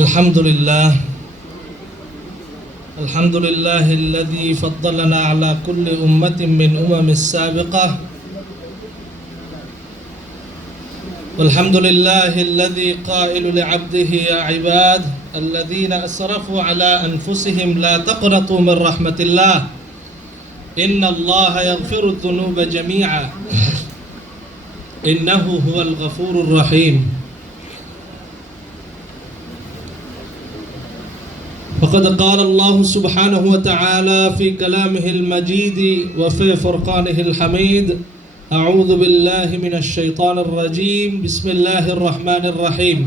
الحمد لله الذي فضلنا على كل أمة من السابقة والحمد لله الذي قائل لعبده يا عباد الذين أسرفوا على أنفسهم لا تقنطوا من رحمة الله إن الله يغفر الذنوب جميعا إنه هو الغفور الرحيم وقد قال الله سبحانه وتعالى في كلامه المجيد وفي فرقانه الحميد أعوذ بالله من الشيطان الرجيم بسم الله الرحمن الرحيم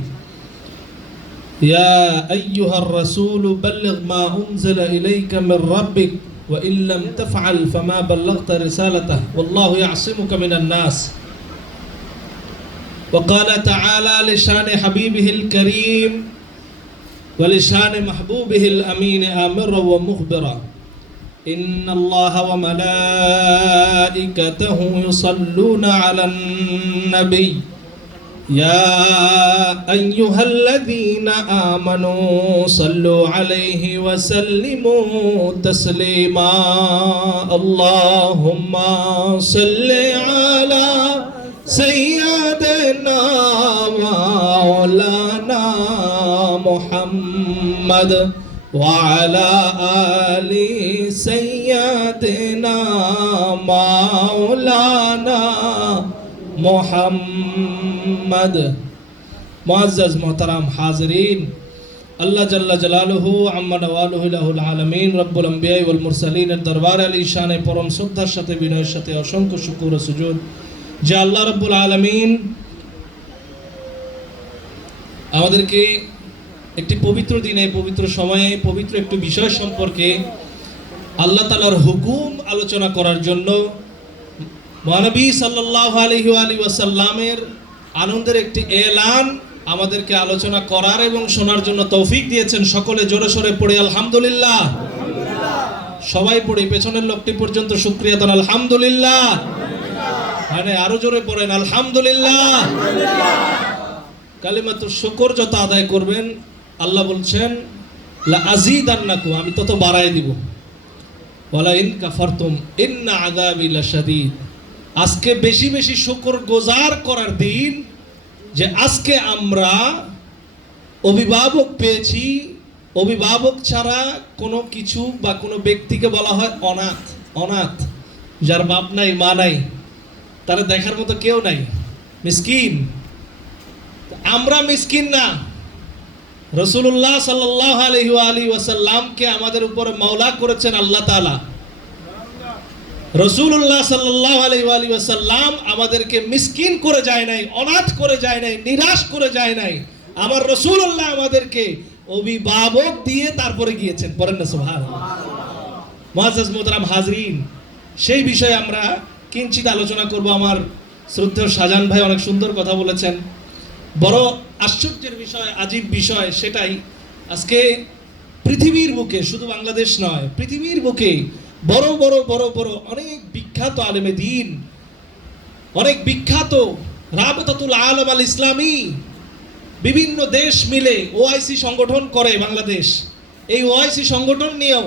يا أيها الرسول بلغ ما أنزل إليك من ربك وإن لم تفعل فما بلغت رسالته والله يعصمك من الناس وقال تعالى لشان حبيبه الكريم ولشان محبوبه الأمين آمرا ومخبرا إن الله وملائكته يصلون على النبي يا أيها الذين آمنوا صلوا عليه وسلموا تسليما اللهم صل على سيدنا مولانا محمد وعلى آل سيدنا مولانا محمد मुअज़्ज़ज़ मोहतरम हाज़रीन अल्लाह जल्ला जलालुहु अम्मा नवालुहु लहुल आलमीन रब्बुल अंबिया वल मुरसलीन दरबार আলী শানে পরম শ্রদ্ধার সাথে বিনয়ের সাথে অসংখ্য শুকর ও সুজুদ যে আল্লাহ রব্বুল আলামিন আমাদেরকে একটি পবিত্র দিনে পবিত্র সময়ে পবিত্র একটি বিষয় সম্পর্কে আল্লাহ তাআলার হুকুম আলোচনা করার জন্য মহানবী সাল্লাল্লাহু আলাইহি ওয়াসাল্লামের আনন্দের একটি এলান আমাদেরকে আলোচনা করার এবং শোনার জন্য তৌফিক দিয়েছেন। সকলে জোরে সোরে পড়ি আলহামদুলিল্লাহ। সবাই পড়ি, পেছনের লোকটি পর্যন্ত শুকরিয়া দেন আলহামদুলিল্লাহ। মানে আরো জোরে পড়েন আলহামদুলিল্লাহ। কালিমাতুশ শুকর যত আদায় করবেন আল্লাহ বলছেন লা আযীদান্নাকুম, আমি তত বাড়ায় দিব। ওয়ালা ইন কাফারতুম ইন্না আযাবি লাশাদীদ। আজকে বেশি বেশি শুকর গুজার করার দিন যে আজকে আমরা অভিভাবক পেয়েছি। অভিভাবক ছাড়া কোনো কিছু বা কোনো ব্যক্তিকে বলা হয় অনাথ। অনাথ যার বাপ নাই মা নাই, তারা দেখার মতো কেউ নাই, মিসকিন। আমরা মিসকিন না, রাসূলুল্লাহ সাল্লাল্লাহু আলাইহি ওয়াসাল্লামকে আমাদের উপরে মাওলা করেছেন আল্লাহ তাআলা। রাসূলুল্লাহ সাল্লাল্লাহু আলাইহি ওয়াসাল্লাম আমাদেরকে মিসকিন করে যায় নাই, অনাথ করে যায় নাই, নিরাশ করে যায় নাই। আমার রাসূলুল্লাহ আমাদেরকে অভিভাবক দিয়ে তারপরে গিয়েছেন। পড়েন না সুবহানাল্লাহ। মুআজ্জাজ মুহতারাম হাজরিন, সেই বিষয়ে আমরা কিঞ্চিত আলোচনা করব। আমার শ্রদ্ধেয় শাহজাহান ভাই অনেক সুন্দর কথা বলেছেন। বড় আশ্চর্যের বিষয়, আজীব বিষয় সেটাই, আজকে পৃথিবীর বুকে, শুধু বাংলাদেশ নয়, পৃথিবীর বুকে বড় বড় বড় বড় অনেক বিখ্যাত আলেমে দ্বীন, অনেক বিখ্যাত রাবতাতুল আলম আল ইসলামী, বিভিন্ন দেশ মিলে ওআইসি সংগঠন করে বাংলাদেশ। এই ওআইসি সংগঠন নিয়েও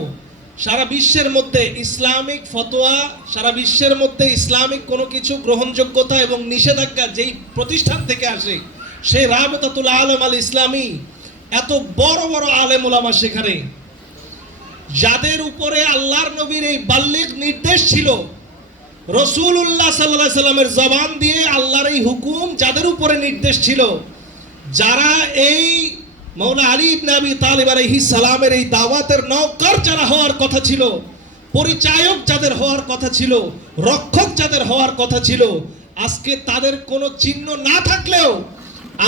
সারা বিশ্বের মধ্যে ইসলামিক ফতোয়া, সারা বিশ্বের মধ্যে ইসলামিক কোনো কিছু গ্রহণযোগ্যতা এবং নিষেধাজ্ঞা যেই প্রতিষ্ঠান থেকে আসে, সেই রাবতাতুল আলম আল ইসলামী, এত বড় বড় আলেম ওলামা সেখানে, যাদের উপরে আল্লাহর নবীর এই বাল্লিগ নির্দেশ ছিল, রাসূলুল্লাহ সাল্লাল্লাহু আলাইহি সাল্লামের জবান দিয়ে আল্লাহর এই হুকুম যাদের উপরে নির্দেশ ছিল, যারা এই মাওলা আলী ইবনে আবি তালিব আলাইহিস সালামের এই দাওয়াতের নওকর যারা হওয়ার কথা ছিল, পরিচায়ক যাদের হওয়ার কথা ছিল, রক্ষক যাদের হওয়ার কথা ছিল, আজকে তাদের কোনো চিহ্ন না থাকলেও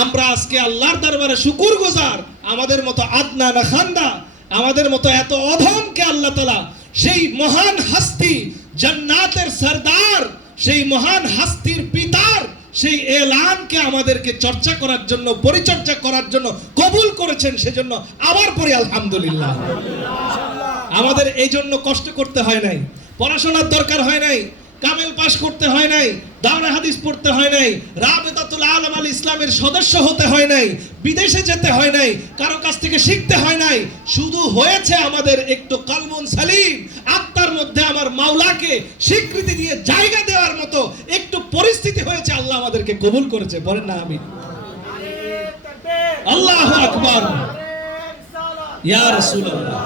আমরা আজকে আল্লাহর দরবারে শুকরগুজার। আমাদের মতো আদনা না খান্দা, আমাদের মতো এত অধমকে আল্লাহ তাআলা সেই মহান হাস্তি, জান্নাতের সরদার, সেই মহান হাস্তির পিতার সেই এলানকে আমাদেরকে চর্চা করার জন্য, পরিচর্যা করার জন্য কবুল করেছেন। সেজন্য আবার পড়ি আলহামদুলিল্লাহ। আমাদের এই জন্য কষ্ট করতে হয় নাই, পড়াশোনার দরকার হয় নাই, কামেল পাশ করতে হয় নাই, দাওরা হাদিস পড়তে হয় নাই, রাবেতাতুল আলম আল ইসলামের সদস্য হতে হয় নাই, বিদেশে যেতে হয় নাই, কারো কাছ থেকে শিখতে হয় নাই। শুধু হয়েছে আমাদের একটু কলবুন সালিম, আত্মার মধ্যে আমার মাওলাকে স্বীকৃতি দিয়ে জায়গা দেওয়ার মতো একটু পরিস্থিতি হয়েছে, আল্লাহ আমাদেরকে কবুল করেছে। বলেন না আমিন। আল্লাহু আকবার। ইয়া রাসূলুল্লাহ,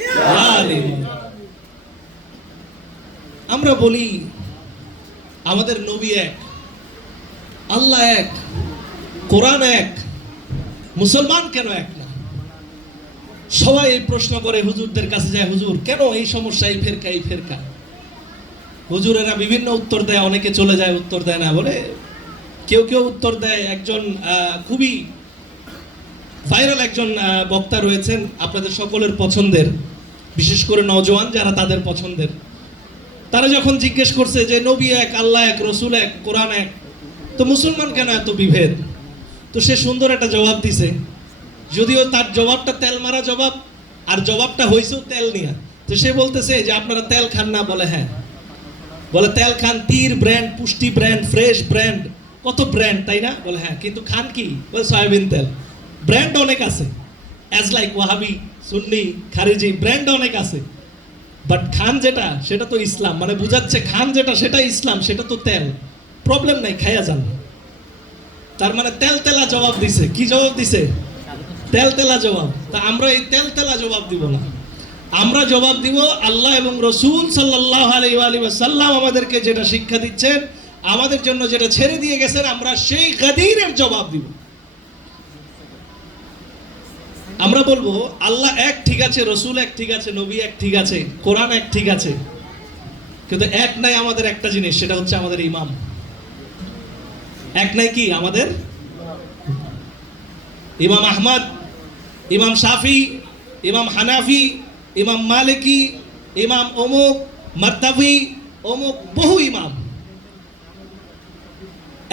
ইয়া আলী। আমরা বলি আমাদের নবী এক, আল্লাহ এক, কোরআন এক, মুসলমান কেন এক না? সবাই এই প্রশ্ন করে হুজুরদের কাছে যায়, হুজুর কেন এই সমস্যা, এই ফেরকা এই ফেরকা? হুজুরেরা বিভিন্ন উত্তর দেয়, অনেকে চলে যায় উত্তর দেয় না, বলে কেউ কেউ উত্তর দেয়। একজন খুবই ভাইরাল একজন বক্তা রয়েছেন আপনাদের সকলের পছন্দের, বিশেষ করে নওজোয়ান যারা তাদের পছন্দের, তারা যখন জিজ্ঞেস করছে যে নবী এক, আল্লাহ এক, রসুল এক, কোরআন এক, তো মুসলমান কেন এত বিভেদ? তো সে সুন্দর একটা জবাব দিছে, যদিও তার জবাবটা তেল মারা জবাব, আর জবাবটা হয়েছেও তেল নিয়ে। তো সে বলতেছে যে আপনারা তেল খান না? বলে হ্যাঁ। বলে তেল খান, তীর ব্র্যান্ড, পুষ্টি ব্র্যান্ড, ফ্রেশ ব্র্যান্ড, কত ব্র্যান্ড, তাই না? বলে হ্যাঁ। কিন্তু খান কি? বলে সয়াবিন তেল। ব্র্যান্ড অনেক আছে, অ্যাজ লাইক ওয়াহাবি, সুন্নি, খারিজি, ব্র্যান্ড অনেক আছে, বাট খান যেটা সেটা তো ইসলাম। মানে বুঝাচ্ছে খান যেটা সেটা ইসলাম, সেটা তো তেল, প্রবলেম নাই, খাইয়া যান। তার মানে তেল তেলা জবাব দিছে। কি জবাব দিছে? তেল তেলা জবাব। তা আমরা এই তেল তেলা জবাব দিব না, আমরা জবাব দিব আল্লাহ এবং রসুল সাল্লাল্লাহু আলাইহি ওয়াসাল্লাম আমাদেরকে যেটা শিক্ষা দিচ্ছেন, আমাদের জন্য যেটা ছেড়ে দিয়ে গেছেন, আমরা সেই গাদিরের জবাব দিব। আমরা বলবো আল্লাহ এক ঠিক আছে, রসুল এক ঠিক আছে, নবী এক ঠিক আছে, কোরআন এক ঠিক আছে, কিন্তু এক নাই আমাদের একটা জিনিস, সেটা হচ্ছে আমাদের ইমাম। এক নাই কি আমাদের? ইমাম আহমদ, ইমাম শাফি, ইমাম হানাফি, ইমাম মালিকি, ইমাম অমুক, মাদ্দাবি, অমুক, বহু ইমাম।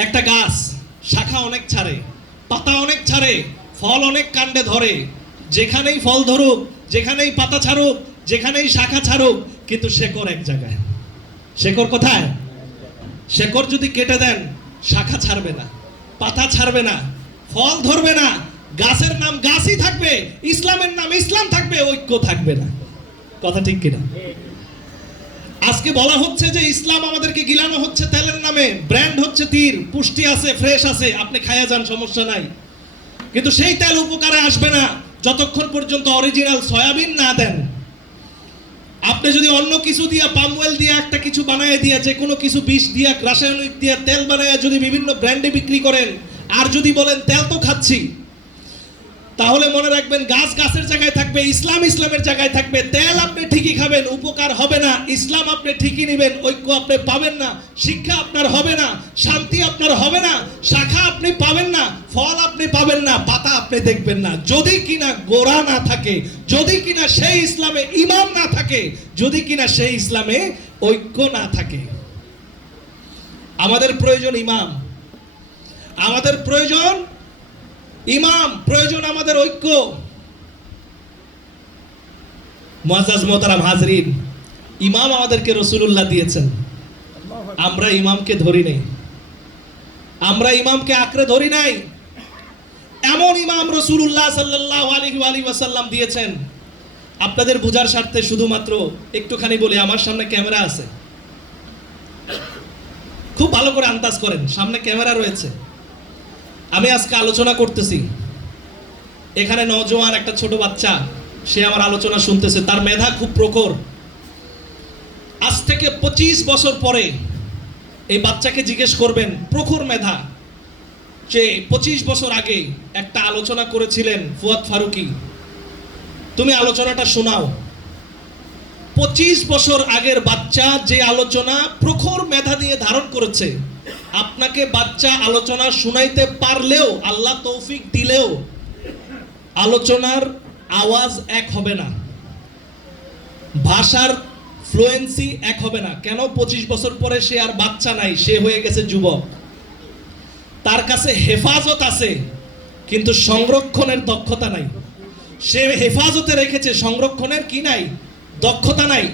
একটা গাছ শাখা অনেক ছাড়ে, পাতা অনেক ছাড়ে, ফল অনেক কাণ্ডে ধরে, যেখানেই ফল ধরুক, যেখানেই পাতা ছাড়ুক, যেখানেই শাখা ছাড়ুক, কিন্তু শেকড় এক জায়গায়। শেকড় কোথায়? শেকড় যদি কেটে দেন, শাখা ছাড়বে না, পাতা ছাড়বে না, ফল ধরবে না, গাছের নাম গাছই থাকবে, ইসলামের নাম ইসলাম থাকবে, ঐক্য থাকবে না। কথা ঠিক কিনা? আজকে বলা হচ্ছে যে ইসলাম আমাদেরকে গিলানো হচ্ছে তেলের নামে, ব্র্যান্ড হচ্ছে তীর, পুষ্টি আছে, ফ্রেশ আছে, আপনি খাইয়া যান, সমস্যা নাই। কিন্তু সেই তেল উপকারে আসবে না যতক্ষণ পর্যন্ত অরিজিনাল সয়াবিন না দেন। আপনি যদি অন্য কিছু দিয়ে, পাম অয়েল দিয়ে একটা কিছু বানায় দিয়ে, যে কোনো কিছু বিষ দিয়ে, রাসায়নিক দিয়ে তেল বানায় যদি বিভিন্ন ব্র্যান্ডে বিক্রি করেন, আর যদি বলেন তেল তো খাচ্ছি, তাহলে মনে রাখবেন গাছ গাছের জায়গায় থাকবে, ইসলাম ইসলামের জায়গায় থাকবে। তেল আপনি ঠিকই খাবেন, উপকার হবে না। ইসলাম আপনি ঠিকই নেবেন, ঐক্য আপনি পাবেন না, শিক্ষা আপনার হবে না, শান্তি আপনার হবে না, শাখা আপনি পাবেন না, ফল আপনি পাবেন না, পাতা আপনি দেখবেন না, যদি কিনা গোড়া না থাকে, যদি কিনা সেই ইসলামে ইমাম না থাকে, যদি কিনা সেই ইসলামে ঐক্য না থাকে। আমাদের প্রয়োজন ইমাম, আমাদের প্রয়োজন ইমাম, প্রয়োজন আমাদের ঐক্য। মুআজ্জাজ মোহতারাম হাজরিন, ইমাম আমাদেরকে রাসূলুল্লাহ দিয়েছেন, আমরা ইমামকে ধরি নাই, আমরা ইমামকে আঁকড়ে ধরি নাই। এমন ইমাম রাসূলুল্লাহ সাল্লাল্লাহু আলাইহি ওয়াসাল্লাম দিয়েছেন। আপনাদের বোঝার স্বার্থে শুধুমাত্র একটুখানি বলি, আমার সামনে ক্যামেরা আছে, খুব ভালো করে আন্দাজ করেন, সামনে ক্যামেরা রয়েছে। আমি আজকে আলোচনা করতেছি, এখানে নওজোয়ান একটা ছোট বাচ্চা, সে আমার আলোচনা শুনতেছে, তার মেধা খুব প্রখর। আজ থেকে 25 বছর পরে এই বাচ্চাকে জিজ্ঞেস করবেন, প্রখর মেধা, যে 25 বছর আগে একটা আলোচনা করেছিলেন ফুয়াদ ফারুকী, তুমি আলোচনাটা শোনাও। 25 বছর আগের বাচ্চা যে আলোচনা প্রখর মেধা দিয়ে ধারণ করেছে, আপনাকে বাচ্চা আলোচনা শুনাইতে পারলেও, আল্লাহ তৌফিক দিলেও, আলোচনার আওয়াজ এক হবে না, ভাষার ফ্লুয়েন্সি এক হবে না। কেন? 25 বছর পরে সে আর বাচ্চা নাই, সে হয়ে গেছে যুবক। তার কাছে হেফাজত আছে, কিন্তু সংরক্ষণের দক্ষতা নাই। সে হেফাজতে রেখেছে, সংরক্ষণের কি নাই? দক্ষতা নাই।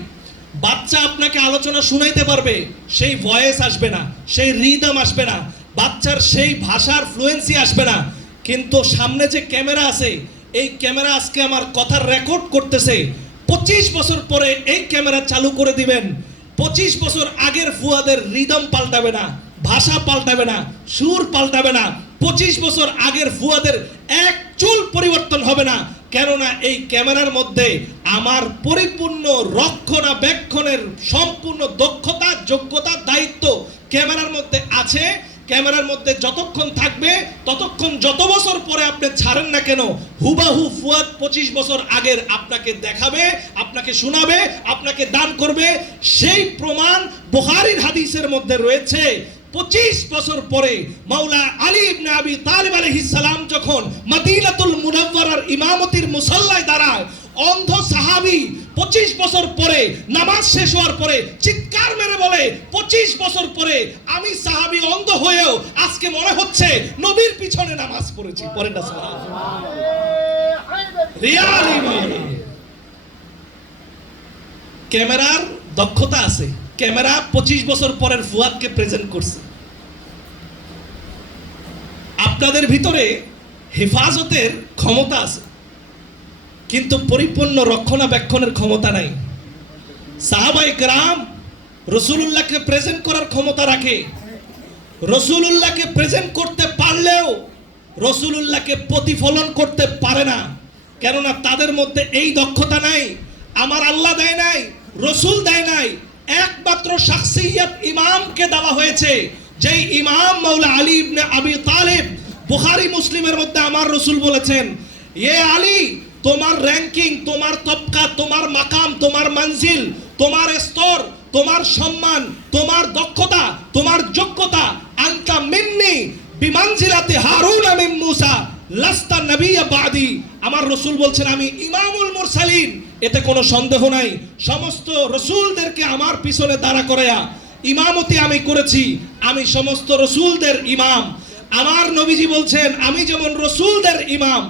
বাচ্চা আপনাকে আলোচনা শুনাইতে পারবে, সেই ভয়েস আসবে না, সেই রিদম আসবে না, বাচ্চার সেই ভাষার ফ্লুয়েন্সি আসবে না, কিন্তু সামনে যে ক্যামেরা আছে, এই ক্যামেরা আজকে আমার কথা রেকর্ড করতেছে। 25 বছর পরে এই ক্যামেরা চালু করে দিবেন, 25 বছর আগের ফুয়াদের রিদম পাল্টাবে না, ভাষা পাল্টাবে না, সুর পাল্টাবে না, 25 বছর আগের ফুয়াদের এক চুল পরিবর্তন হবে না। কেননা এই ক্যামেরার মধ্যে আমার পরিপূর্ণ রক্ষণাবেক্ষণের সম্পূর্ণ দক্ষতা, যোগ্যতা, দায়িত্ব ক্যামেরার মধ্যে আছে। ক্যামেরার মধ্যে যতক্ষণ থাকবে ততক্ষণ যত বছর পরে আপনি ছাড়েন না কেন, হুবাহু ফুয়াদ 25 বছর আগের আপনাকে দেখাবে, আপনাকে শোনাবে, আপনাকে দান করবে। সেই প্রমাণ বুখারীর হাদিসের মধ্যে রয়েছে। 25 বছর পরে মাওলা আলী ইবনে আবি তালিব আলাইহিস সালাম যখন মদিনাতুল মুনাওয়ারার ইমামতির মুসাল্লায় দাঁড়ায়, অন্ধ সাহাবী 25 বছর পরে নামাজ শেষ হওয়ার পরে চিৎকার মেরে বলে, 25 বছর পরে আমি সাহাবী অন্ধ হয়েও আজকে মনে হচ্ছে নবীর পিছনে নামাজ পড়েছি। পড়েন না সুবহানাল্লাহ। রিয়াল ঈমান। ক্যামেরার দক্ষতা আছে, ক্যামেরা 25 বছর পরের ফুয়াদকে প্রেজেন্ট করছে। আপনাদের ভিতরে হেফাজতের ক্ষমতা আছে, কিন্তু পরিপূর্ণ রক্ষণাবেক্ষণের ক্ষমতা নাই। সাহাবায়ে কেরাম রাসূলুল্লাহকে প্রেজেন্ট করার ক্ষমতা রাখে, রাসূলুল্লাহকে প্রেজেন্ট করতে পারলেও রাসূলুল্লাহকে প্রতিফলন করতে পারে না। কেননা তাদের মধ্যে এই দক্ষতা নাই, আমার আল্লাহ দেয় নাই, রাসূল দেয় নাই। একমাত্র শাখসিয়ত ইমামকে দেওয়া হয়েছে, যেই ইমাম মাওলা আলী ইবনে আবি তালিব। বুখারী মুসলিমের মধ্যে আমার রাসূল বলেছেন, এ আলী, তোমার র্যাঙ্কিং, তোমার তবকা, তোমার মাকাম, তোমার মঞ্জিল, তোমার স্তর, তোমার সম্মান, তোমার দক্ষতা, তোমার যোগ্যতা, আনতা মিন্নি বিমানজিলাতি হারুন মিন মূসা লাস্তা নবিয়্যা বাদি। আমার রাসূল বলছেন আমি ইমামুল মুরসালিন, এতে কোনো সন্দেহ নাই। সমস্ত রাসূলদেরকে আমার পিছনে দাঁড়া করায়া ইমামতি আমি করেছি, আমি সমস্ত রাসূলদের ইমাম। আমার নবীজি বলছেন আমি যেমন রাসূলদের ইমাম,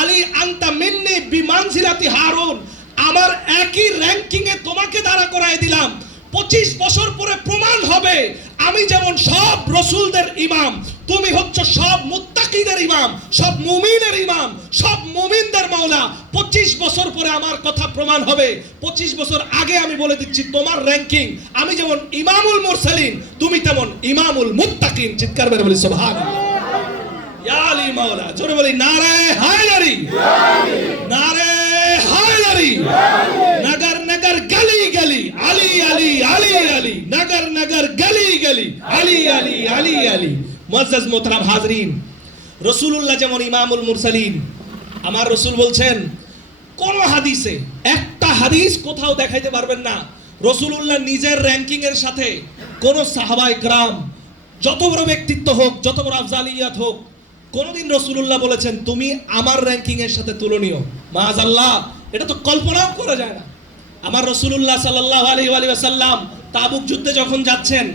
আলী আনতা মিন্নি বিমানজিলাতি হারুন, আমার একই র্যাঙ্কিং এ তোমাকে দাঁড়া করায় দিলাম। 25 বছর পরে প্রমাণ হবে আমি যেমন সব রাসূলদের ইমাম, তুমি হচ্ছ সব মুত্তাকিদের ইমাম, সব মুমিনের ইমাম, সব মুমিনদের মাওলা। 25 বছর পরে আমার কথা প্রমাণ হবে। 25 বছর আগে আমি বলে দিচ্ছি তোমার র্যাঙ্কিং, আমি যেমন ইমামুল মুরসালিন, তুমি তেমন ইমামুল মুত্তাকিন। চিৎকার মেরে বলি সুবহানাল্লাহ। ইয়া আলী মাওলা, জোরে বলি নারে হায়দারি, নারে হায়দারি। নগর নগর গলি গলি আলী আলী আলী আলী, নগর নগর গলি গলি আলী আলী আলী আলী। মুআজ্জাজ মোহতারাম হাজরিন, রাসূলুল্লাহ যেমন ইমামুল মুরসালিন, আমার রাসূল বলছেন কোন হাদিসে একটা হাদিস কোথাও দেখাইতে পারবেন না রাসূলুল্লাহ নিজের র্যাঙ্কিং এর সাথে কোন সাহাবায়ে কেরাম, যত বড় ব্যক্তিত্ব হোক, যত বড় আফজালিয়াত হোক, কোনদিন রাসূলুল্লাহ বলেছেন তুমি আমার র্যাঙ্কিং এর সাথে তুলনীয়? মাআযাল্লাহ, এটা তো কল্পনাও করা যায় না। আমার রাসূলুল্লাহ সাল্লাল্লাহু আলাইহি ওয়া সাল্লাম তাবুক যুদ্ধে যখন যাচ্ছেন,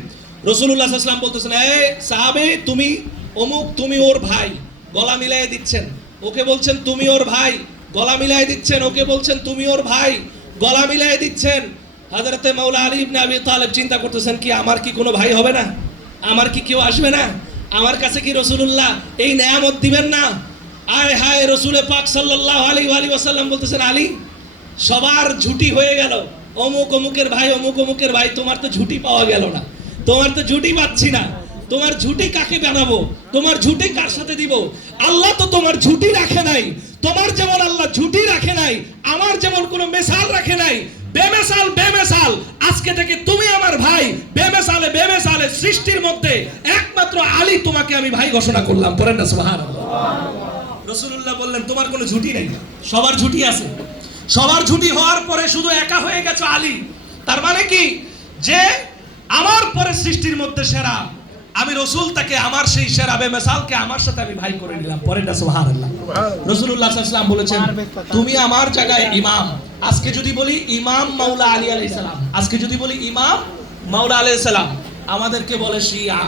রাসূলুল্লাহ সাল্লাল্লাহু আলাইহি ওয়াসাল্লাম বলতেছেন, এই সাহাবে তুমি অমুক, তুমি ওর ভাই, গলা মিলাই দিচ্ছেন। ওকে বলছেন তুমি ওর ভাই, গলা মিলাই দিচ্ছেন। ওকে বলছেন তুমি ওর ভাই, গলা মিলাই দিচ্ছেন। হযরতে মাওলা আলী ইবনে আবি তালিব চিন্তা করতেছেন কি আমার কি কোনো ভাই হবে না? আমার কি কেউ আসবে না? আমার কাছে কি রাসূলুল্লাহ এই নেয়ামত দিবেন না? আয় হায়, রাসূল পাক সাল্লাল্লাহু আলাইহি ওয়া সাল্লাম বলতেছেন আলী সবার ঝুটি হয়ে গেল, অমুক অমুকের ভাই, অমুক অমুকের ভাই, তোমার তো ঝুটি পাওয়া গেল না, তোমার তো ঝুটি পাচ্ছি না। তোমার ঝুটি কাকে বানাবো? তোমার ঝুটি কার সাথে দিব? আল্লাহ তো তোমার ঝুটি রাখে নাই। তোমার যেমন আল্লাহ ঝুটি রাখে নাই, আমার যেমন কোনো মিসাল রাখে নাই। বেমেসাল বেমেসাল, আজকে থেকে তুমি আমার ভাই। বেমেসালে বেমেসালে সৃষ্টির মধ্যে একমাত্র আলী তোমাকে আমি ভাই ঘোষণা করলাম। পড়েন না সুবহানাল্লাহ। রাসূলুল্লাহ বললেন তোমার কোনো ঝুটি নেই, সবার ঝুটি আছে। সবার ঝুটি হওয়ার পরে শুধু একা হয়ে গেছে আলী। তার মানে কি যে আমার পরে সৃষ্টির মধ্যে সেরা আমি রাসূল, তাকে আমার সেই সেরা বেমেসালকে আমার সাথে আমি ভাই করে নিলাম। পড়েন না সুবহানাল্লাহ। রাসূলুল্লাহ সাল্লাল্লাহু আলাইহি ওয়াসাল্লাম বলেছেন তুমি আমার জায়গায় ইমাম। আজকে যদি বলি ইমাম মাওলা আলী আলাইহিস সালাম, আজকে যদি বলি ইমাম মাওলা আলাইহিস সালাম, আমাদেরকে বলে শিয়া,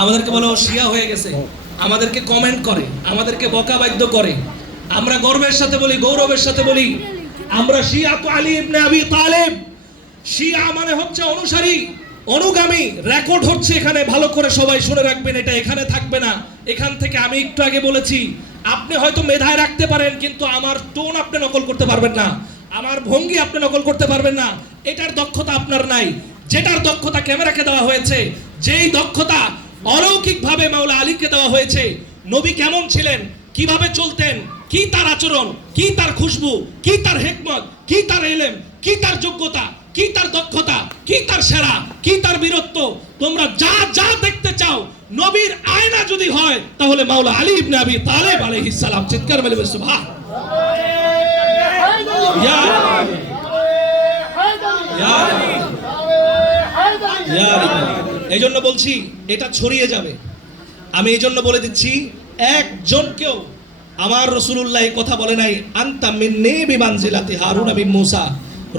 আমাদেরকে বলে ও শিয়া হয়ে গেছে, আমাদেরকে কমেন্ট করে, আমাদেরকে বকাবাদ্য করে। আমরা গর্বের সাথে বলি, গৌরবের সাথে বলি আমরা শিয়া তো আলী ইবনে আবি তালিব। শিয়া মানে হচ্ছে অনুসারী, অনুগামী। রেকর্ড হচ্ছে এখানে, ভালো করে সবাই শুনে রাখবেন, এটা এখানে থাকবে না। এখান থেকে আমি একটু আগে বলেছি, আপনি হয়তো মেধায় রাখতে পারেন, কিন্তু আমার টোন আপনি নকল করতে পারবেন না, আমার ভঙ্গি আপনি নকল করতে পারবেন না। এটার দক্ষতা আপনার নাই। যেটার দক্ষতা ক্যামেরাকে দেওয়া হয়েছে, যেই দক্ষতা অলৌকিকভাবে মাওলা আলীকে দেওয়া হয়েছে, নবী কেমন ছিলেন, কিভাবে চলতেন, কি তার আচরণ, কি তার খুশবু, কি তার হিকমত, কি তার ইলম, কি তার যোগ্যতা, কি তার দক্ষতা, কি তার সেরা, কি তার বীরত্ব, তোমরা যা যা দেখতে চাও নবীর আয়না যদি হয় তাহলে মাওলা আলী ইবনে আবি তালেব আলাইহিস সালাম। চিৎকার মেলে বলছে সুবহান। এই জন্য বলছি এটা ছড়িয়ে যাবে। আমি এই জন্য বলে দিচ্ছি, একজনকেও আমার রাসূলুল্লাহ এই কথা বলে নাই, আনতা মিন্নী বিমানজিলাতি হারুন বিন মূসা।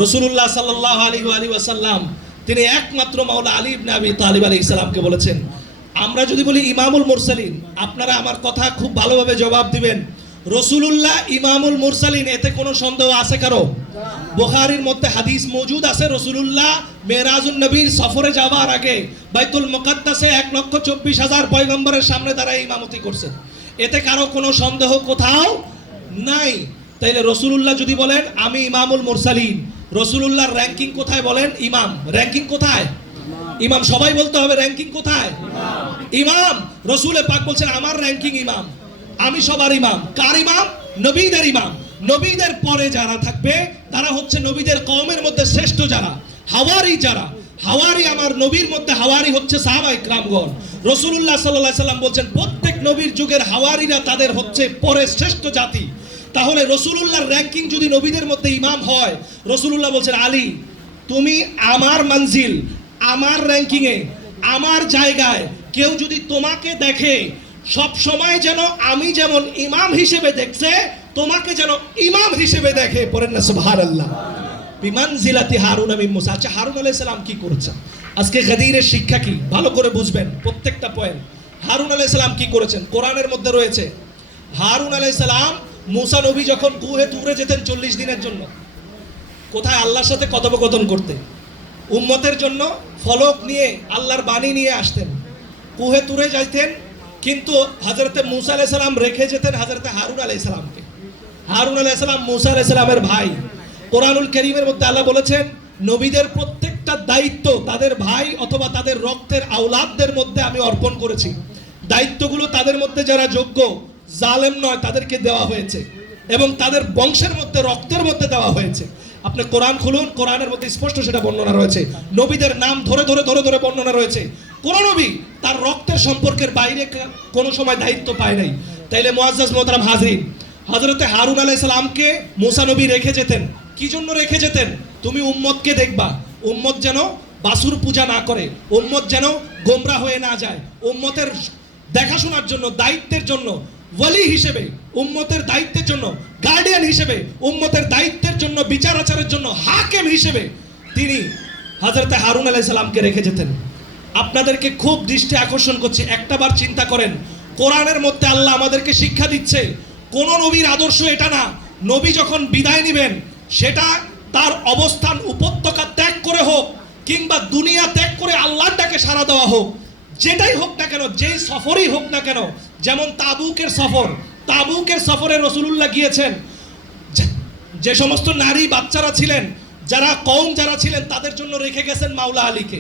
রাসূলুল্লাহ সাল্লাল্লাহু আলাইহি ওয়াসাল্লাম তিনি একমাত্র মাওলা আলী ইবনে আবি তালিব আলাইহিস সালামকে বলেছেন। আমরা যদি বলি ইমামুল মুরসালিন, আপনারা আমার কথা খুব ভালোভাবে জবাব দিবেন, রাসূলুল্লাহ ইমামুল মুরসালিন, এতে কোনো সন্দেহ আছে কারো? বুখারীর মধ্যে হাদিস মওজুদ আছে, রাসূলুল্লাহ মেরাজুন নবীর সফরে যাওয়ার আগে বাইতুল মুকাদ্দাসে 1,24,000 পয়গম্বরের সামনে দাঁড়ায় ইমামতি করছেন। এতে কারো কোনো সন্দেহ কোথাও নাই। তাইলে রাসূলুল্লাহ যদি বলেন আমি ইমামুল মুরসালিন, রাসূলুল্লাহর র‍্যাঙ্কিং কোথায় বলেন? ইমাম। র‍্যাঙ্কিং কোথায়? ইমাম। সবাই বলতে হবে র‍্যাঙ্কিং কোথায়? ইমাম। রাসূল পাক বলছেন আমার র‍্যাঙ্কিং ইমাম, আমি সবার ইমাম। কার ইমাম? নবীদের ইমাম। নবীদের পরে যারা থাকবে তারা হচ্ছে নবীদের কওমের মধ্যে শ্রেষ্ঠ যারা, হাওয়ারি যারা। হাওয়ারি আমার নবীর মধ্যে হাওয়ারি হচ্ছে সাহাবায়ে কেরামগণ। রাসূলুল্লাহ সাল্লাল্লাহু আলাইহি সাল্লাম বলছেন প্রত্যেক নবীর যুগের হাওয়ারিরা তাদের হচ্ছে পরে শ্রেষ্ঠ জাতি। তাহলে রাসূলুল্লাহর র‍্যাঙ্কিং যদি নবীদের মধ্যে ইমাম হয়, রাসূলুল্লাহ বলছেন আলী তুমি আমার মঞ্জিল, আমার র‍্যাঙ্কিং এ, আমার জায়গায় কেউ যদি তোমাকে দেখে সব সময় যেন আমি যেমন ইমাম হিসেবে দেখছে, তোমাকে যেন ইমাম হিসেবে দেখে। পড়েন না সুবহানাল্লাহ। বিমানজিলাতি হারুন বিন মূসা। আচ্ছা, হারুন আলাইহিস সালাম কি করেছেন? আজকে গাদিরের শিক্ষা কি ভালো করে বুঝবেন, প্রত্যেকটা পয়েন্ট। হারুন আলাইহিস সালাম কি করেছেন কোরআনের মধ্যে রয়েছে। হারুন আলাইহিস সালাম মূসা নবী যখন কুহে তুরে যেতেন 40 দিনের জন্য, কোথায়? আল্লাহর সাথে কথোপকথন করতে। উম্মতের জন্য ফলক নিয়ে আল্লাহর বাণী নিয়ে আসতেন, কুহে তুরে যাইতেন। কিন্তু হযরতে মূসা আলাইহিস সালাম রেখে যেতেন হযরতে হারুন আলাইহিস সালামকে। হারুন আলাইহিস সালাম মূসা আলাইহিস সালামের ভাই। কোরআনুল কারীমের মধ্যে আল্লাহ বলেছেন নবীদের প্রত্যেকটা দায়িত্ব তাদের ভাই অথবা তাদের রক্তের আওলাদদের মধ্যে আমি অর্পণ করেছি। দায়িত্বগুলো তাদের মধ্যে যারা যোগ্য, জালেম নয়, তাদেরকে দেওয়া হয়েছে এবং তাদের বংশের মধ্যে রক্তের মধ্যে দেওয়া হয়েছে। আপনি কোরআন খুলুন, কোরআনের মধ্যে স্পষ্ট সেটা বর্ণনা রয়েছে। নবীদের নাম ধরে ধরে ধরে ধরে বর্ণনা রয়েছে। কোন নবী তার রক্তের সম্পর্কের বাইরে কোনো সময় দায়িত্ব পায় নাই। তাইলে মুআজ্জাজ মোহতারাম হাজরিন, হযরতে হারুন আলাইহিস সালামকে মূসা নবী রেখে যেতেন। কি জন্য রেখে যেতেন? তুমি উম্মতকে দেখবা, উম্মত যেন বাসুর পূজা না করে, উম্মত যেন গোমরা হয়ে না যায়। উম্মতের দেখাশোনার জন্য, দায়িত্বের জন্য, ওয়ালি হিসেবে, উম্মতের দায়িত্বের জন্য, গার্ডিয়ান হিসেবে, উম্মতের দায়িত্বের জন্য, বিচার আচারের জন্য হাকিম হিসেবে তিনি হযরতে হারুন আলাইহিস সালামকে রেখে যেতেন। আপনাদেরকে খুব দৃষ্টি আকর্ষণ করছি, একটাবার চিন্তা করেন, কোরআনের মধ্যে আল্লাহ আমাদেরকে শিক্ষা দিচ্ছে কোন নবীর আদর্শ এটা না, নবী যখন বিদায় নেবেন সেটা তার অবস্থান উপত্যকা ত্যাগ করে হোক কিংবা দুনিয়া ত্যাগ করে আল্লাহর ডাকে সাড়া দেওয়া হোক, যেটাই হোক না কেন, যেই সফরই হোক না কেন। যেমন তাবুকের সফর, তাবুকের সফরে রাসূলুল্লাহ গিয়েছেন, যে সমস্ত নারী বাচ্চারা ছিলেন, যারা কওম যারা ছিলেন, তাদের জন্য রেখে গেছেন মাওলা আলীকে,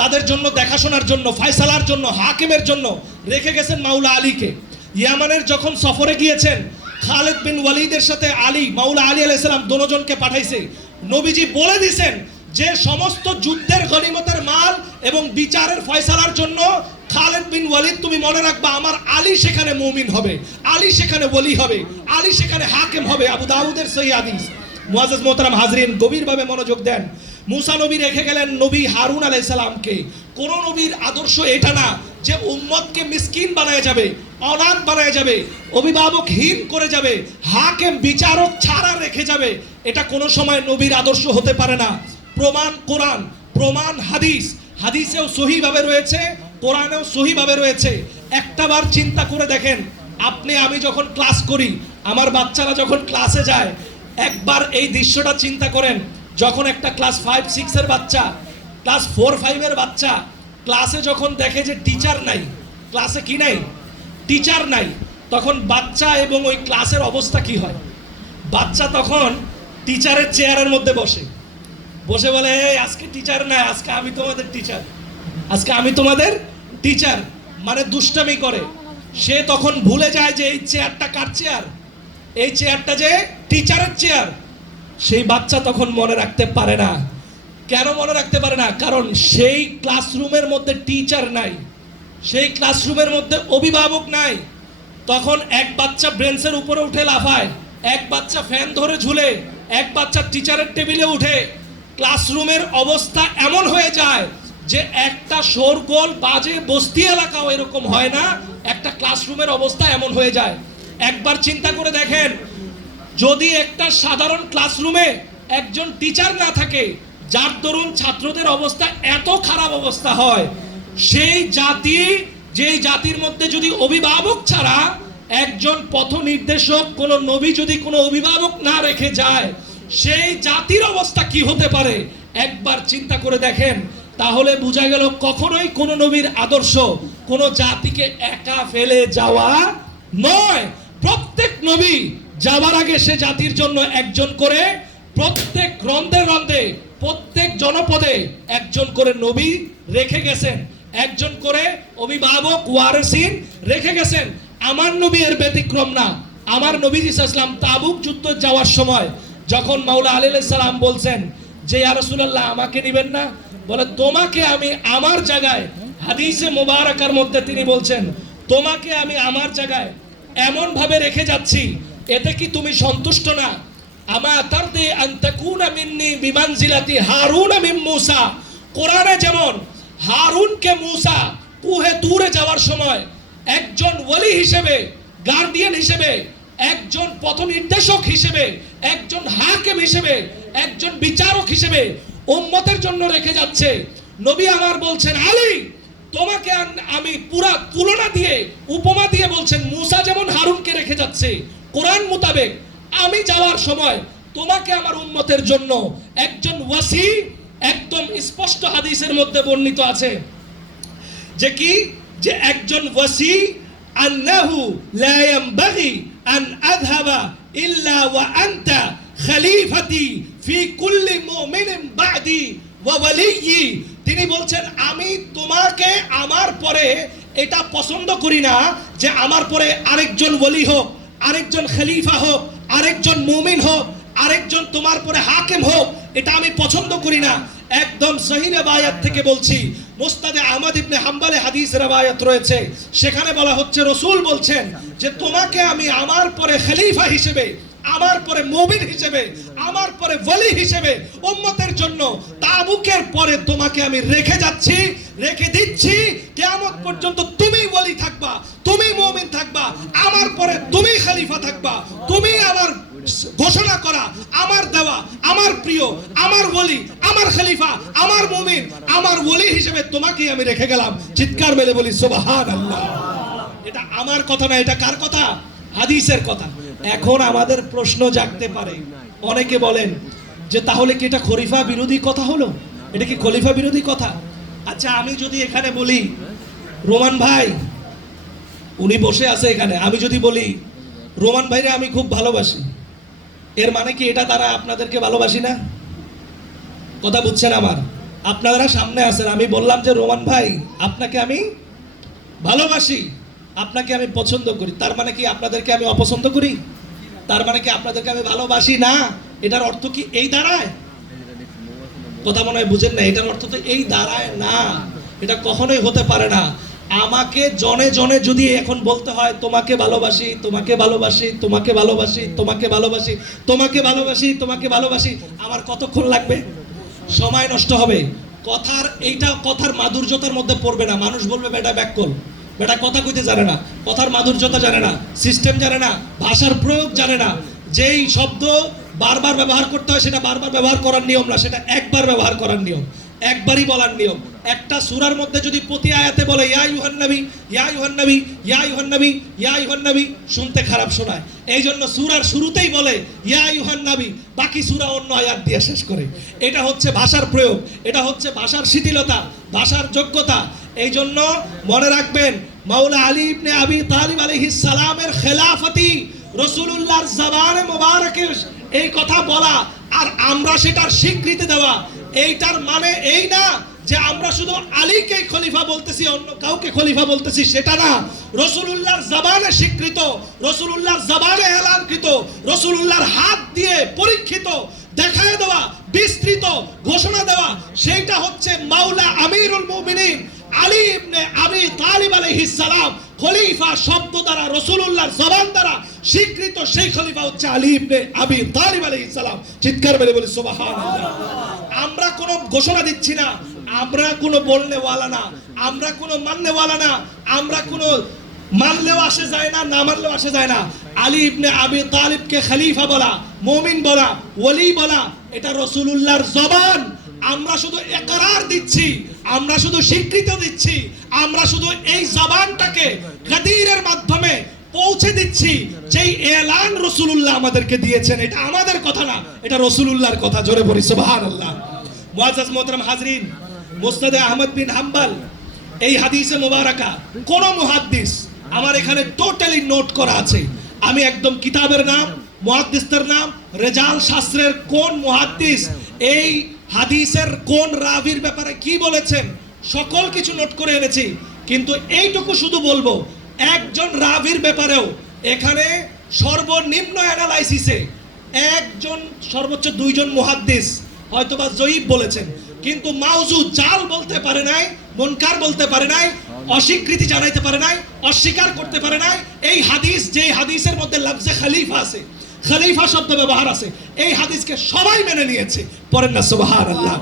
তাদের জন্য দেখাশোনার জন্য, ফয়সালার জন্য, হাকিমের জন্য রেখে গেছেন মাওলা আলীকে। ইয়ামানের যখন সফরে গিয়েছেন, খালিদ বিন ওয়ালিদের সাথে আলী, মাওলা আলী আলাইহিস সালাম দোনোজনকে পাঠাইছে। নবীজি বলে দিয়েছেন যে সমস্ত যুদ্ধের গনিমতের মাল এবং বিচারের ফয়সালার জন্য খালিদ বিন ওয়ালিদ তুমি মনে রাখবা আমার আলী সেখানে মুমিন হবে, আলী সেখানে ওলি হবে, আলী সেখানে হাকিম হবে। আবু দাউদের সহিহ হাদিস। মুআজ্জাজ মোহতারাম হাজরিন, গভীরভাবে মনোযোগ দেন। মূসা নবী রেখে গেলেন নবী হারুন আলাইহিস সালামকে। কোন নবীর আদর্শ এটা না যে উম্মতকে মিসকিন বানায় যাবে, অনাথ বানায় যাবে, অভিভাবকহীন করে যাবে, হাকিম বিচারক ছাড়া রেখে যাবে। এটা কোনো সময় নবীর আদর্শ হতে পারে না। প্রমাণ কোরআন, প্রমাণ হাদিস। হাদিসেও সহিভাবে রয়েছে, কোরআনেও সহিভাবে রয়েছে। একটাবার চিন্তা করে দেখেন, আপনি আমি যখন ক্লাস করি, আমার বাচ্চারা যখন ক্লাসে যায়, একবার এই দৃশ্যটা চিন্তা করেন। যখন একটা ক্লাস 5-6 এর বাচ্চা, ক্লাস 4-5 এর বাচ্চা ক্লাসে যখন দেখে যে টিচার নাই, ক্লাসে কি নাই, টিচার নাই, তখন বাচ্চা এবং ওই ক্লাসের অবস্থা কি হয়? বাচ্চা তখন টিচারের চেয়ারের মধ্যে বসে বসে বলে, এই আজকে টিচার নাই, আজকে আমি তোমাদের টিচার, আজকে আমি তোমাদের টিচার, মানে দুষ্টামি করে। সে তখন ভুলে যায় যে এই চেয়ারটা কার চেয়ার, এই চেয়ারটা যে টিচারের চেয়ার। সেই বাচ্চা তখন মনে রাখতে পারে না। কেন মনে রাখতে পারে না? কারণ সেই ক্লাসরুমের মধ্যে টিচার নাই, সেই ক্লাসরুমের মধ্যে অভিভাবক নাই। তখন এক বাচ্চা বেঞ্চের উপরে উঠে লাফায়, এক বাচ্চা ফ্যান ধরে ঝুলে, এক বাচ্চা টিচারের টেবিলে উঠে। ক্লাসরুমের অবস্থা এমন হয়ে যায় যে একটা শোরগোল বাজে বস্তি এলাকাও এরকম হয় না, একটা ক্লাসরুমের অবস্থা এমন হয়ে যায়। একবার চিন্তা করে দেখেন, যদি একটা সাধারণ ক্লাসরুমে একজন টিচার না থাকে, যার দরুন ছাত্রদের অবস্থা এত খারাপ অবস্থা হয়, সেই জাতি, যেই জাতির মধ্যে যদি অভিভাবক ছাড়া একজন পথ নির্দেশক, কোন নবী যদি কোনো অভিভাবক না রেখে যায়, সেই জাতির অবস্থা কি হতে পারে একবার চিন্তা করে দেখেন। তাহলে বোঝা গেল কখনোই কোন নবীর আদর্শ কোন জাতিকে একা ফেলে যাওয়া নয়। প্রত্যেক নবী যাওয়ার আগে সে জাতির জন্য একজন করে, প্রত্যেক রন্ধে রন্ধে প্রত্যেক জনপদে একজন করে নবী রেখে গেছেন, একজন করে অভিভাবক ওয়ারিসিন রেখে গেছেন। আমার নবী এর ব্যতিক্রম না। আমার নবী ইসলাম তাবুক যুদ্ধ যাওয়ার সময় যখন মাওলা আলী আলাইহিস সালাম বলছেন যে ইয়া রাসূলুল্লাহ আমাকে নেবেন না, বলে তোমাকে আমি আমার জায়গায়, হাদিসে মুবারাকার মধ্যে তিনি বলছেন তোমাকে আমি আমার জায়গায় এমন ভাবে রেখে যাচ্ছি, এতে কি তুমি সন্তুষ্ট না? আমা তারদি আন তাকুনা মিন্নি বিমানজিলাতি হারুন মিন মূসা। কোরআনে যেমন হারুনকে মূসা কুহে তুরে যাওয়ার সময় একজন ওলি হিসেবে, গার্ডিয়ান হিসেবে, একজন পথ নির্দেশক হিসেবে, একজন হাকিম হিসেবে, একজন বিচারক হিসেবে উম্মতের জন্য রেখে যাচ্ছে, নবী আমার বলছেন আলী তোমাকে আমি পুরা তুলনা দিয়ে, উপমা দিয়ে বলছেন মূসা যেমন হারুনকে রেখে যাচ্ছে, কোরআন মোতাবেক আমি যাওয়ার সময় তোমাকে আমার উম্মতের জন্য একজন ওয়াসি, একদম স্পষ্ট হাদিসের মধ্যে বর্ণিত আছে যে কি, যে একজন ওয়াসি আন্নাহু লা ইয়ানবাগি আন আযহাবা ইল্লা ওয়া আনতা খলিফাতি ফি কুল্লি মুমিনিন বাদি ওয়া ওয়ালিয়্যি। তিনি বলছেন আমি তোমাকে, আমার পরে এটা পছন্দ করি না যে আমার পরে আরেকজন ওলি হোক, আরেকজন খলিফা হোক, আরেকজন মুমিন হোক, আরেকজন তোমার পরে হাকিম হোক, এটা আমি পছন্দ করি না। একদম সহিহ রিওয়ায়াত থেকে বলছি, মুসনাদে আহমদ ইবনে হাম্বলে হাদিস রিওয়ায়াত রয়েছে, সেখানে বলা হচ্ছে রাসূল বলছেন যে তোমাকে আমি আমার পরে খলিফা হিসেবে, আমার পরে মুমিন হিসেবে, আমার পরে ওলি হিসেবে উম্মতের জন্য তাবুকের পরে তোমাকে আমি রেখে যাচ্ছি, রেখে দিচ্ছি। কিয়ামত পর্যন্ত তুমি ওলি থাকবা, তুমি মুমিন থাকবা, আমার পরে তুমি খলিফা থাকবা, তুমি আমার ঘোষণা করা, আমার দেওয়া, আমার প্রিয়, আমার ওলি, আমার খলিফা, আমার মুমিন, আমার ওলি হিসেবে তোমাকেই আমি রেখে গেলাম। চিৎকার মেলে বলি সুবহানাল্লাহ। এটা আমার কথা না, এটা কার কথা? হাদিসের কথা। এখন আমাদের প্রশ্ন জাগতে পারে, অনেকে বলেন যে তাহলে কি এটা খলিফা বিরোধী কথা হলো? এটা কি খলিফা বিরোধী কথা? আচ্ছা আমি যদি এখানে বলি রোমান ভাই, উনি বসে আছে এখানে, আমি যদি বলি রোমান ভাইরে আমি খুব ভালোবাসি, এর মানে কি এটা তারা আপনাদেরকে ভালোবাসি না? কথা বুঝছেন আমার? আপনারা সামনে আছেন, আমি বললাম যে রোমান ভাই আপনাকে আমি ভালোবাসি, আপনাকে আমি পছন্দ করি, তার মানে কি আপনাদেরকে আমি অপছন্দ করি? তার মানে কি আপনাদেরকে আমি ভালোবাসি না? এটার অর্থ কি এই দাঁড়ায়? কথা মনে হয় বুঝেন না। এটার অর্থ তো এই দাঁড়ায় না, এটা কখনোই হতে পারে না। আমাকে জনে জনে যদি এখন বলতে হয় তোমাকে ভালোবাসি, তোমাকে ভালোবাসি, তোমাকে ভালোবাসি, তোমাকে ভালোবাসি, তোমাকে ভালোবাসি, তোমাকে ভালোবাসি, আমার কতক্ষণ লাগবে? সময় নষ্ট হবে। কথার এইটা কথার মাধুর্যতার মধ্যে পড়বে না। মানুষ বলবে বেটা ব্যাককল, বেটা কথা কইতে জানে না, কথার মাধুর্যতা জানে না, সিস্টেম জানে না, ভাষার প্রয়োগ জানে না। যেই শব্দ বারবার ব্যবহার করতে হয় সেটা বারবার ব্যবহার করার নিয়ম না, সেটা একবার ব্যবহার করার নিয়ম, একবারই বলার নিয়ম। একটা সূরার মধ্যে যদি প্রতি আয়াতে বলে ইয়া আইয়ুহান নবী, ইয়া আইয়ুহান নবী, ইয়া আইয়ুহান নবী, ইয়া আইয়ুহান নবী, শুনতে খারাপ শোনায়। এই জন্য সূরার শুরুতেই বলে ইয়া আইয়ুহান নবী, বাকি সূরা অন্য আয়াত দিয়ে শেষ করে। এটা হচ্ছে ভাষার প্রয়োগ, এটা হচ্ছে ভাষার শিথিলতা, ভাষার যোগ্যতা। এই জন্য মনে রাখবেন, মাওলা আলী ইবনে আবি তালিব আলাইহিস সালামের খেলাফতি, রাসূলুল্লাহর জবানে মোবারকে এই কথা বলা আর আমরা সেটার স্বীকৃতি দেওয়া, এইটার মানে এই না যে আমরা শুধু আলীকে খলিফা বলতেছি, অন্য কাউকে খলিফা বলতেছি, সেটা না। রাসূলুল্লাহর জবানে স্বীকৃত, রাসূলুল্লাহর জবানে এলানকৃত, রাসূলুল্লাহর হাত দিয়ে পরীক্ষিত, দেখায় দেওয়া, বিস্তৃত ঘোষণা দেওয়া, সেইটা হচ্ছে মাওলা আমিরুল মুমিনিন আলী ইবনে আবি তালিব আলাইহিস সালাম। খলিফা শব্দ দ্বারা, রাসূলুল্লাহর জবান দ্বারা স্বীকৃত সেই খলিফা হচ্ছে আলী ইবনে আবি তালিব আলাইহিস সালাম। চিৎকার মেরে বলি সুবহানাল্লাহ। আমরা কোনো ঘোষণা দিচ্ছি না, আমরা কোনো বলনেওয়ালা না, আমরা কোনো মাননেওয়ালা না, আমরা কোনো মানলেও আসে যায় না, না মানলেও আসে যায় না। আলী ইবনে আবি তালিবকে খলিফা বলা, মুমিন বলা, ওলি বলা, এটা রাসূলুল্লাহর জবান। আমরা শুধু ইকরার দিচ্ছি, আমরা শুধু স্বীকৃতি দিচ্ছি, আমরা শুধু এই জবানটাকে গাদিরের মাধ্যমে পৌঁছে দিচ্ছি। যেই এলান রাসূলুল্লাহ আমাদেরকে দিয়েছেন, এটা আমাদের কথা না, এটা রাসূলুল্লাহর কথা। জোরে বলি সুবহানাল্লাহ। মুআজ্জাজ মোহতারাম হাজরিন, মুসনাদে আহমদ বিন হাম্বল এই হাদিসে মুবারাকা কোন মুহাদ্দিস আমার এখানে টোটালি নোট করা আছে। আমি একদম কিতাবের নাম, মুহাদ্দিসের নাম, রেজাল শাস্ত্রের কোন মুহাদ্দিস এই হাদিসের কোন রাবির ব্যাপারে কি বলেছেন, সকল কিছু নোট করে এনেছি। কিন্তু এইটুকু শুধু বলবো, একজন রাবির ব্যাপারেও এখানে সর্বনিম্ন অ্যানালাইসিসে একজন, সর্বোচ্চ দুইজন মুহাদ্দিস হয়তোবা জয়ীফ বলেছেন, কিন্তু মাউজু জাল বলতে পারে নাই, মুনকার বলতে পারে নাই, অস্বীকৃতি জানাইতে পারে নাই, অস্বীকার করতে পারে নাই। এই হাদিস, যে হাদিসের মধ্যে লফজে খলিফা আছে, খলিফা শব্দ ব্যবহার আছে, এই হাদিসকে সবাই মেনে নিয়েছে। পড়েন না সুবহানাল্লাহ।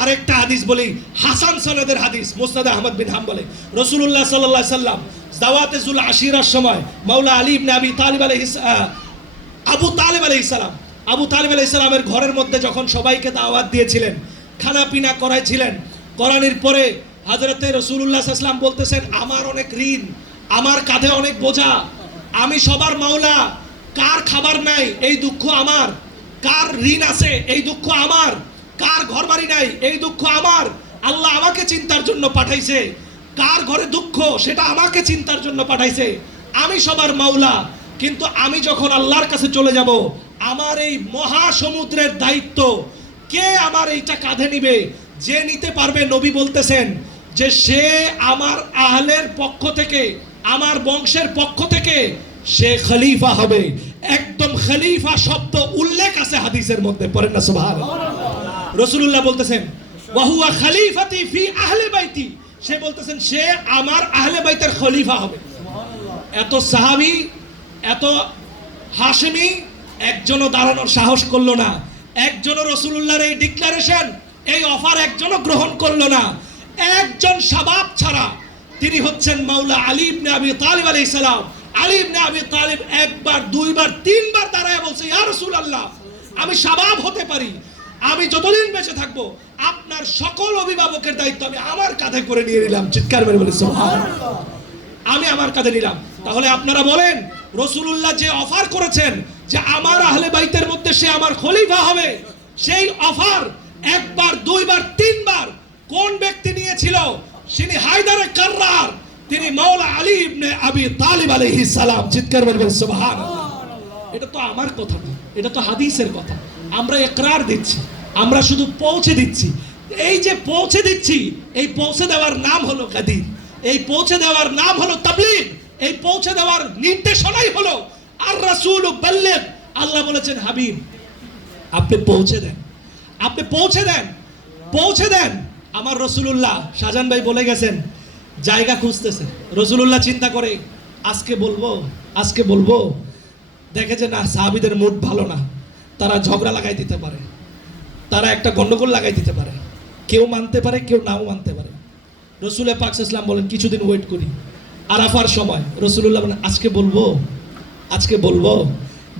আরেকটা হাদিস বলি, হাসান সনদের হাদিস, মুসনাদে আহমদ বিন হাম্বলে রাসূলুল্লাহ সাল্লাল্লাহু আলাইহি সাল্লাম দাওয়াতে যুল আশিরার সময় মাওলা আলী ইবনে আবি তালিব আলাইহিস আবু তালিব আলাইহিস সালাম, আবু তালিব আলাইহিস সালামের ঘরের মধ্যে যখন সবাইকে দাওয়াত দিয়েছিলেন, খানা পিনা করাইছিলেন, করানির পরে হযরতে রাসূলুল্লাহ সাল্লাল্লাহু আলাইহি ওয়াসাল্লাম বলতেছেন, আমার অনেক ঋণ, আমার কাঁধে অনেক বোঝা, আমি সবার মাওলা, কার খাবার নাই এই দুঃখ আমার, কার ঋণ আছে এই দুঃখ আমার, কার ঘরবাড়ি নাই এই দুঃখ আমার, আল্লাহ আমাকে চিন্তার জন্য পাঠাইছে, কার ঘরে দুঃখ সেটা আমাকে চিন্তার জন্য পাঠাইছে, আমি সবার মাওলা, কিন্তু আমি যখন আল্লাহর কাছে চলে যাব, আমার এই মহাসমুদ্রের দায়িত্ব কে আমার এইটা কাঁধে নিবে? যে নিতে পারবে, নবী বলতেছেন যে সে আমার আহলের পক্ষ থেকে, আমার বংশের পক্ষ থেকে সে খলিফা হবে। একদম খলিফা শব্দ উল্লেখ আছে হাদিসের মধ্যে। পড়েন না সুবহানাল্লাহ। রাসূলুল্লাহ বলতেছেন ওয়া হুয়া খলিফাতি ফি আহলি বাইতি, সে বলতেছেন সে আমার আহলে বাইতের খলিফা হবে। এত সাহাবী, এত হাশিমি একজনও দাঁড়ানোর সাহস করলো না, একজনও রাসূলুল্লাহর এই ডিক্লারেশন, এই অফার একজনও গ্রহণ করলো না। একজন শাবাব ছাড়া, তিনি হচ্ছেন মাওলা আলী ইবনে আবি তালিব আলাইহিস সালাম। আলী ইবনে আবি তালিব একবার, দুইবার, তিনবার দাঁড়ায় বলছে, ইয়া রাসূলুল্লাহ, আমি শাবাব হতে পারি, আমি যতদিন বেঁচে থাকবো আপনার সকল অভিভাবকের দায়িত্ব আমি আমার কাঁধে করে নিয়ে নিলাম। চিৎকার মেরে বলে সুবহানাল্লাহ। আমি আমার কাঁধে নিলাম। তাহলে আপনারা বলেন, রাসূলুল্লাহ যে অফার করেছেন যে আমার আহলে বাইতের মধ্যে সে আমার খলিফা হবে, সেই অফার একবার, দুইবার, তিনবার কোন ব্যক্তি নিয়েছিল? তিনি হায়দারে কাররার, তিনি মাওলা আলী ইবনে আবি তালিব আলাইহিস সালাম। চিৎকার মেরে বলে সুবহানাল্লাহ। এটা তো আমার কথা না, এটা তো হাদিসের কথা। আমরা ইকরার দিচ্ছি, আমরা শুধু পৌঁছে দিচ্ছি। এই যে পৌঁছে দিচ্ছি, এই পৌঁছে দেওয়ার নাম হলো গাদির, এই পৌঁছে দেওয়ার নাম হলো তাবলীগ, এই পৌঁছে দেওয়ার নির্দেশনাই হলো আর রাসূল বাল্লিগ। আল্লাহ বলেছেন, হাবিব আপনি পৌঁছে দেন, আপনি পৌঁছে দেন, পৌঁছে দেন। আমার রাসূলুল্লাহ, শাহজাহান ভাই বলে গেছেন, জায়গা খুঁজতেছে। রাসূলুল্লাহ চিন্তা করে, আজকে বলবো, আজকে বলবো, দেখে যে না, সাহাবীদের মুড ভালো না, তারা ঝগড়া লাগাই দিতে পারে, তারা একটা গন্ডগোল লাগাই দিতে পারে, কেউ মানতে পারে, কেউ নাও মানতে পারে। রাসূল পাক সাল্লাল্লাহু আলাইহি ওয়াসাল্লাম বলেন, কিছুদিন ওয়েট করি। আরাফার সময় রাসূলুল্লাহ বলেন, আজকে বলবো, আজকে বলবো।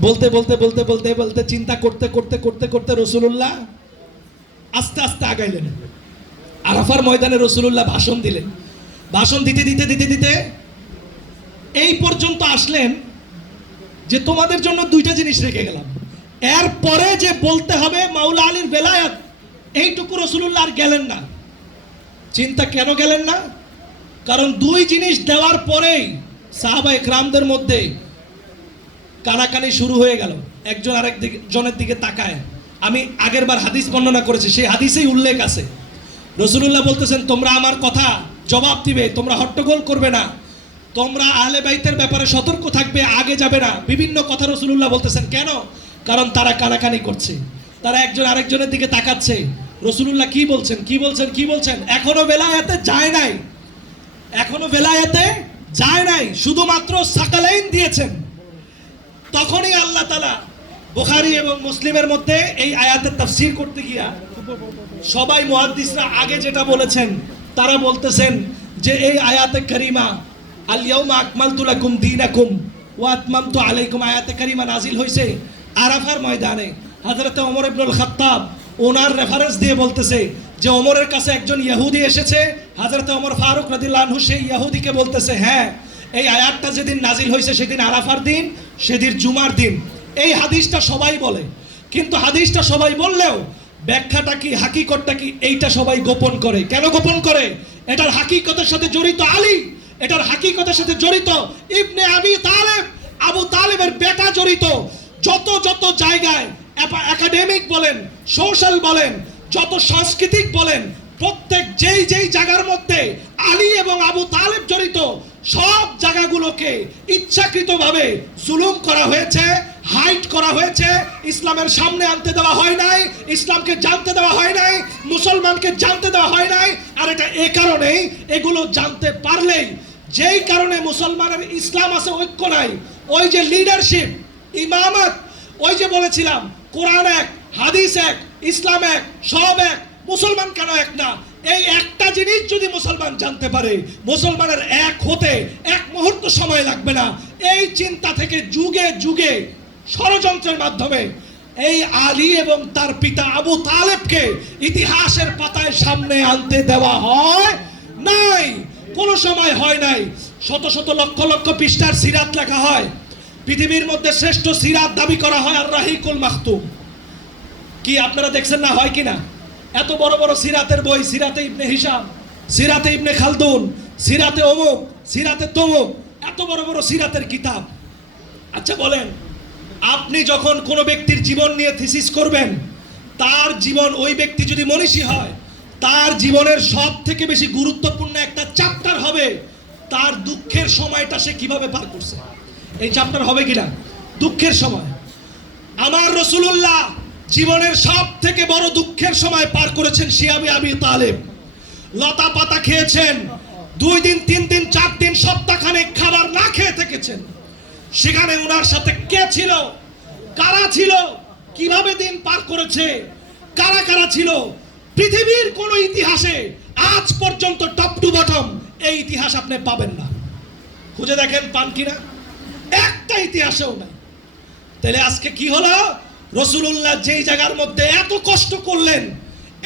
বলতে বলতে বলতে বলতে বলতে চিন্তা করতে করতে করতে করতে রাসূলুল্লাহ আস্তে আস্তে আগাইলেন। আরাফার ময়দানে রাসূলুল্লাহ ভাষণ দিলেন। ভাষণ দিতে দিতে দিতে দিতে এই পর্যন্ত আসলেন যে তোমাদের জন্য দুইটা জিনিস রেখে গেলাম, এরপরে যে বলতে হবে মাওলা আলীর বেলায়াত, এইটুকু রাসূলুল্লাহ আর গেলেন না। চিন্তা কেন গেলেন না? কারণ দুই জিনিস দেওয়ার পরেই সাহাবা একরামদের মধ্যে কানাকানি শুরু হয়ে গেল, একজন আরেক জনের দিকে তাকায়। আমি আগের বার হাদিস বর্ণনা করেছি, সেই হাদিসেই উল্লেখ আছে। রাসূলুল্লাহ বলতেছেন তোমরা আমার কথা জবাব দিবে, তোমরা হট্টগোল করবে না, তোমরা আহলে বাইতের ব্যাপারে সতর্ক থাকবে, আগে যাবে না। বিভিন্ন কথা রাসূলুল্লাহ বলতেছেন। কেন? কারণ তারা কানাকানি করছে, তারা একজন আরেকজনের দিকে তাকাচ্ছে। রাসূলুল্লাহ কি বলছেন, কি বলছেন, কি বলছেন? এখনো বেলায়েতে যায় নাই, এখনো বেলায়েতে যায় নাই, শুধুমাত্র সাকালাইন দিয়েছেন। তখনই আল্লাহ তাআলা বুখারী এবং মুসলিমের মধ্যে এই আয়াতের তাফসীর করতে গিয়া সবাই মুহাদ্দিসরা আগে যেটা বলেছেন, তারা বলতেছেন যে এই আয়াতে কারিমা আল ইয়াউমা আকমালতু লাকুম দীনাকুম ওয়া আতমামতু আলাইকুম আয়াতে কারিমা নাজিল হইছে আরাফার ময়দানে। হযরত ওমর ইবনুল খাত্তাব ওনার রেফারেন্স দিয়ে বলতেছে যে ওমরের কাছে একজন ইহুদি এসেছে, হযরত ওমর ফারুক রাদিয়াল্লাহু আনহু সেই ইহুদিকে বলতেছে, হ্যাঁ এই আয়াতটা যেদিন নাজিল হয়েছে সেদিন আরাফার দিন, সেদিন জুমার দিন। এই হাদিসটা সবাই বলে, কিন্তু হাদিসটা সবাই বললেও ব্যাখ্যাটা কি, হাকিকতটা কি, এইটা সবাই গোপন করে। কেন গোপন করে? এটার হাকিকতের সাথে জড়িত আলী, এটার হাকিকতের সাথে জড়িত ইবনে আবি তালেব, আবু তালেবের বেটা জড়িত। যত যত জায়গায় একাডেমিক বলেন, সোশ্যাল বলেন, যত সাংস্কৃতিক বলেন, প্রত্যেক যেই যেই জায়গার মধ্যে আলী এবং আবু তালেব জড়িত, সব জায়গাগুলোকে ইচ্ছাকৃতভাবে জুলুম করা হয়েছে, হাইড করা হয়েছে, ইসলামের সামনে আনতে দেওয়া হয় নাই, ইসলামকে জানতে দেওয়া হয় নাই, মুসলমানকে জানতে দেওয়া হয় নাই। আর এটা এ কারণেই, এগুলো জানতে পারলেই, যেই কারণে মুসলমানের ইসলাম আছে ঐক্য নাই। ওই যে লিডারশিপ, ইমামত, ওই যে বলেছিলাম কোরআন এক, হাদিস এক, ইসলাম এক, সব এক, মুসলমান কেন এক না? এই একটা জিনিস যদি মুসলমান জানতে পারে, মুসলমানের এক হতে এক মুহূর্ত সময় লাগবে না। এই চিন্তা থেকে যুগে যুগে ষড়যন্ত্রের মাধ্যমে এই আলী এবং তার পিতা আবু তালেবকে ইতিহাসের পাতায় সামনে আনতে দেওয়া হয় নাই, কোনো সময় হয় নাই। শত শত লক্ষ লক্ষ পৃষ্ঠার সিরাত লেখা হয়, পৃথিবীর মধ্যে শ্রেষ্ঠ সিরাত দাবি করা হয় আর রাহিকুল মাখতুম। কি আপনারা দেখছেন না, হয় কিনা? এত বড় বড় সিরাতের বই, সিরাতে ইবনে হিশাম, সিরাতে ইবনে খালদুন, সিরাতে অমুক, সিরাতে তমুক, এত বড় বড় সিরাতের কিতাব। আচ্ছা বলেন, আপনি যখন কোনো ব্যক্তির জীবন নিয়ে থিসিস করবেন, তার জীবন, ওই ব্যক্তি যদি মনীষী হয়, তার জীবনের সব থেকে বেশি গুরুত্বপূর্ণ একটা চ্যাপ্টার হবে তার দুঃখের সময়টা সে কিভাবে পার করছে। এই চ্যাপ্টার হবে কিনা? দুঃখের সময়। আমার রাসূলুল্লাহ জীবনের সব থেকে বড় দুঃখের সময় পার করেছেন শিয়াবে আবি তালেব। লতা পাতা খেয়েছেন, 2 দিন 3 দিন 4 দিন সপ্তাহখানেক খাবার না খেয়ে থেকেছেন। সেখানে ওনার সাথে কে ছিল, কারা ছিল, কিভাবে দিন পার করেছে, কারা কারা ছিল, পৃথিবীর কোন ইতিহাসে আজ পর্যন্ত টপ টু বটম এই ইতিহাস আপনি পাবেন না। খুঁজে দেখেন, পান কিনা? একটা ইতিহাসেও নাই। তাহলে আজকে কি হলো? রাসূলুল্লাহ যেই জায়গার মধ্যে এত কষ্ট করলেন,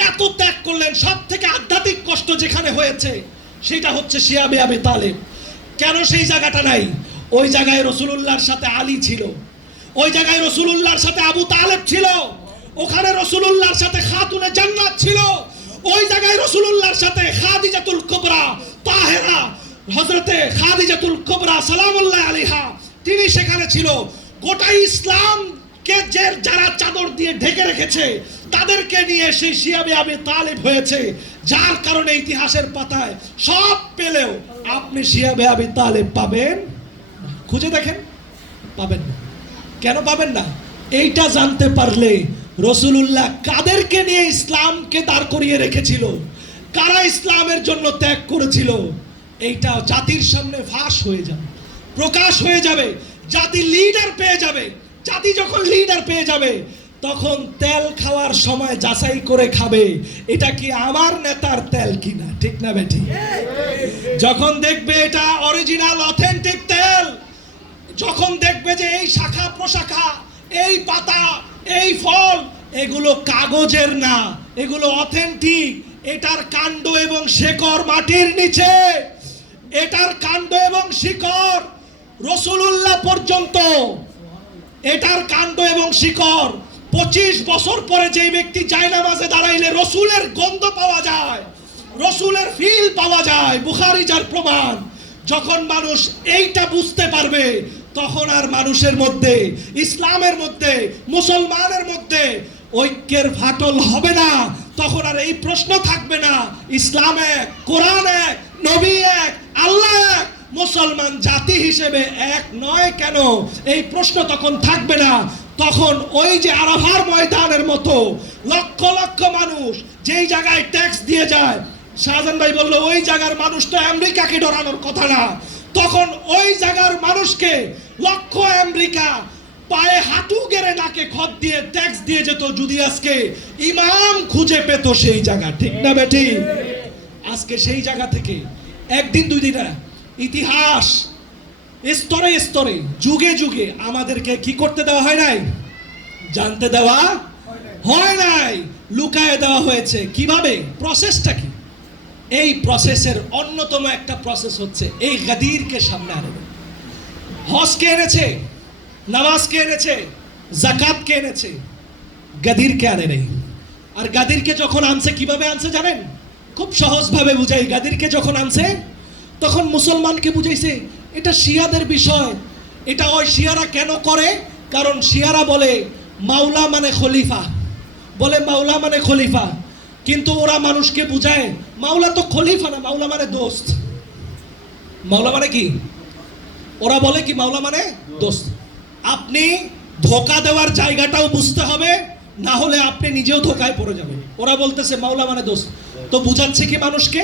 এত ত্যাগ করলেন, সব থেকে আধ্যাত্মিক কষ্ট যেখানে হয়েছে সেটা হচ্ছে শিয়াবে আবি তালেব। কেন সেই জায়গাটা নাই? ওই জায়গায় রাসূলুল্লাহর সাথে আলী ছিল, ওই জায়গায় রাসূলুল্লাহর সাথে আবু তালেব ছিল, ওখানে রাসূলুল্লাহর সাথে খাতুনে জান্নাত ছিল, ওই জায়গায় রাসূলুল্লাহর সাথে খাদিজাতুল কুবরা তাহেরা, হযরতে খাদিজাতুল কুবরা সালামুল্লাহ আলাইহা, তিনি সেখানে ছিল। গোটা ইসলামকে যারা চাদর দিয়ে ঢেকে রেখেছে তাদেরকে নিয়ে সেই শিয়াবে আবি তালেব হয়েছে, যার কারণে ইতিহাসের পাতায় সব পেলেও আপনি শিয়াবে আবি তালেব পাবেন? খুঁজে দেখেন, পাবেন না। কেন পাবেন না? এইটা জানতে পারলে রাসূলুল্লাহ কাদেরকে নিয়ে ইসলামকে দাঁড় করিয়ে রেখেছিল, কারা ইসলামের জন্য ত্যাগ করেছিল, এইটা জাতির সামনে ফাঁস হয়ে যাবে, প্রকাশ হয়ে যাবে। জাতি লিডার পেয়ে যাবে। জাতি যখন লিডার পেয়ে যাবে, তখন তেল খাওয়ার সময় যাচাই করে খাবে এটা কি আমার নেতার তেল কিনা, ঠিক না বেঠিক? যখন দেখবে এটা অরিজিনাল অথেন্টিক তেল, যখন দেখবে যে এই শাখা প্রশাখা, এই পাতা, এই ফল, এগুলো কাগজের না, এগুলো অথেন্টিক, এটার কাণ্ড এবং শেকড় মাটির নিচে, এটার কাণ্ড এবং শিকড় রাসূলুল্লাহ পর্যন্ত এটার কাণ্ড এবং শিকড় 25 বছর পরে যে ব্যক্তি জায়নামাজে দাঁড়াইলে রসুলের গন্ধ পাওয়া যায়, রসুলের ফিল পাওয়া যায়, বুখারী যার প্রমাণ। যখন মানুষ এইটা বুঝতে পারবে তখন আর মানুষের মধ্যে, ইসলামের মধ্যে, মুসলমানের মধ্যে ঐক্যের ফাটল হবে না। তখন আর এই প্রশ্ন থাকবে না ইসলাম এক, কোরআন এক, নবী এক, আল্লাহ এক, মুসলমান জাতি হিসেবে এক নয় কেন, এই প্রশ্ন তখন থাকবে না। তখন ওই যে আরাফার ময়দানের মতো লক্ষ লক্ষ মানুষ যেই জায়গায় ট্যাক্স দিয়ে যায়, শাহজাহান ভাই বললো ওই জায়গার মানুষ তো আমেরিকাকে ডরানোর কথা না, তখন ওই জায়গার মানুষকে লক্ষ আমেরিকা পায়ে হাঁটু গেড়ে নাকে খত দিয়ে ট্যাক্স দিয়ে যেত যদি আজকে ইমাম খুঁজে পেত সেই জায়গা, ঠিক না বেটি? আজকে সেই জায়গা থেকে একদিন দুই দিন না, ইতিহাস স্তরে স্তরে যুগে যুগে আমাদেরকে কি করতে দেওয়া হয় নাই? জানতে দেওয়া হয় নাই, লুকায়ে দেওয়া হয়েছে। কিভাবে? প্রসেসটা কি? এই প্রসেসের অন্যতম একটা প্রসেস হচ্ছে এই গাদিরকে সামনে আনবে। হজকে এনেছে, নামাজকে এনেছে, যাকাতকে এনেছে, গাদিরকে আনে নেই। আর গাদিরকে যখন আনছে কিভাবে আনছে জানেন? খুব সহজভাবে বুঝাই। গাদিরকে যখন আনছে তখন মুসলমানকে বুঝাইছে এটা শিয়াদের বিষয়। এটা ওই শিয়ারা কেন করে? কারণ শিয়ারা বলে মাওলা মানে খলিফা, বলে মাওলা মানে খলিফা, কিন্তু ওরা মানুষকে বুঝায় মাওলা তো খলিফা না, মাওলা মানে দোস্ত। মাওলা মানে কি? ওরা বলে কি মাওলা মানে দোস্ত। আপনি ধোকা দেওয়ার জায়গাটাও বুঝতে হবে, না হলে আপনি নিজেও ধোকায় পড়ে যাবেন। ওরা বলতেছে মাওলা মানে দোস্ত, তো বুঝাচ্ছে কি মানুষকে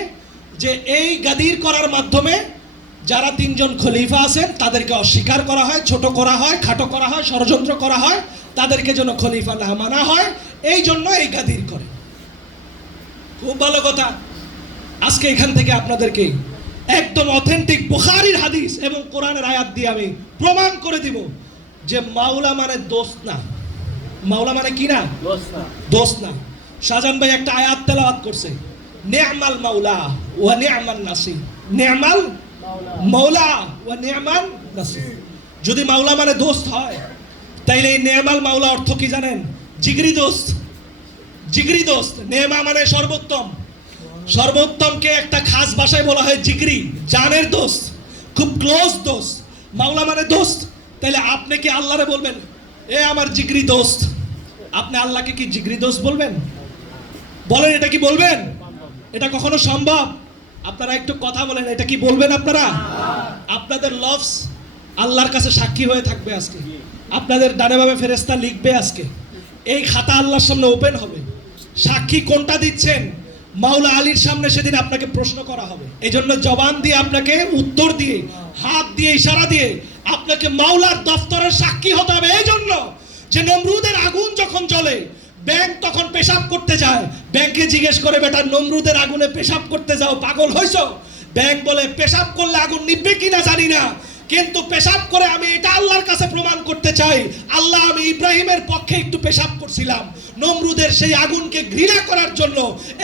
যে এই গাদির করার মাধ্যমে যারা তিনজন খলিফা আছেন তাদেরকে অস্বীকার করা হয়, ছোট করা হয়, খাটো করা হয়, ষড়যন্ত্র করা হয়, তাদেরকে যেন খলিফা না মানা হয়, এই জন্য এই গাদির করে। খুব ভালো কথা। আজকে এখান থেকে আপনাদেরকে একদম অথেন্টিক বুখারীর হাদিস এবং কোরআনের আয়াত দিয়ে আমি প্রমাণ করে দিব যে মাওলা মানে দোস্ত না। মাওলা মানে কি না? দোস্ত না। শাহজাহান ভাই একটা আয়াত তেলাওয়াত করছে, নি'মাল মাওলা ওয়া নি'মান নাসির। নি'মাল মাওলা ওয়া নি'মান নাসির। যদি মাওলা মানে দোস্ত হয় তাইলে এই নি'মাল মাওলা অর্থ কি জানেন? জিগরি দোস্ত। জিগরি দোস্ত। নেমা মানে সর্বোত্তম। সর্বোত্তমকে একটা খাস ভাষায় বলা হয় জিগরি, জানের দোস্ত, খুব ক্লোজ দোস্ত। মাওলা মানে দোস্ত। তাহলে আপনি কি আল্লাহরে বলবেন এ আমার জিগরি দোস্ত? আপনি আল্লাহকে কি জিগরি দোস্ত বলবেন? বলেন, এটা কি বলবেন? এটা কখনো সম্ভব? আপনারা একটু কথা বলেন, এটা কি বলবেন আপনারা? আপনাদের লফস আল্লাহর কাছে সাক্ষী হয়ে থাকবে আজকে। আপনাদের ডানে বামে ফেরেশতা লিখবে আজকে। এই খাতা আল্লাহর সামনে ওপেন হবে। সাক্ষী কোনটা দিচ্ছেন? মাওলা আলীর সামনে সেদিন আপনাকে প্রশ্ন করা হবে। এই জন্য জবান দিয়ে আপনাকে উত্তর দিয়ে, হাত দিয়ে, ইশারা দিয়ে আপনাকে মাওলার দফতরের সাক্ষী হতে হবে। এই জন্য যে নমরুদের আগুন যখন জ্বলে, ব্যাংক তখন পেশাব করতে যায়, ব্যাংকে জিজ্ঞেস করে বেটা নমরুদের আগুনে পেশাব করতে যাও, পাগল হইছো? ব্যাংক বলে পেশাব করলে আগুন নিভবে কিনা জানি না, কিন্তু পেশাব করে আমি এটা আল্লাহর কাছে প্রমাণ করতে চাই, আল্লাহ আমি ইব্রাহিমের পক্ষে একটু পেশাব করছিলাম নমরুদের সেই আগুনকে ঘৃণা করার জন্য।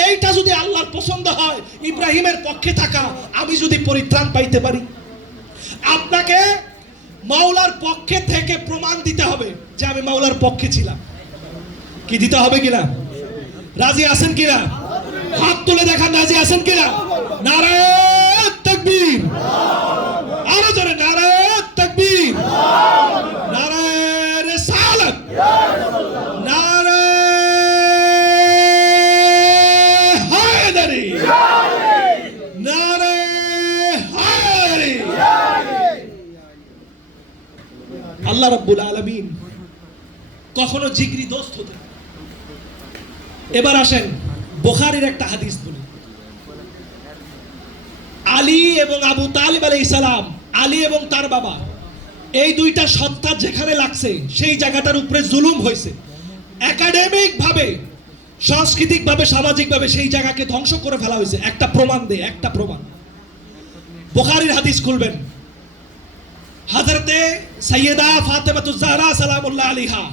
এইটা যদি আল্লাহর পছন্দ হয়, ইব্রাহিমের পক্ষে থাকা আমি যদি পরিত্রাণ পাইতে পারি। আপনাকে মাওলার পক্ষে থেকে প্রমাণ দিতে হবে যে আমি মাওলার পক্ষে ছিলাম। কি দিতে হবে কিনা? রাজি আছেন কিনা? হাত তুলে দেখান, রাজি আছেন কিনা? নারায়ে তাকবীর। আরো জোরে নারায়ে তাকবীর। নারায়ে রিসালাত। নারায়ে হায়দারি। নারায়ে হায়দারি। আল্লাহ রাব্বুল আলামিন কখনো জিগরি দোস্ত হতে। এবার আসেন বুখারীর একটা হাদিস বলি। আলী এবং আবু তালিব আলাইহিস সালাম, আলী এবং তার বাবা, এই দুইটা সত্তা যেখানে লাগছে সেই জায়গাটার উপরে জুলুম হয়েছে। একাডেমিক ভাবে, সাংস্কৃতিক ভাবে, সামাজিক ভাবে সেই জায়গাকে ধ্বংস করে ফেলা হয়েছে। একটা প্রমাণ দে, একটা প্রমাণ। বুখারীর হাদিস খুলবেন, হযরতে সাইয়্যিদা ফাতেমাতুজ জাহরা সালামুল্লাহ আলাইহা,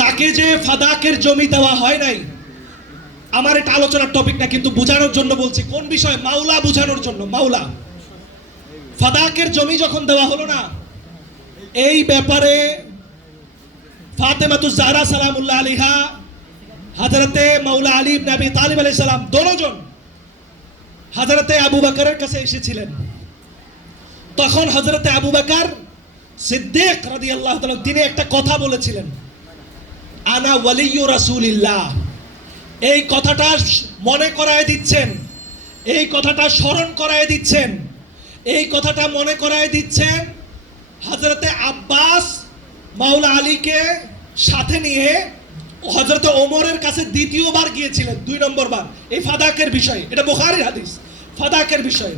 তাকে যে ফাদাকের জমি দেওয়া হয় নাই, আমার এটা আলোচনার টপিক না, কিন্তু বোঝানোর জন্য বলছি। কোন বিষয়? মাওলা বোঝানোর জন্য। মাওলা ফাদাকের জমি যখন দেওয়া হলো না, এই ব্যাপারে ফাতেমাতুজ জাহরা সালামুল্লাহ আলাইহা, হযরতে মাওলা আলী ইবনে আবি তালিব আলাইহিস সালাম দুজন হযরতে আবু বকরের কাছে এসেছিলেন। তখন হযরতে আবু বকর সিদ্দিক রাদিয়াল্লাহু তাআলা তিনি একটা কথা বলেছিলেন, আনা ওয়ালিয়্যু রাসূলিল্লাহ। এই কথাটা মনে করায় দিচ্ছেন, এই কথাটা স্মরণ করায় দিচ্ছেন, এই কথাটা মনে করায় দিচ্ছেন হযরতে আব্বাস মাওলা আলীকে সাথে নিয়ে হযরতে ওমরের কাছে দ্বিতীয়বার গিয়েছিলেন, 2 নম্বর বার। এই ফাদাকের বিষয়, এটা বুখারীর হাদিস, ফাদাকের বিষয়।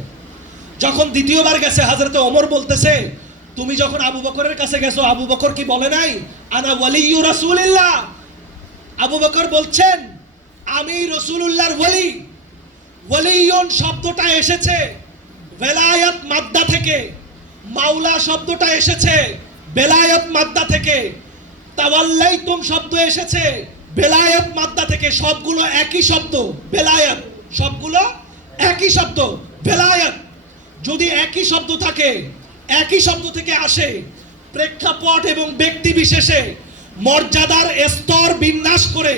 যখন দ্বিতীয়বার গেছে হযরতে ওমর বলতেছে, তুমি যখন আবু বকরের কাছে গেছো, আবু বকর কি বলে নাই আনা ওয়ালিয়্যু রাসূলিল্লাহ? আবু বকর বলছেন আমি রাসূলুল্লাহর ওয়ালি। ওয়ালিয়ুন শব্দটা এসেছে বেলায়াত মাদ্দা থেকে, মাওলা শব্দটা এসেছে বেলায়াত মাদ্দা থেকে, তাওয়াল্লাইতুম শব্দ এসেছে বেলায়াত মাদ্দা থেকে। সবগুলো একই শব্দ, বেলায়াত, সবগুলো একই শব্দ বেলায়াত। যদি একই শব্দ থাকে, একই শব্দ থেকে আসে, প্রেক্ষাপট এবং ব্যক্তি বিশেষে মর্যাদার স্তর বিন্যাস করে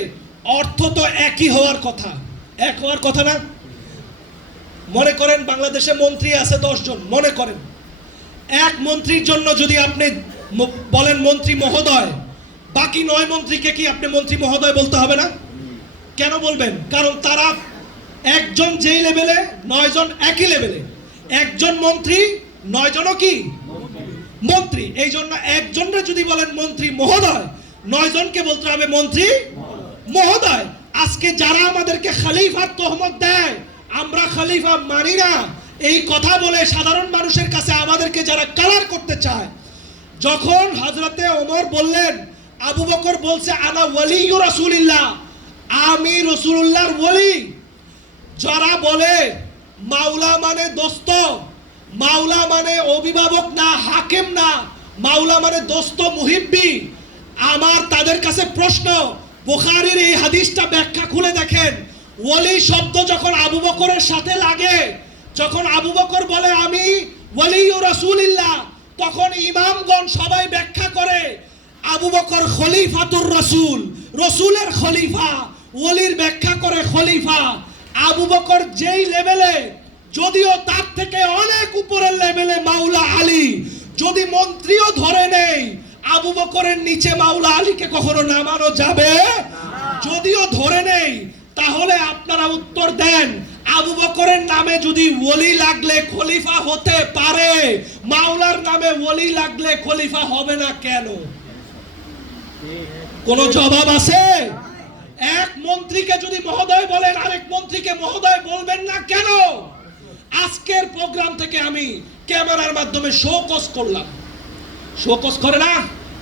অর্থ তো একই হওয়ার কথা, এক হওয়ার কথা না? মনে করেন বাংলাদেশে মন্ত্রী আছে 10 জন, মনে করেন এক মন্ত্রীর জন্য যদি আপনি বলেন মন্ত্রী মহোদয়, বাকি 9 মন্ত্রীকে কি আপনি মন্ত্রী মহোদয় বলতে হবে না? কেন বলবেন? কারণ তারা একজন যেই লেভেলে, 9 জন একই লেভেলে। একজন মন্ত্রী, 9 জনও কি মন্ত্রী। এই জন্য একজনরে যদি বলেন মন্ত্রী মহোদয়, 9 জনকে বলতে হবে মন্ত্রী মহোদয়। আজকে যারা আমাদেরকে খলিফার তহমত দেয়, আমরা খলিফা মানি না, এই কথা বলে সাধারণ মানুষের কাছে আমাদেরকে যারা কালার করতে চায়, যখন হযরতে ওমর বললেন, আবু বকর বলছে আনা ওয়ালিয়্যু রাসূলিল্লাহ, আমি রাসূলুল্লাহর ওয়ালি। যারা বলে মাওলা মানে দোস্ত, মাওলা মানে অভিভাবক না, হাকিম না, মাওলা মানে দোস্ত মুহিব্বি, আমার তাদের কাছে প্রশ্ন, বুখারীর এই হাদিসটা ব্যাখ্যা খুলে দেখেন। ওয়ালি শব্দ যখন আবু বকরের সাথে লাগে, যখন আবু বকর বলে আমি ওয়ালিয়্যু রাসূলিল্লাহ, তখন ইমামগণ সবাই ব্যাখ্যা করে আবু বকর খলিফাতুর রাসূল, রাসূলের খলিফা। ওয়ালির ব্যাখ্যা করে খলিফা। আবু বকর যেই লেভেলে, যদিও তার থেকে অনেক উপরের লেভেলে মাওলা আলী, যদি মন্ত্রীও ধরে নেই, আবু বকরের নিচে মাওলা আলীকে কখনো নামানো যাবে? যদিও ধরে নেই, তাহলে আপনারা উত্তর দেন, আবু বকরের নামে যদি ওলি লাগলে খলিফা হতে পারে, মাওলার নামে ওলি লাগলে খলিফা হবে না কেন? কোন জবাব আছে? এক মন্ত্রীকে যদি মহোদয় বলেন, আরেক মন্ত্রীকে মহোদয় বলবেন না কেন? আজকের প্রোগ্রাম থেকে আমি ক্যামেরার মাধ্যমে শোকজ করলাম। শোকজ করে না?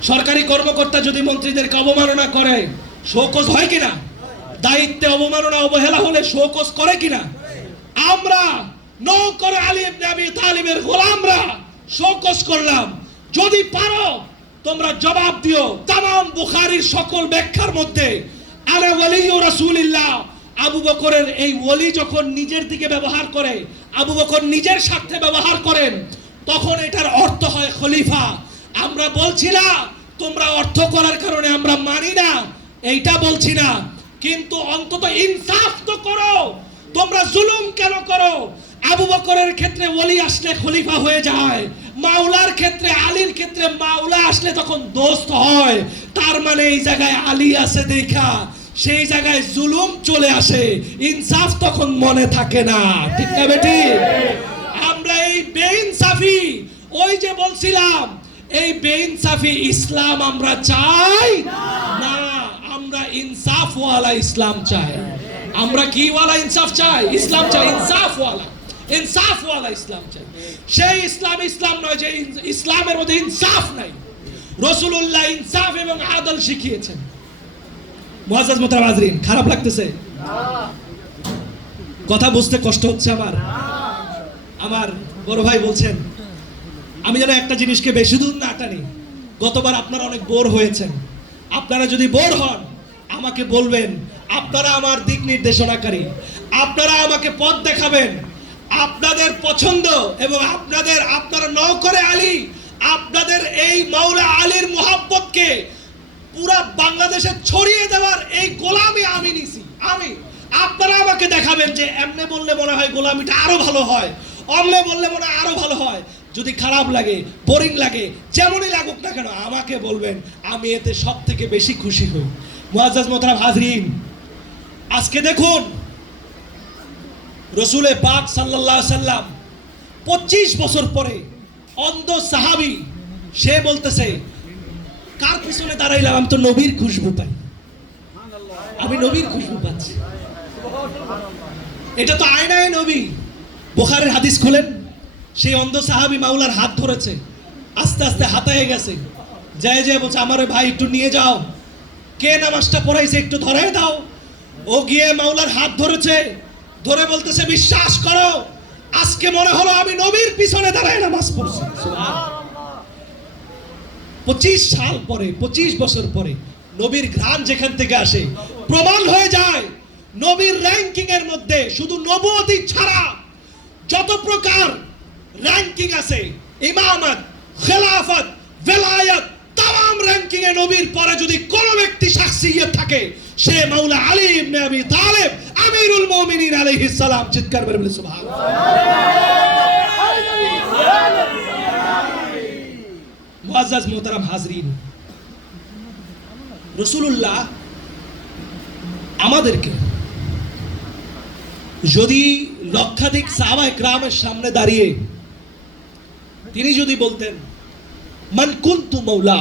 সরকারি কর্মকর্তা যদি মন্ত্রীদেরকে অবমাননা করে, শোকজ হয় কিনা? দায়িত্বে অবমাননা অবহেলা হলে শোকজ করে কিনা? আমরা নওকর আলী ইবনে আবি তালিবের গোলামরা শোকজ করলাম। যদি পারো তোমরা জবাব দিও তামাম বুখারীর সকল ব্যাখ্যার মধ্যে আনা ওয়ালিয়্যু রাসূলিল্লাহ। আবু বকরের এই ওলি যখন নিজের দিকে ব্যবহার করে, আবু বকর নিজের স্বার্থে ব্যবহার করেন, তখন এটার অর্থ হয় খলিফা। আমরা বলছি না তোমরা অর্থ করার কারণে আমরা মানি না, এইটা বলছি না, কিন্তু অন্তত ইনসাফ তো করো। তোমরা জুলুম কেন করো? আবু বকরের ক্ষেত্রে ওলি আসলে খলিফা হয়ে যায়, মাওলার ক্ষেত্রে, আলীর ক্ষেত্রে মাওলা আসলে তখন দোস্ত হয়। তার মানে এই জায়গায় আলী আছে দেখা সেই জায়গায় জুলুম চলে আসে, ইনসাফ তখন মনে থাকে না। ঠিক না বেটি? আমরা এই বেইনসাফি, ওই যে বলছিলাম, এই বেইনসাফি ইসলাম আমরা চাই না। আমরা ইনসাফ ওয়ালা ইসলাম চাই। আমরা কি ওয়ালা ইনসাফ চাই? ইসলাম চাই ইনসাফ ওয়ালা, ইনসাফ ওয়ালা ইসলাম চাই। সেই ইসলাম ইসলাম নয় যে ইসলামের মধ্যে ইনসাফ নাই। রাসূলুল্লাহ ইনসাফ এবং আদল শিখিয়েছেন। মুআজ্জাজ মুহতারাম হাজরিন, খারাপ লাগতেছে? কথা বুঝতে কষ্ট হচ্ছে আমার? আমার বড় ভাই বলছেন আমি যেন একটা জিনিসকে বেশি দূর না টানি। গতবার আপনারা অনেক বোর হয়েছেন, আপনারা যদি বোর হন আমাকে বলবেন, আপনারা আমার দিক নির্দেশনাকারী, আপনারা আমাকে পথ দেখাবেন। আপনাদের পছন্দ এবং আপনারা নওকরে আলী, আপনাদের এই মাওলা আলীর মোহাব্বতকে পুরা বাংলাদেশে ছড়িয়ে দেওয়ার এই গোলামি আমি নিছি। আমি, আপনারা আমাকে দেখাবেন যে এমনে বললে মনে হয় গোলামিটা আরো ভালো হয়, অমলে বললে মনে হয় আরো ভালো হয়। যদি খারাপ লাগে, বোরিং লাগে, যেমনই লাগুক না কেন আমাকে বলবেন, আমি এতে সব থেকে বেশি খুশি হই। মুআজ্জাজ মোহতারাম হাজরিন, আজকে দেখুন রসুলে পাক সাল্লাল্লাহু আলাইহি সাল্লাম 25 বছর পরে অন্ধ সাহাবী সে বলতেছে, কার পিছনে দাঁড়াইলাম, আমি তো নবীর খুশবু পাই, আমি নবীর খুশবু পাচ্ছি। এটা তো আয়নায় নবী। বুখারীর হাদিস খুলেন, সেই অন্ধ সাহাবী মাওলার হাত ধরেছে, আস্তে আস্তে হাতায়ে গেছে, যায় যায় বলছে, আমারে ভাই একটু নিয়ে যাও, কে নামাজটা পড়াইছে একটু ধরে দাও। ও গিয়ে মাওলার হাত ধরেছে, ধরে বলতেছে, বিশ্বাস করো আজকে মনে হলো আমি নবীর পিছনে দাঁড়ায় নামাজ পড়ছি। 25 সাল পরে, 25 বছর পরে নবীর ঘ্রাণ যেখান থেকে আসে, প্রমাণ হয়ে যায় নবীর র্যাঙ্কিং এর মধ্যে শুধু নবুয়তি ছাড়া যত প্রকার র্যাঙ্কিং আছে, ইমামত, খেলাফত, ভেলায়াত, তাম র্যাঙ্কিং এ নবীর পরে যদি কোন ব্যক্তি শাখসিয়ত থাকে সে মাওলা আলী ইবনে আবি তালেব আমিরুল মুমিনিন আলাইহিস সালাম। চিৎকার করে বলে সুবহানাল্লাহ। মুআজ্জাজ মোহতারাম হাজরিন, রাসূলুল্লাহ আমাদেরকে যদি লক্ষাধিক সাহাবায়ে কেরামের সামনে দাঁড়িয়ে তিনি যদি বলতেন, মান কুনতু মাওলা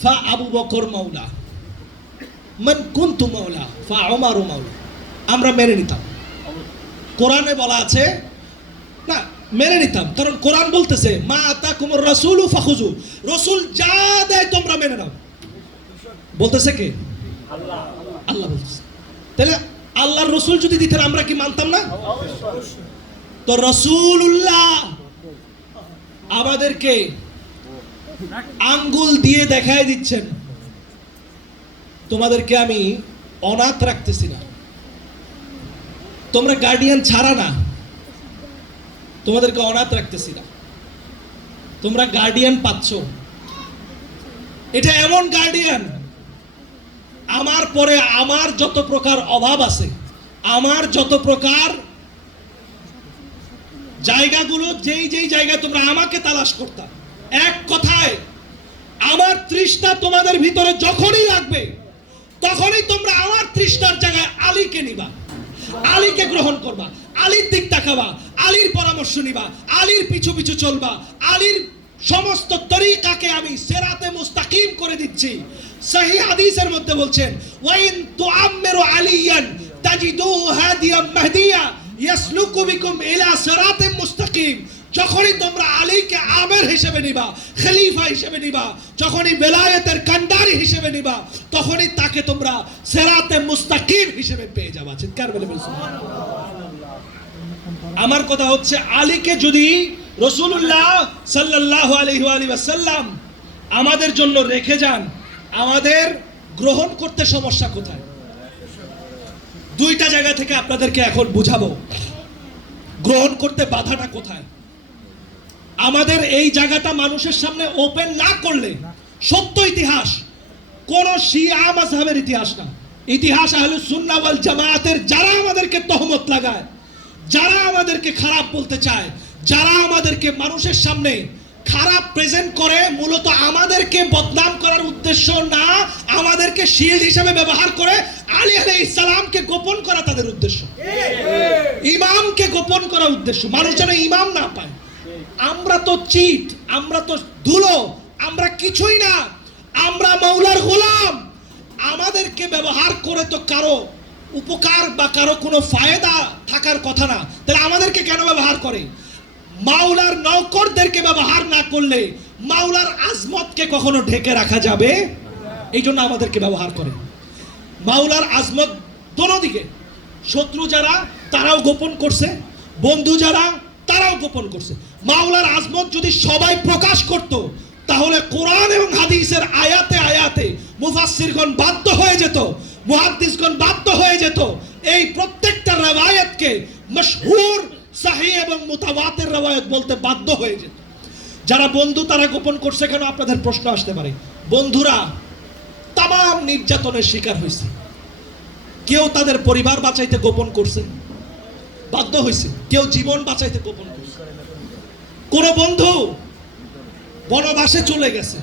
ফা আবু বকর মাওলা, মান কুনতু মাওলা ফা উমর মাওলা, আমরা মেনে নিতাম। কোরআনে বলা আছে না, মেনে নিতাম, কারণ কোরআন বলতেছে মা আতাকুমুর রাসূলু ফাখুযু, রাসূল যা দেয় তোমরা মেনে নাও। বলতেছে কে? আল্লাহ। আল্লাহ বলতেছে। তাহলে আল্লাহর রাসূল যদি দিতেন আমরা কি মানতাম না? তো রাসূলুল্লাহ আমাদেরকে আঙ্গুল দিয়ে দেখায় দিচ্ছেন, তোমাদেরকে আমি অনাথ রাখতেছি না, তোমরা গার্ডিয়ান ছাড়া না, তোমাদেরকে অনাথ রাখতেছি না, তোমরা গার্ডিয়ান পাচ্ছ। এটা এমন গার্ডিয়ান, আমার পরে আমার যত প্রকার অভাব আছে, আমার যত প্রকার জায়গাগুলো, যেই যেই জায়গায় তোমরা আমাকে তালাশ করতাম, এক কথায় আমার তৃষ্ণা তোমাদের ভিতরে যখনই লাগবে তখনই তোমরা আমার তৃষ্ণার জায়গায় আলীকে নিবা, আলীকে গ্রহণ করবা, আলীর দিক তাকাবা, আলীর পরামর্শ নিবা, আলীর পিছু পিছু চলবা, আলীর সমস্ত তরিকাকে আমি সিরাতে মুস্তাকিম করে দিচ্ছি। সহিহ হাদিসের মধ্যে বলছেন, ওয়াইন তুআম্মিরু আলিয়ান তাজিদুহু হাদিয়াম মাহদিয়া ইয়াসলুকু বিকুম ইলা সিরাতিম মুস্তাকিম। যখনই তোমরা আলীকে আমির হিসেবে নিবা, খলিফা হিসেবে নিবা, যখনই বেলায়েতের কান্ডারি হিসেবে নিবা, তখনই তাকে তোমরা সিরাতে মুস্তাকিম হিসেবে পেয়ে যাবা। চিৎকার বলে সুবহানাল্লাহ। আমার কথা হচ্ছে, আলীকে যদি রাসূলুল্লাহ সাল্লাল্লাহু আলাইহি ওয়াসাল্লাম আমাদের জন্য রেখে যান, আমাদের গ্রহণ করতে সমস্যা কোথায়? দুইটা জায়গা থেকে আপনাদেরকে এখন বুঝাবো গ্রহণ করতে বাধাটা কোথায়। আমাদের এই জায়গাটা মানুষের সামনে ওপেন না করলে, সত্য ইতিহাস, কোন শিয়া মাযহাবের ইতিহাস না, ইতিহাস আহলুস সুন্নাহ ওয়াল জামায়াতের যারা আমাদেরকে তহমত লাগায়, যারা আমাদেরকে খারাপ বলতে চায়, যারা আমাদেরকে মানুষের সামনে খারাপ প্রেজেন্ট করে, মূলত আমাদেরকে বদনাম করার উদ্দেশ্য না, আমাদেরকে শিল্ড হিসেবে ব্যবহার করে আলী আলাইহিস সালামকে গোপন করা তাদের উদ্দেশ্য, ইমামকে গোপন করা উদ্দেশ্য, মানুষ যেন ইমাম না পায়। আমরা তো চিট, আমরা তো ধুলো, আমরা কিছুই না, আমরা মাওলার গোলাম। আমাদেরকে ব্যবহার করে তো কারো উপকার বা কারো কোনো ফায়দা থাকার কথা না, তাহলে আমাদেরকে কেন ব্যবহার করে? মাওলার নওকরদেরকে ব্যবহার না করলে মাওলার আজমতকে কখনো ঢেকে রাখা যাবে, এই জন্য আমাদেরকে ব্যবহার করে। মাওলার আজমত দোনো দিকে, শত্রু যারা তারাও গোপন করছে, বন্ধু যারা তারাও গোপন করছে। মাওলার আজমত যদি সবাই প্রকাশ করত, তাহলে কোরআন এবং হাদিসের আয়াতে আয়াতে মুফাসসিরগণ বাধ্য হয়ে যেত, মুহাদ্দিসগণ বাধ্য হয়ে যেত এই প্রত্যেকটা রওয়ায়াতকে মশহুর, সহিহ এবং মুতাওয়াতির রওয়ায়াত বলতে বাধ্য হয়ে যেত। যারা বন্ধু তারা গোপন করছে কেন, আপনাদের প্রশ্ন আসতে পারে। বন্ধুরা তামাম নির্যাতনের শিকার হয়েছে, কেউ তাদের পরিবার বাঁচাইতে গোপন করছে, বাধ্য হয়েছে, কেউ জীবন বাঁচাইতে গোপন করছে। কোন বন্ধু বনবাসে চলে গেছে,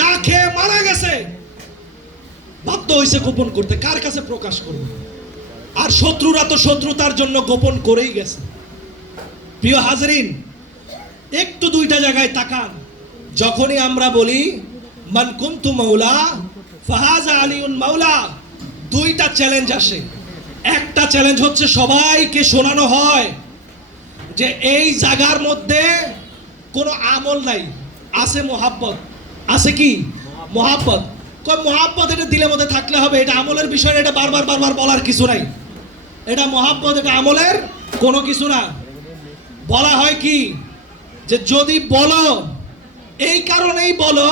না খেয়ে মারা গেছে, বাধ্য হয়েছে গোপন করতে, কার কাছে প্রকাশ করবে? আর শত্রুরা তো শত্রুতার জন্য গোপন করেই গেছে। প্রিয় হাজরিন, একটু দুইটা জায়গায় তাকান। যখনই আমরা বলি মান কুনতু মাওলা ফাহাজা আলিউন মাওলা, দুইটা চ্যালেঞ্জ আসে। একটা চ্যালেঞ্জ হচ্ছে সবাইকে শোনানো হয় যে এই জায়গার মধ্যে কোনো আমল নাই, আছে মোহাব্বত। আছে কি? মোহাব্বত। মোহাব্বত এটা দিলের মধ্যে থাকলে হবে, এটা আমলের বিষয়, এটা বারবার বারবার বলার কিছু নাই। এটা মোহাব্বত, এটা আমলের কোনো কিছু না। বলা হয় কি যে যদি বলো, এই কারণেই বলো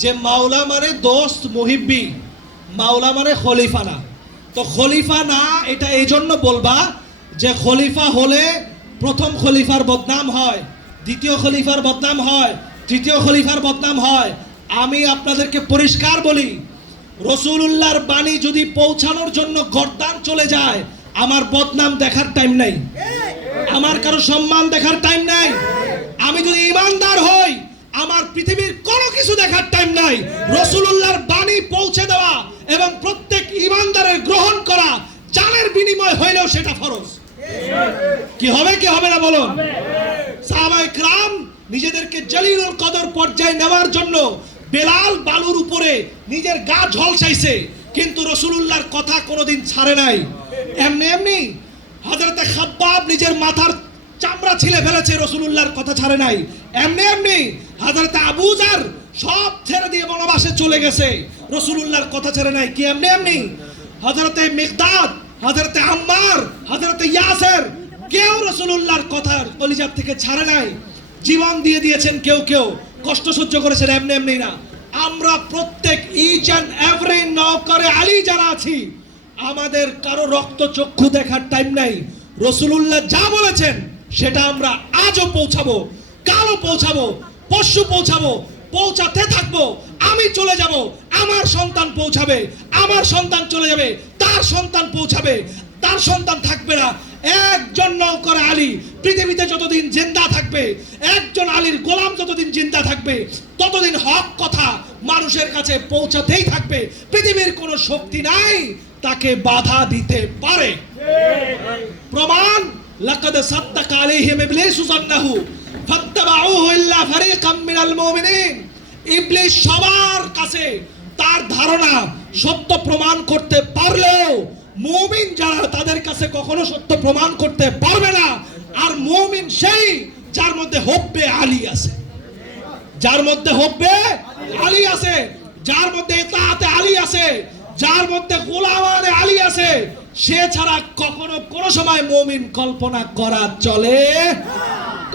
যে মাওলা মানে দোস্ত মুহিব্বি, মাওলা মানে খলিফা না। তো খলিফা না এটা এই জন্য বলবা যে খলিফা হলে প্রথম খলিফার বদনাম হয়, দ্বিতীয় খলিফার বদনাম হয়, তৃতীয় খলিফার বদনাম হয়। আমি আপনাদেরকে পরিষ্কার বলি, রাসূলুল্লাহর বাণী যদি পৌঁছানোর জন্য গর্দান চলে যায়, আমার বদনাম দেখার টাইম নাই, আমার কারো সম্মান দেখার টাইম নাই। আমি যদি ইমানদার হই, আমার পৃথিবীর কোনো কিছু দেখার টাইম নাই। রাসূলুল্লাহর বাণী পৌঁছে দেওয়া এবং প্রত্যেক ইমানদারের গ্রহণ করা জানের বিনিময় হইলেও সেটা ফরজ। কি হবে কি হবে না বলুন? সাহাবায়ে কেরাম নিজেদেরকে জলিলুল কদর পর্যায়ে নেওয়ার জন্য বেলাল বালুর উপরে নিজের গা ঝলসাইছে, কিন্তু রাসূলুল্লাহর কথা কোনোদিন ছাড়ে নাই। এমনি এমনি হযরতে খাব্বাব নিজের মাথার চামড়া ছিলে ফেলেছে, রাসূলুল্লাহর কথা ছাড়ে নাই। এমনি এমনি হযরতে আবু যার সব ছেড়ে দিয়ে বনবাসে চলে গেছে, রাসূলুল্লাহর কথা ছেড়ে নাই। কি এমনি এমনি হযরতে মিকদাদ, হযরতে আম্মার, হযরতে ইয়াসির, কেউ রাসূলুল্লাহর কথা কলিজার থেকে ছাড়ে নাই। জীবন দিয়ে দিয়েছেন, কেউ কেউ কষ্ট সহ্য করেছেন। এমনি এমনি না, আমরা প্রত্যেক ইচ এন্ড এভরি নওকরে আলী যারা আছি, আমাদের কারো রক্ত চক্ষু দেখার টাইম নাই। রাসূলুল্লাহ যা বলেছেন সেটা আমরা আজও পৌঁছাবো, কালও পৌঁছাবো, পরশু পৌঁছাবো, পৌঁছাতে থাকবো। আমি চলে যাব, আমার সন্তান পৌঁছাবে, আমার সন্তান চলে যাবে, তার সন্তান পৌঁছাবে, তার সন্তান থাকবে না। একজন নওকর আলী পৃথিবীতে যতদিন জিন্দা থাকবে, একজন আলীর গোলাম যতদিন জিন্দা থাকবে, ততদিন হক কথা মানুষের কাছে পৌঁছাতেই থাকবে। পৃথিবীর কোনো শক্তি নাই তাকে বাধা দিতে পারে। প্রমাণ লাকাদ সাদ্দাকা আলাইহিম ইবলিসু যান্নাহু ফাত্তাবাউহু ইল্লা ফারিকাম মিনাল মুমিনিন। ইবলিস সবার কাছে তার ধারণা সত্য প্রমাণ করতে পারলেও মুমিন যারা, তাদের কাছে কখনো সত্য প্রমাণ করতে পারবে না। আর মুমিন সেই যার মধ্যে হব্বে আলী আছে, যার মধ্যে হব্বে আলী আছে, যার মধ্যে ইতাআতে আলী আছে, যার মধ্যে গোলামানে আলী আছে, সে ছাড়া কখনো কোনো সময় মুমিন কল্পনা করা চলে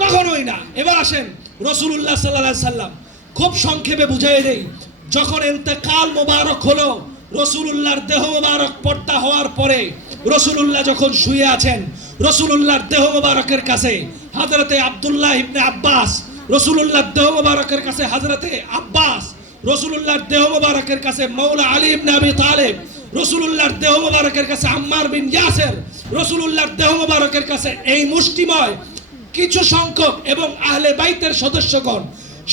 কখনোই না। এবার আসেন রাসূলুল্লাহ সাল্লাল্লাহু আলাইহি সাল্লাম, খুব সংক্ষেপে বুঝিয়ে দেই। যখন ইন্তেকাল মোবারক হলো, রাসূলুল্লাহর দেহ মোবারক পর্দা হওয়ার পরে রাসূলুল্লাহ যখন শুয়ে আছেন, রাসূলুল্লাহর দেহ মোবারকের কাছে হযরতে আব্দুল্লাহ ইবনে আব্বাস, রাসূলুল্লাহর দেহ মোবারকের কাছে হযরতে আব্বাস, রাসূলুল্লাহর দেহ মোবারকের কাছে মাওলা আলী ইবনে আবি তালেব, রাসূলুল্লাহর দেহ মোবারকের কাছে আম্মার বিন ইয়াসির, রাসূলুল্লাহর দেহ মোবারকের কাছে এই মুষ্টিময় কিছু সংখ্যক এবং আহলে বাইতের সদস্যগণ,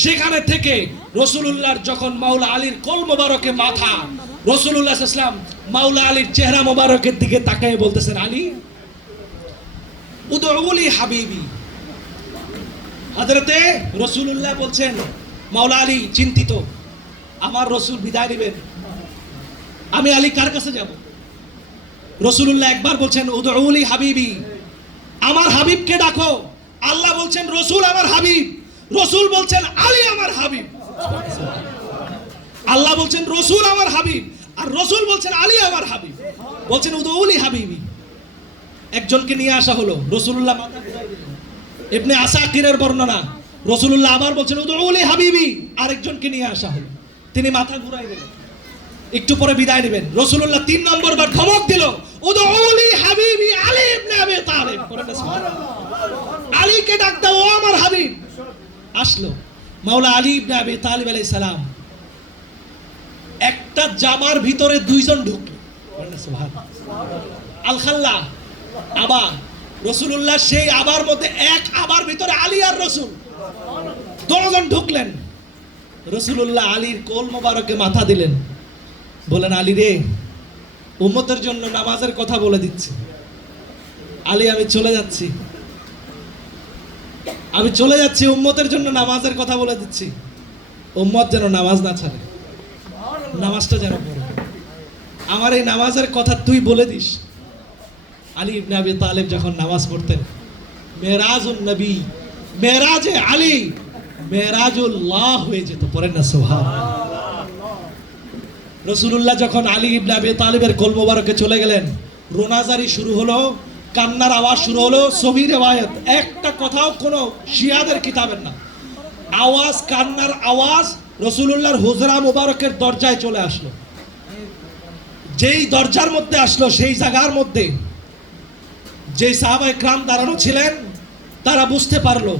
সেখানে থেকে রাসূলুল্লাহর যখন মাওলা আলীর কোল মোবারকে মাথা, রাসূলুল্লাহ সাল্লাল্লাহু আলাইহি ওয়াসাল্লাম মাওলা আলীর চেহারা মোবারকের দিকে তাকিয়ে বলতেছেন, আলী উদউলি হাবিবি। হযরতে রাসূলুল্লাহ বলছেন, মাওলা আলী চিন্তিত, আমার রাসূল বিদায় নেবেন, আমি আলী কার কাছে যাব? রাসূলুল্লাহ একবার বলছেন উদউলি হাবিবি, আমার হাবিবকে ডাকো। আল্লাহ বলছেন রাসূল আমার হাবিব, রাসূল বলছেন আলী আমার হাবিব। আল্লাহ বলছেন রাসূল আমার হাবিব, আর রাসূল বলছেন আলী আমার হাবিব। বলছেন উদউলি হাবিবি। একজনকে নিয়ে আসা হলো, রাসূলুল্লাহ মাথা ঘুরাই দিলেন। ইবনে আসাকিরের বর্ণনা, রাসূলুল্লাহ আবার বলছেন উদউলি হাবিবি, আরেকজনকে নিয়ে আসা হলো, তিনি মাথা ঘুরাই দিলেন। একটু পরে বিদায় নেবেন, রাসূলুল্লাহ 3 নম্বর বার ধমক দিল, উদউলি হাবিবি আলী ইবনে আবি তালেব। আলীকে ডাক দাও, ও আমার হাবিব। আসলো মাওলা আলী ইবনে আবি তালিব আলাইহিস সালাম, একটা জামার ভিতরে দুইজন ঢুকলো, সুবহানাল্লাহ, আল খাল্লা আবা, রাসূলুল্লাহ সেই আবার মধ্যে এক আবার ভিতরে আলী আর রাসূল দুজন ঢুকলেন। রাসূলুল্লাহ আলীর কোল মোবারকে মাথা দিলেন, বলেন আলী রে, উম্মতের জন্য নামাজের কথা বলে দিচ্ছি। আলী আমি চলে যাচ্ছি, আমি চলে যাচ্ছি, উম্মতের জন্য নামাজের কথা বলে দিচ্ছি, উম্মত যেন নামাজ না ছাড়ে, নামাজটা যেন পড়ে, আমার এই নামাজের কথা তুই বলে দিস। আলী ইবনে আবি তালিব যখন নামাজ পড়তেন, মেরাজুন নবী, মেরাজে আলী মেরাজুল্লাহ হয়ে যেত, পড়েন না সুবহানাল্লাহ। রাসূলুল্লাহ যখন আলী ইবনে আবি তালিবের কোল মোবারকে চলে গেলেন, রোনাজারি শুরু হলো, কান্নার আওয়াজ শুরু হলো। সহিহ রিওয়ায়াত, একটা কথাও কোনো শিয়াদের কিতাবের না, আওয়াজ, কান্নার আওয়াজ রাসূলুল্লাহর হুজরা মুবারকের দরজায় চলে আসলো। যেই দরজার মধ্যে আসলো, সেই জায়গার মধ্যে যে সাহাবায়ে کرام দাঁড়ানো ছিলেন, তারা বুঝতে পারলো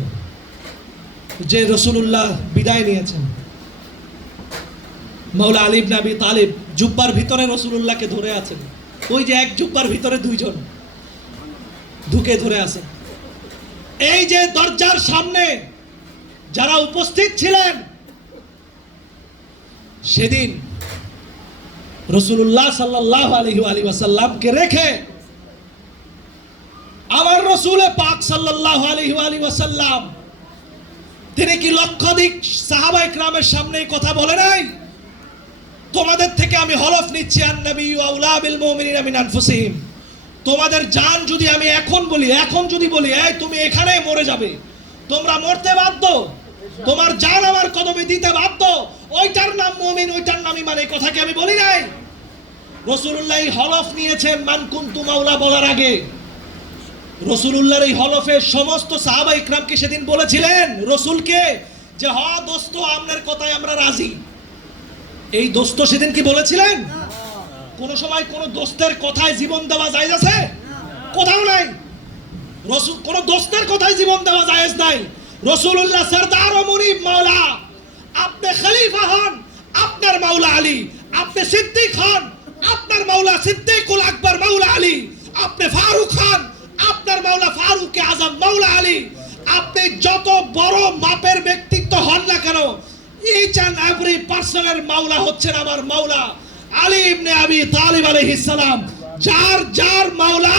যে রাসূলুল্লাহ বিদায় নিয়েছেন। মাওলা আলী ইবনে আবি তালিব জুব্বার ভিতরে রাসূলুল্লাহকে ধরে আছেন, ওই যে এক জুব্বার ভিতরে দুইজন ঢুকে ধরে আছেন। এই যে দরজার সামনে যারা উপস্থিত ছিলেন, সেদিন রাসূলুল্লাহ সাল্লাল্লাহু আলাইহি ওয়াসাল্লামকে রেখে আমার রাসূল পাক সাল্লাল্লাহু আলাইহি ওয়াসাল্লাম, তিনি কি লক্ষাধিক সাহাবায়ে کرامের সামনে কথা বলে নাই? তোমাদের থেকে আমি হলফ নিচ্ছি, আন-নবী আউলা বিল মুমিনিনা মিন আনফুসিহিম, তোমাদের জান যদি আমি এখন বলি, এখন যদি বলি এই তুমি এখানেই মরে যাবে, তোমরা মরতে বাধ্য, তোমার জান আমার কদমে দিতে বাধ্য, ওইটার নাম মুমিন, ওইটার নাম ঈমান। এই কথা কি আমি বলি নাই? রাসূলুল্লাহ হলফ নিয়েছেন মান কুনতু মাওলা বলার আগে। রাসূলুল্লাহর এই হলফে সমস্ত সাহাবায়ে کرام কি সেদিন বলেছিলেন রাসূলকে যে হ দোস্ত, আপনার কথায় আমরা রাজি? এই দোস্ত সেদিন কি বলেছিলেন? কোন সময় কোন দোস্তের কথায় জীবন দেওয়া জায়েজ আছে? কোথাও নাই। রাসূল কোন দোস্তের কথায় জীবন দেওয়া জায়েজ নাই। রাসূলুল্লাহ সরদার ও মুনিব মাওলা, আপনি খলিফা হন, আপনার মাওলা আলী, আপনি সিদ্দিক হন, আপনার মাওলা সিদ্দিকুল আকবর মাওলা আলী, আপনি ফারুক হন, আপনার মাওলা ফারুক আজম মাওলা আলী, আপনি যত বড় মাপের ব্যক্তিত্ব হন না কেন, ইচ এন্ড এভরি পার্সনের মাওলা হচ্ছেন আমার মাওলা আলী ইবনে আবি তালিব আলাইহিস সালাম। যার যার মাওলা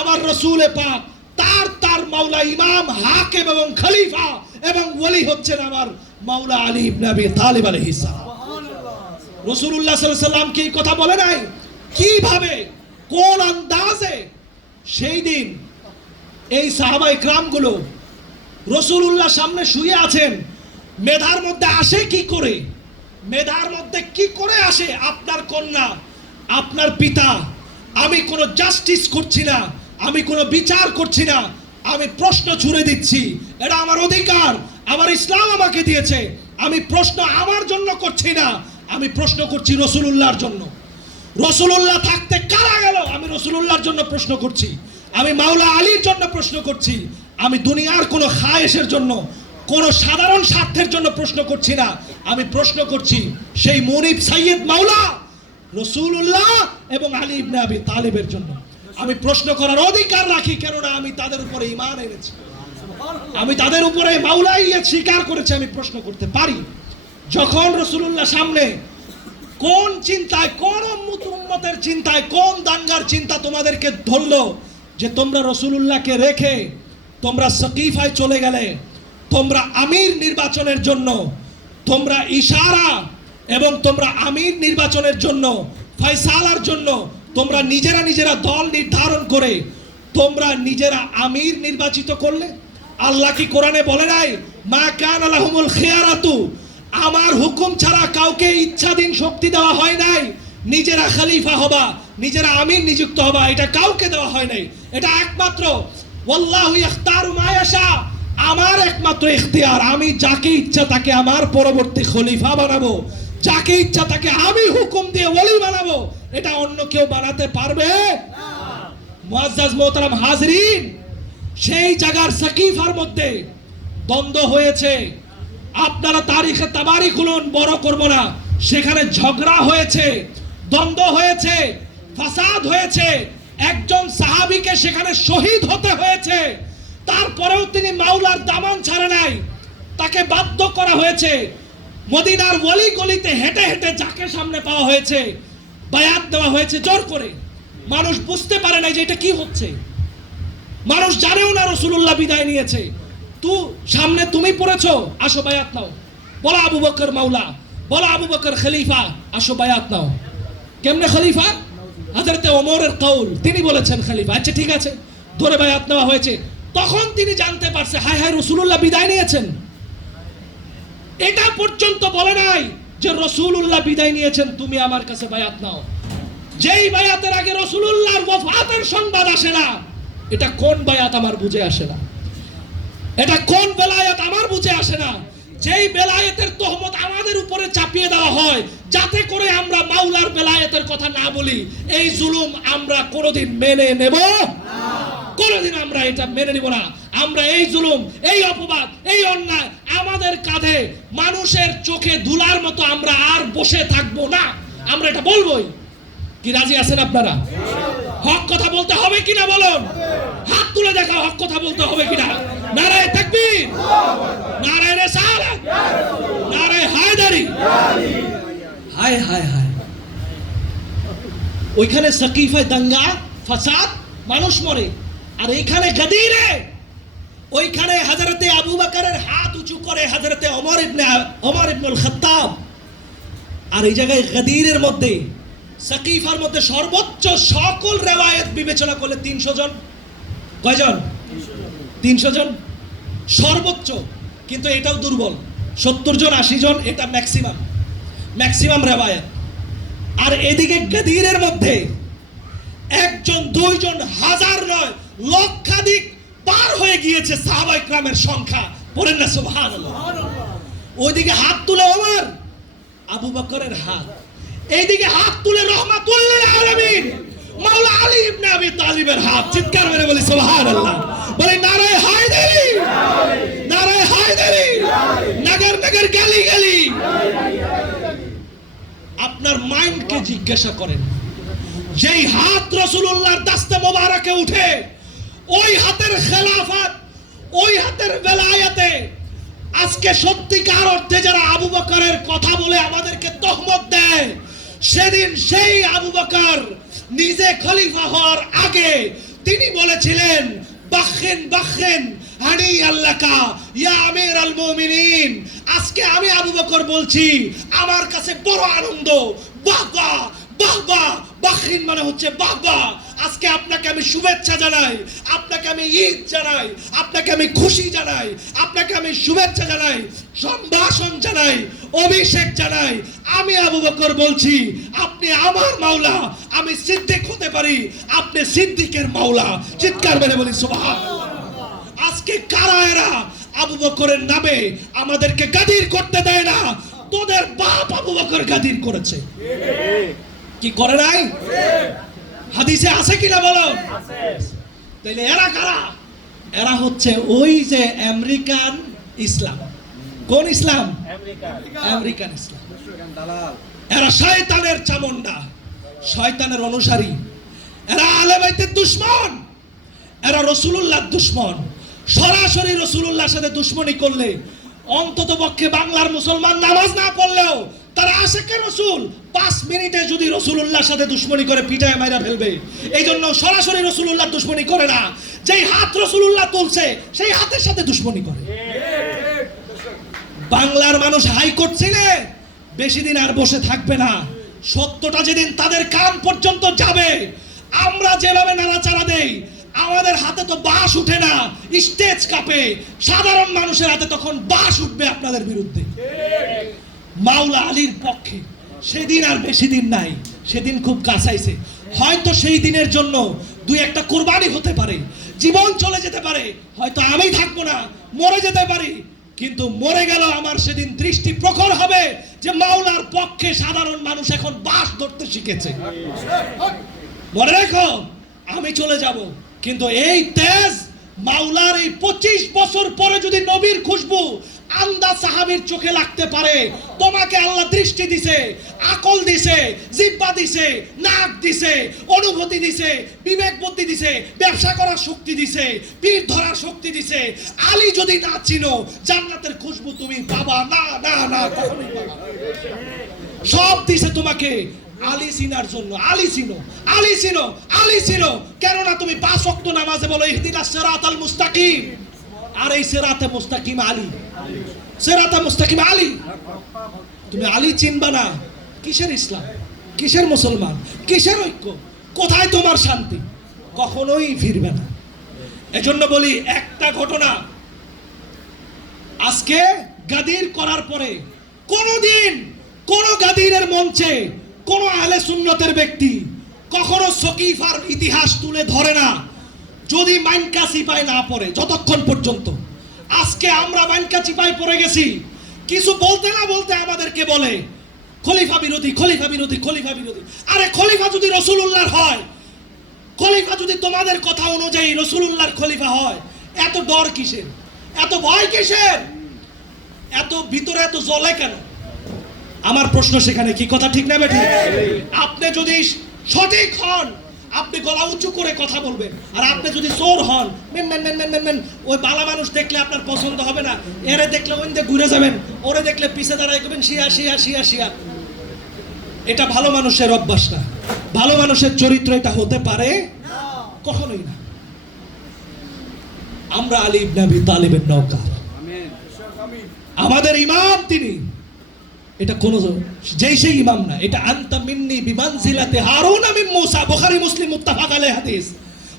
আমার রাসূল পাক, তার তার মাওলা ইমাম, হাকিম এবং খলিফা এবং ওলি হচ্ছেন আমার মাওলা আলী ইবনে আবি তালিব আলাইহিস সালাম। রাসূলুল্লাহ সাল্লাল্লাহু আলাইহি ওয়াসাল্লাম কি কথা বলে নাই? কিভাবে, কোন আন্দাজে সেই দিন এই সাহাবায়ে کرام গুলো রাসূলুল্লাহ সামনে শুয়ে আছেন, মেধার মধ্যে আসে কি করে, মেধার মধ্যে কি করে আসে আপনার কন্যা, আপনার পিতা, আমি কোনো জাস্টিস করছি না, আমি কোনো বিচার করছি না, আমি প্রশ্ন ছুড়ে দিচ্ছি, এটা আমার অধিকার, আমার ইসলাম আমাকে দিয়েছে, আমি প্রশ্ন আমার জন্য করছি না, আমি প্রশ্ন করছি রাসূলুল্লাহর জন্য। রাসূলুল্লাহ থাকতে কারা গেল, আমি রাসূলুল্লাহর জন্য প্রশ্ন করছি, আমি মাওলা আলীর জন্য প্রশ্ন করছি, আমি দুনিয়ার কোনো খায়েশের জন্য, কোন সাধারণ স্বার্থের জন্য প্রশ্ন করছি না, আমি প্রশ্ন করছি সেই মুনিব সাইয়্যিদ মাওলা রাসূলুল্লাহ এবং আলী ইবনে আবি তালিবের জন্য। আমি প্রশ্ন করার অধিকার রাখি, কেননা আমি তাদের উপরে ঈমান এনেছি, আমি তাদের উপরে মাওলাইয়্যত স্বীকার করেছি, আমি প্রশ্ন করতে পারি। যখন রাসূলুল্লাহ সামনে, কোন চিন্তায়, কোন উম্মতের চিন্তায়, কোন দাঙ্গার চিন্তা তোমাদেরকে ধরলো যে তোমরা রাসূলুল্লাহকে রেখে তোমরা সকিফায় চলে গেলে, তোমরা আমির নির্বাচনের জন্য, তোমরা ইশারা এবং তোমরা আমির নির্বাচনের জন্য, ফয়সালার জন্য তোমরা নিজেরা নিজেরা দল নির্ধারণ করে তোমরা নিজেরা আমির নির্বাচিত করলে? আল্লাহ কি কোরআনে বলে নাই মা কানা লাহুমুল খিয়ারাতু, আমার হুকুম ছাড়া কাউকে ইচ্ছাধীন শক্তি দেওয়া হয় নাই, নিজেরা খলিফা হবা, নিজেরা আমির নিযুক্ত হবা, এটা কাউকে দেওয়া হয় নাই। এটা একমাত্র ওয়াল্লাহু ইখতারু মা ইয়াশা, আমার একমাত্র ইখতিয়ার, আমি যাকে ইচ্ছা তাকে আমার পরবর্তী খলিফা বানাবো, যাকে ইচ্ছা তাকে আমি হুকুম দিয়ে ওলি বানাবো, এটা অন্য কেউ বানাতে পারবে না। মুআজ্জাজ মোহতারাম হাজরিন, সেই জায়গার সাকিফার মধ্যে দ্বন্দ্ব হয়েছে, আপনারা তারিখে তাবারি খুলুন, বড় করব না, সেখানে ঝগড়া হয়েছে, দ্বন্দ্ব হয়েছে, ফাসাদ হয়েছে, একজন সাহাবীকে সেখানে শহীদ হতে হয়েছে, তারপরেও তিনি মাওলার দামান ছাড়ে নাই, তাকে বাধ্য করা হয়েছে। মদিনার ওয়ালি গলিতে হেঁটে হেঁটে যাকে সামনে পাওয়া হয়েছে, বায়াত দেওয়া হয়েছে জোর করে। মানুষ বুঝতে পারে না যে এটা কি হচ্ছে, মানুষ জানেও না রাসূলুল্লাহ বিদায় নিয়েছে। সামনে তুমি পড়েছো, আসো বায়াত নাও, বলো আবু বকর মাওলা, বলো আবু বকর খলিফা, আসো বায়াত নাও। কেমনে খলিফা? হযরতে ওমরের কওল, তিনি বলেছেন খলিফা, আচ্ছা ঠিক আছে, ধরে বায়াত নেওয়া হয়েছে। তখন তিনি জানতে পারছে হায় হায় রাসূলুল্লাহ বিদায় নিয়েছেন। এটা পর্যন্ত বলে নাই যে রাসূলুল্লাহ বিদায় নিয়েছেন, তুমি আমার কাছে বায়াত নাও। যেই বায়াতের আগে রাসূলুল্লাহর ওয়াফাতের সংবাদ আসে না, এটা কোন বায়াত আমার বুঝে আসে না, এটা কোন বেলায়েত আমার বুঝে আসে না। যেই বেলায়েতের তহমত আমাদের উপরে চাপিয়ে দেওয়া হয় যাতে করে আমরা মাওলার বেলায়েতের কথা না বলি, এই জুলুম আমরা কোনোদিন মেনে নেব না, কোনোদিন আমরা এটা মেনে নিব না। আমরা এই জুলুম, এই অপবাদ, এই অন্যায় আমাদের কাঁধে মানুষের চোখে ধুলার মতো আমরা আর বসে থাকবো না, আমরা এটা বলবোই। কি রাজি আছেন আপনারা? হক কথা বলতে হবে কিনা বলুন, হাত তুলে দেখাও, হক কথা বলতে হবে কিনা। নারায়ে তাকবীর, নারায়ে রিসালাত, নারায়ে হায়দারি। হায় হায় হায়, ওইখানে সাকিফায় দাঙ্গা ফাসাদ, মানুষ মরে, আর এইখানে গাদিরে, ওইখানে হযরতে আবু বকরের হাত উঁচু করে হযরতে ওমর ইবনুল খাত্তাব, আর এই জায়গায় গাদিরের মধ্যে, সাকিফার মধ্যে সর্বোচ্চ সকল রিওয়ায়াত বিবেচনা করলে 300 জন। কয়জন? 300 জন সর্বোচ্চ, কিন্তু এটাও দুর্বল, 70 জন 80 জন এটা ম্যাক্সিমাম রিওয়ায়াত। আর এদিকে গাদিরের মধ্যে একজন, দুইজন, হাজার নয়, লক্ষাধিক পার হয়ে গিয়েছে সাহাবা ইকরামের সংখ্যা, পড়েন না সুবহানাল্লাহ। ওইদিকে হাত তুলে ওমর, আবু বকরের হাত, এইদিকে হাত তুলে রহমাতুল লিল আলামিন মাওলা আলী ইবনে আবি তালিবের হাত। চিৎকার মেরে বলি সুবহানাল্লাহ, বলি নারায়ে হায়দারি, নারায়ে হায়দারি, নগর নগর গলি গলি। আপনার মাইন্ডকে জিজ্ঞাসা করেন, যেই হাত রাসূলুল্লাহর দাস্তে মোবারকে উঠে, ওই হাতের খেলাফত, ওই হাতের বেলায়েতে আজকে সত্যিকার অর্থে যারা আবু বকরের কথা বলে আমাদেরকে তহমত দেয়, সেদিন সেই আবু বকর নিজে খলিফা হওয়ার আগে তিনি বলেছিলেন, বাখিন বাখিন হানি আল্লাকা ইয়া আমির আল মুমিনিন। আজকে আমি আবু বকর বলছি, আমার কাছে বড় আনন্দ, বাহ বাহ বাহ বাহ। বাখিন মানে হচ্ছে বাহ বাহ। আজকে আপনাকে আমি শুভেচ্ছা জানাই, আপনাকে আমি ঈদ জানাই, আপনাকে আমি খুশি জানাই, আপনাকে আমি শুভেচ্ছা জানাই, সম্ভাষণ জানাই, অভিষেক জানাই। আমি আবু বকর বলছি, আপনি আমার মাওলা, আমি সিদ্দিক হতে পারি, আপনি সিদ্দিকের মাওলা। চিৎকার মেরে বলি সুবহানাল্লাহ। আজকে কারা এরা আবু বকরের নামে আমাদেরকে গাদির করতে দেয় না? তোদের বাপ আবু বকর গাদির করেছে, কি করে নাই? হাদিসে আছে কিনা বলো? তাইলে এরা কারা? এরা হচ্ছে ওই যে আমেরিকান ইসলাম। কোন ইসলাম? আমেরিকান ইসলাম। এরা শয়তানের চামুন্ডা, শয়তানের অনুসারী, এরা আহলে বাইতের দুশমন, এরা রাসূলুল্লাহর দুশমন। সরাসরি রাসূলুল্লাহর সাথে দুশমনি করলে অন্তত পক্ষে বাংলার মুসলমান নামাজ না পড়লেও তারা আশিকে রাসূল 5 মিনিটে যদি রাসূলুল্লাহর সাথে দুশমনি করে পিটায় মাইরা ফেলবে। এই জন্য সরাসরি রাসূলুল্লাহর দুশমনি করে না, যেই হাত রাসূলুল্লাহ তুলছে সেই হাতের সাথে দুশমনি করে। বাংলার মানুষ হাইকোর্ট ছিলে বেশি দিন আর বসে থাকবে না। সত্যটা যেদিন তাদের কান পর্যন্ত যাবে, আমরা যেভাবে নাড়াচাড়া দেই, আমাদের হাতে তো বাঁশ উঠে না, স্টেজ কাঁপে। সাধারণ মানুষের হাতে তখন বাঁশ উঠবে আপনাদের বিরুদ্ধে, মাওলা আলীর পক্ষে। সেদিন আর বেশি দিন নাই, সেদিন খুব কাছাইছে। হয়তো সেই দিনের জন্য দুই একটা কোরবানি হতে পারে, জীবন চলে যেতে পারে, হয়তো আমি থাকবো না, মরে যেতে পারি, কিন্তু মরে গেল আমার সেদিন দৃষ্টি প্রখর হবে যে মাওলার পক্ষে সাধারণ মানুষ এখন বাঁশ ধরতে শিখেছে। মনে রেখো, আমি চলে যাব, কিন্তু এই তেজ মাওলার এই 25 বছর পরে যদি নবীর খুশবু আন্দা সাহাবীর চোখে লাগতে পারে, তোমাকে আল্লাহ দৃষ্টি দিছে, আকল দিছে, জিহ্বা দিছে, নাক দিছে, অনুভূতি দিছে, বিবেক বুদ্ধি দিছে, ব্যবসা করার শক্তি দিছে, পীর ধরার শক্তি দিছে। আলী যদি না চিনো, জান্নাতের খুশবু তুমি পাবা না, না না, কখনোই পাবা না। সব দিছে তোমাকে আলী চিনার জন্য। আলী চিনো, আলী চিনো, আলী চিনো, কেননা তুমি 5 ওয়াক্ত নামাজে বলো ইহদিনাস সিরাতাল মুস্তাকিম, আর এই সিরাতে মুস্তাকিম আলী, সিরাতে মুস্তাকিম আলী। তুমি আলী চিনবা না, কিসের ইসলাম, কিসের মুসলমান, কিসের ঐক্য, কোথায় তোমার শান্তি? কখনোই ফিরবে না। এজন্য বলি, একটা ঘটনা আজকে গাদির করার পরে কোনদিন কোন গাদিরের মঞ্চে কোন আহলে সুন্নতের ব্যক্তি কখনো সকিফার ইতিহাস তুলে ধরে না, যদি মাইনকা চিপায় না পড়ে। যতক্ষণ পর্যন্ত আজকে আমরা মাইনকা চিপায় পড়ে গেছি, কিছু বলতে না বলতে আমাদেরকে বলে খলিফা বিরোধী, খলিফা বিরোধী, খলিফা বিরোধী। আরে খলিফা যদি রাসূলুল্লাহর হয়, খলিফা যদি তোমাদের কথা অনুযায়ী রাসূলুল্লাহর খলিফা হয়, এত ডর কিসের, এত ভয় কিসের, এত ভিতরে এত জ্বলে কেন? আমার প্রশ্ন সেখানে, কি কথা ঠিক না বেঠিক? আপনি যদি সঠিক হন, আপনি গলা উঁচু করে কথা বলবেন, আর আপনি যদি চোর হন, মেন মেন মেন মেন মেন, ওই বালা মানুষ দেখলে আপনার পছন্দ হবে না, এরে দেখলে ওই দিকে ঘুরে যাবেন, ওরে দেখলে পিছে দাঁড়াই করবেন, শিয়া শিয়া শিয়া শিয়া। এটা ভালো মানুষের অভ্যাস না, ভালো মানুষের চরিত্র এটা হতে পারে কখনোই না। আমরা আলী ইবনে আবি তালিবের নওকর, আমাদের ইমাম তিনি, এটা কোন যেই সেই ইমাম না, এটা আনতা মিন্নি বিমানজিলাতে হারুন মিন মুসা, বুখারী মুসলিম মুত্তাফাক আলাইহি হাদিস,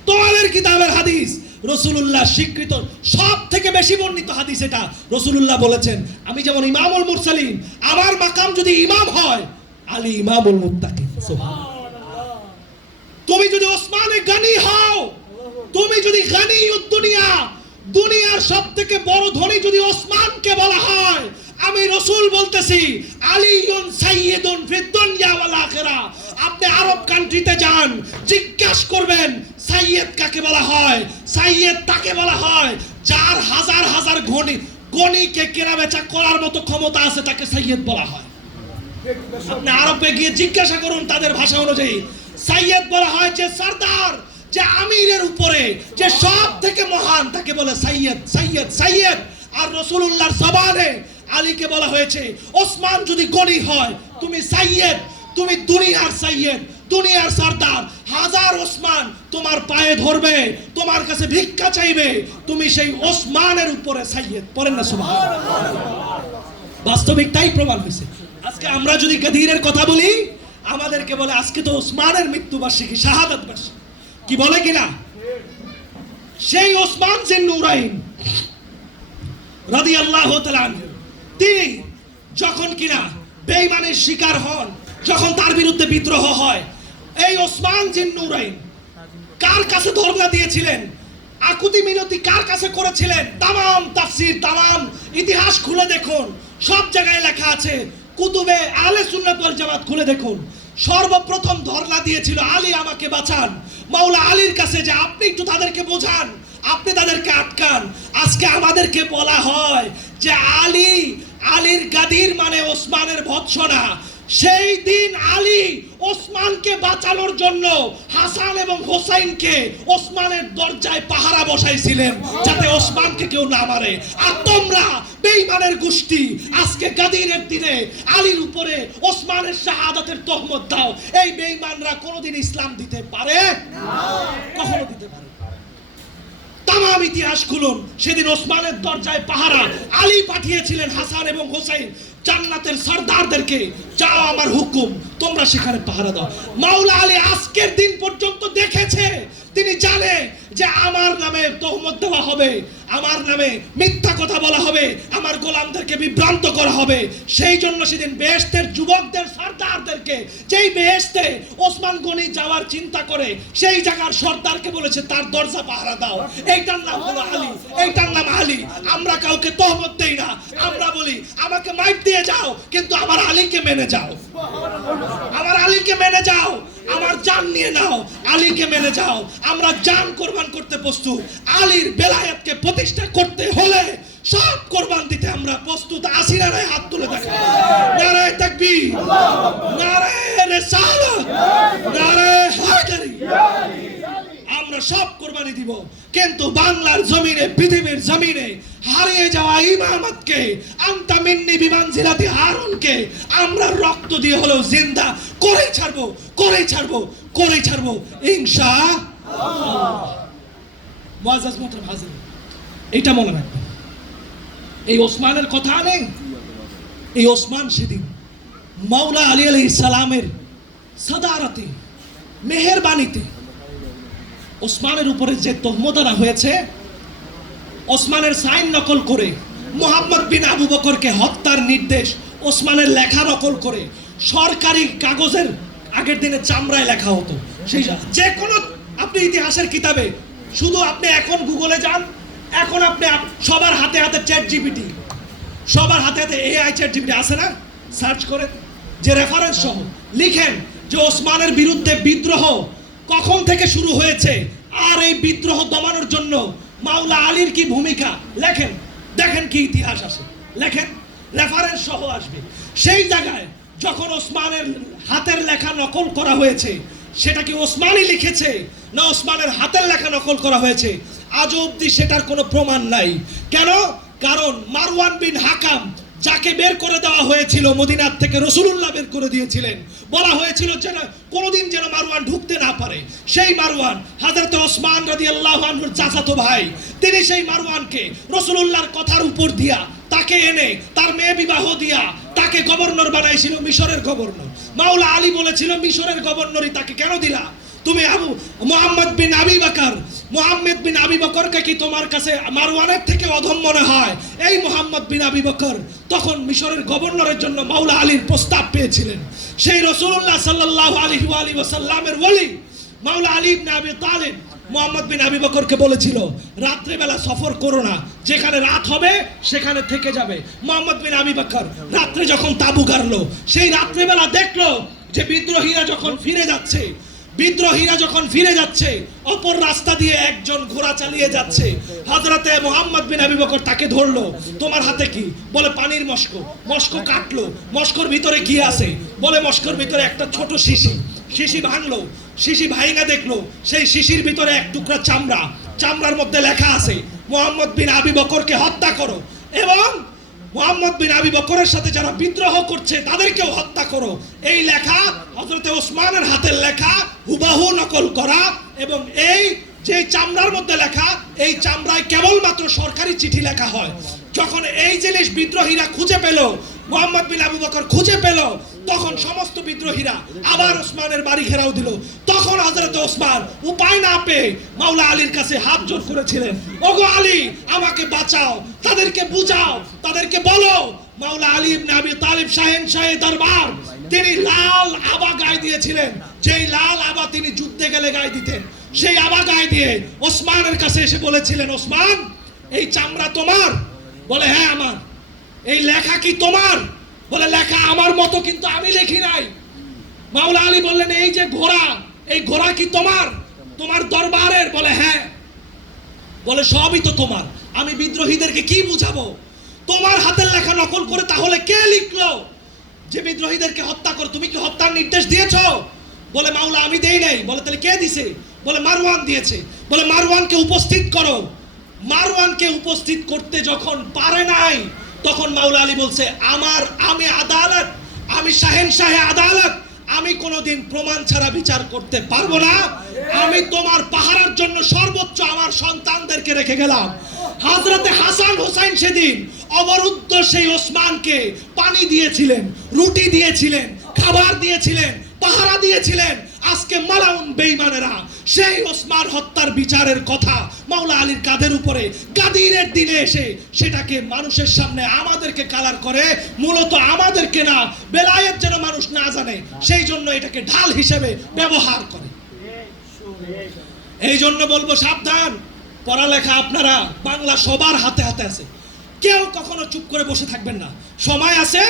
তোমাদের কিতাবের হাদিস। রাসূলুল্লাহ স্বীকৃত সবথেকে বেশি বর্ণিত হাদিস এটা। রাসূলুল্লাহ বলেছেন, আমি যেমন ইমামুল মুরসালিন, আমার মাকাম যদি ইমাম হয়, আলী ইমামুল মুত্তাকিন। সুবহানাল্লাহ। তুমি যদি ওসমানে গনি হও, তুমি যদি গনি দুনিয়া, দুনিয়ার সবথেকে বড় ধনী যদি ওসমানকে বলা হয়, আমি রাসূল বলতেছি আলীউন সাইয়্যিদুন ফিদ দুনিয়া ওয়াল আখিরা। আপনি আরব কান্ট্রিতে যান, জিজ্ঞাসা করবেন সাইয়্যিদ কাকে বলা হয়। সাইয়্যিদ তাকে বলা হয় যার হাজার হাজার গণিকে কেনাবেচা করার মতো ক্ষমতা আছে, তাকে সাইয়্যিদ বলা হয়। আপনি আরবে গিয়ে জিজ্ঞাসা করুন তাদের ভাষা অনুযায়ী, সাইয়্যিদ বলা হয় যে সরদার, যে আমিরের উপরে যে সব থেকে মহান, তাকে বলে সাইয়্যিদ, সাইয়্যিদ, সাইয়্যিদ। আর রাসূলুল্লাহর জবানে আলীকে বলা হয়েছে, ওসমান যদি গনি হয়, তুমি সাইয়্যিদ, তুমি দুনিয়ার সাইয়্যিদ, দুনিয়ার সরদার। হাজার ওসমান তোমার পায়ে ধরবে, তোমার কাছে ভিক্ষা চাইবে, তুমি সেই ওসমানের উপরে সাইয়্যিদ। পড়েন না সুবহানাল্লাহ। বাস্তবিক তাই প্রমাণ হয়েছে। আজকে আমরা যদি গাদিরের কথা বলি, আমাদেরকে বলে আজকে তো ওসমানের মৃত্যুবার্ষিকী, শাহাদাত বার্ষিকী, কি বলে কিনা? সেই ওসমান জিন নুরাইন রাদিয়াল্লাহু তাআলা আনহু, তিনি যখন কিনা বেঈমানের শিকার হন, যখন তার বিরুদ্ধে বিদ্রোহ হয়, এই ওসমান জিন নুরাইন কার কাছে ধর্ণা দিয়েছিলেন, আকুতি মিনতি কার কাছে করেছিলেন? তামাম তাফসীর, তামাম ইতিহাস খুলে দেখুন, সব জায়গায় লেখা আছে। কুতুবে আহলে সুন্নাত ওয়াল জামাত খুলে দেখুন। সর্বপ্রথম ধর্ণা দিয়েছিল আলী আমাকে বাঁচান, মাওলা আলীর কাছে, যে আপনি একটু তাদেরকে বোঝান, আপনি তাদেরকে আটকান। আজকে আমাদেরকে বলা হয় যে আলীর গাদির মানে ওসমানের ভৎসনা। সেই দিন আলী ওসমানকে বাঁচানোর জন্য হাসান এবং হোসাইনকে ওসমানের দরজায় পাহারা বসাইছিলেন, যাতে ওসমানকে কেউ না মারে। আর তোমরা বেঈমানের গোষ্ঠী আজকে গাদিরের দিনে আলীর উপরে ওসমানের শাহাদাতের তহমত দাও। এই বেঈমানরা কোনোদিন ইসলাম দিতে পারে না, কখনো দিতে পারে না। তামাম ইতিহাস খুলুন, সেদিন ওসমানের দরজায় পাহারা আলী পাঠিয়েছিলেন হাসান এবং হোসেন, জান্নাতের সরদারদেরকে, যাও আমার হুকুম, তোমরা সেখানে পাহারা দাও। মাওলা আলী আজকের দিন পর্যন্ত দেখেছে, তিনি জানে যে আমার নামে তহমত দেওয়া হবে, আমার নামে মিথ্যা কথা বলা হবে, আমার গোলামদেরকে বিভ্রান্ত করা হবে। সেই জন্য সেদিন বেহেশতের যুবকদের সরদারদেরকে, যেই বেহেশতে ওসমান গনি যাওয়ার চিন্তা করে, সেই জায়গার সরদারকে বলেছে তার দরজা পাহারা দাও। এইটার নাম হলো আলী, এইটার নাম আলী। আমরা কাউকে তহমত দেই না, আমরা বলি আমাকে মাইক দিয়ে যাও, কিন্তু আমার আলীকে মেনে যাও, আমার আলীকে মেনে যাও, আমার জান নিয়ে নাও, আলীকে মেনে যাও। আমরা জান কোরবান করতে প্রস্তুত। আলীর বেলায়েতকে প্রতিষ্ঠা করতে হলে সব কোরবান দিতে আমরা প্রস্তুত আছি না? হাত তুলে দেখা। নারায়ে তাকবীর, নারায়ে রিসালাত, নারায়ে হায়দারি। আমরা সব কোরবানি দিব, কিন্তু বাংলার জমিনে, পৃথিবীর জমিনে হারিয়ে যাওয়া ইমামতকে, আনতা মিন্নি বিমানজিলাতি হারুনকে আমরা রক্ত দিয়ে হলেও জিন্দা করেই ছাড়বো, করেই ছাড়বো, করেই ছাড়বো ইনশাআল্লাহ। মুআজ্জাজ মুহতারাম হাজিরিন, এটা মনে রাখবেন। এই ওসমানের কথা নেই, এই ওসমান সেদিন মাওলা আলী আলাইহিস সালামের সাদারাতে, মেহেরবানিতে ওসমানের উপরে যে তহমত আনা হয়েছে, ওসমানের সাইন নকল করে মুহাম্মদ বিন আবু বকরকে হত্যার নির্দেশ ওসমানের লেখা নকল করে সরকারি কাগজের, আগের দিনে চামড়ায় লেখা হতো, সেই যে কোনো আপনি ইতিহাসের কিতাবে, শুধু আপনি এখন গুগলে যান, এখন আপনি সবার হাতে হাতে চ্যাট জিপিটি, সবার হাতে হাতে এআই চ্যাট জিপিটি আছে না, সার্চ করে যে রেফারেন্স সহ লিখেন যে ওসমানের বিরুদ্ধে বিদ্রোহ কখন থেকে শুরু হয়েছে, আর এই বিদ্রোহ দমানোর জন্য মাওলা আলীর কি ভূমিকা, লেখেন, দেখেন কি ইতিহাস আসে, লেখেন, রেফারেন্স সহ আসবে। সেই জায়গায় যখন ওসমানের হাতের লেখা নকল করা হয়েছে, সেটা কি ওসমানই লিখেছে না ওসমানের হাতের লেখা নকল করা হয়েছে, আজও অবধি সেটার কোনো প্রমাণ নাই। কেন? কারণ মারওয়ান বিন হাকাম, যাকে বের করে দেওয়া হয়েছিল মদিনার থেকে, রাসূলুল্লাহ বের করে দিয়েছিলেন, বলা হয়েছিল যেন কোনোদিন যেন মারওয়ান ঢুকতে না পারে, সেই মারওয়ান হযরত ওসমান রাদিয়াল্লাহু আনহুর চাচাতো ভাই, তিনি সেই মারওয়ানকে রাসূলুল্লাহর কথার উপর দিয়া তাকে এনে তার মেয়ে বিবাহ দিয়া তাকে গভর্নর বানাইছিল, মিশরের গভর্নর। মাওলা আলী বলেছিল, মিশরের গভর্নরই তাকে কেন দিলা তুমি? মুহাম্মদ বিন আবি বকরকে কি তোমার কাছে মারওয়ানের থেকে অধম মনে হয়? এই মুহাম্মদ বিন আবি বকর তখন মিশরের গভর্নরের জন্য মাওলা আলীর প্রস্তাব পেয়েছিলেন। সেই রাসূলুল্লাহ সাল্লাল্লাহু আলাইহি ওয়া সাল্লামের ওলি মাওলা আলী ইবনে আবি তালিব মুহাম্মদ বিন আবি বকরকে বলেছিল, রাত্রেবেলা সফর করো না, যেখানে রাত হবে সেখানে থেকে যাবে। মুহাম্মদ বিন আবি বকর রাত্রে যখন তাবু গাড়লো, সেই রাত্রেবেলা দেখলো যে বিদ্রোহীরা যখন ফিরে যাচ্ছে, অপর রাস্তা দিয়ে একজন ঘোড়া চালিয়ে যাচ্ছে। হযরতে মুহাম্মদ বিন আবি বকর তাকে ধরলো, তোমার হাতে কি? বলে পানির মস্ক কাটলো, মস্কর ভিতরে কি আছে? বলে মস্কর ভিতরে একটা ছোট শিশি ভাঙলো, শিশি ভাঙা দেখলো সেই শিশির ভিতরে এক টুকরা চামড়ার মধ্যে লেখা আছে, মুহাম্মদ বিন আবি বকরকে হত্যা করো, এবং মুহাম্মদ বিন আবি বকরের সাথে যারা বিদ্রোহ করছে তাদেরকেও হত্যা করো। এই লেখা হযরতে ওসমানের হাতের লেখা, হুবাহু নকল করা, এবং এই যে চামড়ার মধ্যে লেখা, এই চামড়ায় কেবলমাত্র সরকারি চিঠি লেখা হয়। যখন এই জিনিস বিদ্রোহীরা খুঁজে পেল, মুহাম্মদ বিন আবু বকর খুঁজে পেল, তখন সমস্ত বিদ্রোহীরা আবার ওসমানের বাড়ি ঘেরাও দিল। তখন হযরত ওসমান উপায় না পেয়ে মাওলা আলীর কাছে হাত জোর করেছিলেন, ওগো আলী, আমাকে বাঁচাও, তাদেরকে বুঝাও, তাদেরকে বলো। মাওলা আলী ইবনে আবি তালিব শাহেনশাহে দরবার, তিনি লাল আবা গায়ে দিয়েছিলেন, যেই লাল আবা তিনি যুদ্ধে গেলে গায়ে দিতেন, সেই আবা গায়ে দিয়ে ওসমানের কাছে এসে বলেছিলেন, ওসমান, এই চামড়া তোমার? বলে হ্যাঁ আমার। এই লেখা কি তোমার? বলে লেখা আমার মতো, কিন্তু আমি লিখি নাই। মাওলা আলী বললেন, এই যে ঘোড়া, এই ঘোড়া কি তোমার দরবারের? বলে হ্যাঁ। বলে সবই তো তোমার, আমি বিদ্রোহীদেরকে কি বুঝাবো? তোমার হাতের লেখা নকল করে তাহলে কে লিখলো যে বিদ্রোহীদেরকে হত্যা করো? তুমি কি হত্যার নির্দেশ দিয়েছো? বলে মাওলা আমি দেই নাই। বলে তাহলে কে দিছে? বলে মারওয়ান দিয়েছে। বলে মারওয়ানকে উপস্থিত করো। মারওয়ানকে উপস্থিত করতে যখন পারে নাই, তখন মাওলা আলী বলছে, আমি আদালত, আমি শাহেনশাহে আদালত, আমি কোনোদিন প্রমাণ ছাড়া বিচার করতে পারবো না। আমি তোমার পাহারার জন্য সর্বোচ্চ আমার সন্তানদেরকে রেখে গেলাম। হযরতে হাসান হুসাইন সেদিন অবরুদ্ধ সেই ওসমানকে পানি দিয়েছিলেন, রুটি দিয়েছিলেন, খাবার দিয়েছিলেন, পাহারা দিয়েছিলেন। আজকে মালাউন বেঈমানেরা সেই ওসমান হত্যার বিচারের কথা মাওলা আলীর কাঁধের উপরে গাদিরের দিনে এসে সেটাকে মানুষের সামনে আমাদেরকে কালার করে, মূলত আমাদেরকে না, বেলায়েত যেন মানুষ না জানে সেই জন্য এটাকে ঢাল হিসেবে ব্যবহার করে। এই জন্য বলবো সাবধান, পড়ালেখা আপনারা বাংলা সবার হাতে হাতে আছে, কেউ কখনো চুপ করে বসে থাকবেন না। সময় আছে,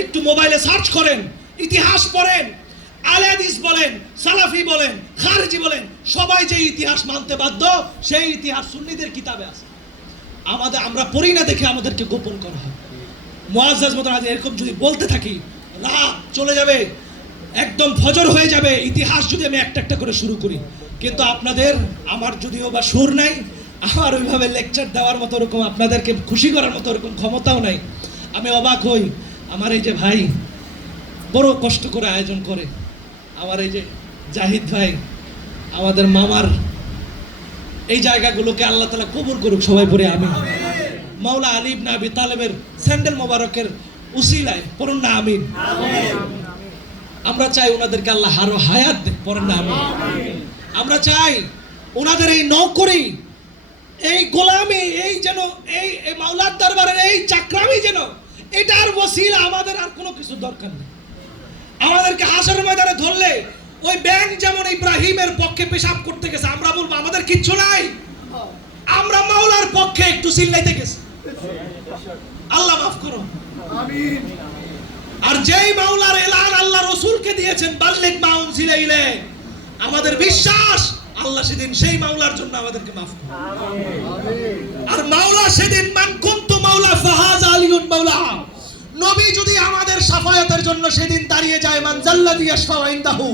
একটু মোবাইলে সার্চ করেন, ইতিহাস পড়েন, আলে হাদিস বলেন, সালাফি বলেন, খারিজি বলেন, সবাই যে ইতিহাস মানতে বাধ্য সেই ইতিহাস সুন্নিদের কিতাবে আছে। আমরা পড়ি না দেখে আমাদেরকে গোপন করা হয়। মুআজ্জাজ মোতারাজ এরকম যদি বলতে থাকি, রাত চলে যাবে, একদম ফজর হয়ে যাবে, ইতিহাস যদি আমি একটা একটা করে শুরু করি। কিন্তু আপনাদের, আমার যদিও বা সুর নাই, আমার ওইভাবে লেকচার দেওয়ার মতো ওরকম আপনাদেরকে খুশি করার মতো ওরকম ক্ষমতাও নাই। আমি অবাক হই, আমার এই যে ভাই বড় কষ্ট করে আয়োজন করে, আমার এই যে জাহিদ ভাই, আমাদের মামার এই জায়গাগুলোকে আল্লাহ তাআলা কবুল করুক, সবাই পড়ে আমিন। মাওলা আলী ইবনে আবি তালেবের স্যান্ডেল মোবারকের উসিলায় পড়ুন না আমিন। আমরা চাই ওনাদেরকে আল্লাহ আরো হায়াত দেন, পড়েন না আমিন। আমরা চাই ওনাদের এই নওকরি, এই গোলামি, এই যেন এই মাওলার দরবারের এই চাকরামি, যেন এটার ওসিলা আমাদের আর কোনো কিছু দরকার নেই। আমাদেরকে হাসরের ময়দানে ধরলে ওই ব্যাঙ যেমন ইব্রাহিমের পক্ষে পেশাব করতে গেছে, আমরা বলবো আমাদের কিচ্ছু নাই, আমরা মাওলার পক্ষে একটু চিল্লাইতে গেছি, আল্লাহ মাফ করো আমিন। আর যেই মাওলার এলান আল্লাহ রাসূলকে দিয়েছেন, বাল্লিগ মা উনজিলা ইলাইক, আমাদের বিশ্বাস আল্লাহ সেদিন সেই মাওলার জন্য আমাদেরকে মাফ করবে। আর মাওলা সেদিন মান কুনতু মাওলা ফাহাজ আলিউন মাওলা, নবী যদি আমাদের শাফায়াতের জন্য সেদিন দাঁড়িয়ে যায়, মান জাল্লাযী ইয়াশফাউ ইনদাহু,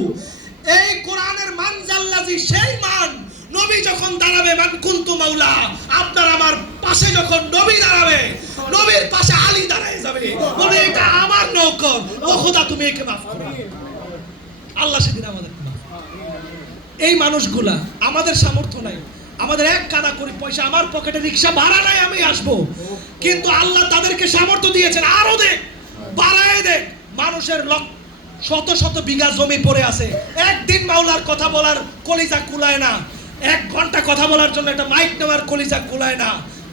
এই কোরআনের মান জাল্লাযী, সেই মান নবী যখন দাঁড়াবে, মান কুনতু মাওলা, আপনার আমার পাশে যখন নবী দাঁড়াবে, নবীর পাশে আলী দাঁড়ায় যাবে, বলে এটা আমার নওকর, ও খোদা তুমি একে মাফ করো। আল্লাহ সেদিন আমাদেরকে মাফ করবে। এই মানুষগুলা, আমাদের সামর্থ্য নাই, আমাদের এক কানা করে পয়সা, আমার পকেটে রিকশা ভাড়া নাই, আমি আসবো, কিন্তু আল্লাহ তাদেরকে সামর্থ্য দিয়েছেন, আরো দেখ, বাড়ায় দেখ। মানুষের শত শত বিঘা জমি পড়ে আছে, একদিন মাওলার কথা বলার কলিজা কুলায় না, 1 ঘন্টা কথা বলার জন্য একটা মাইক নেওয়ার কলিজা কুলায় না।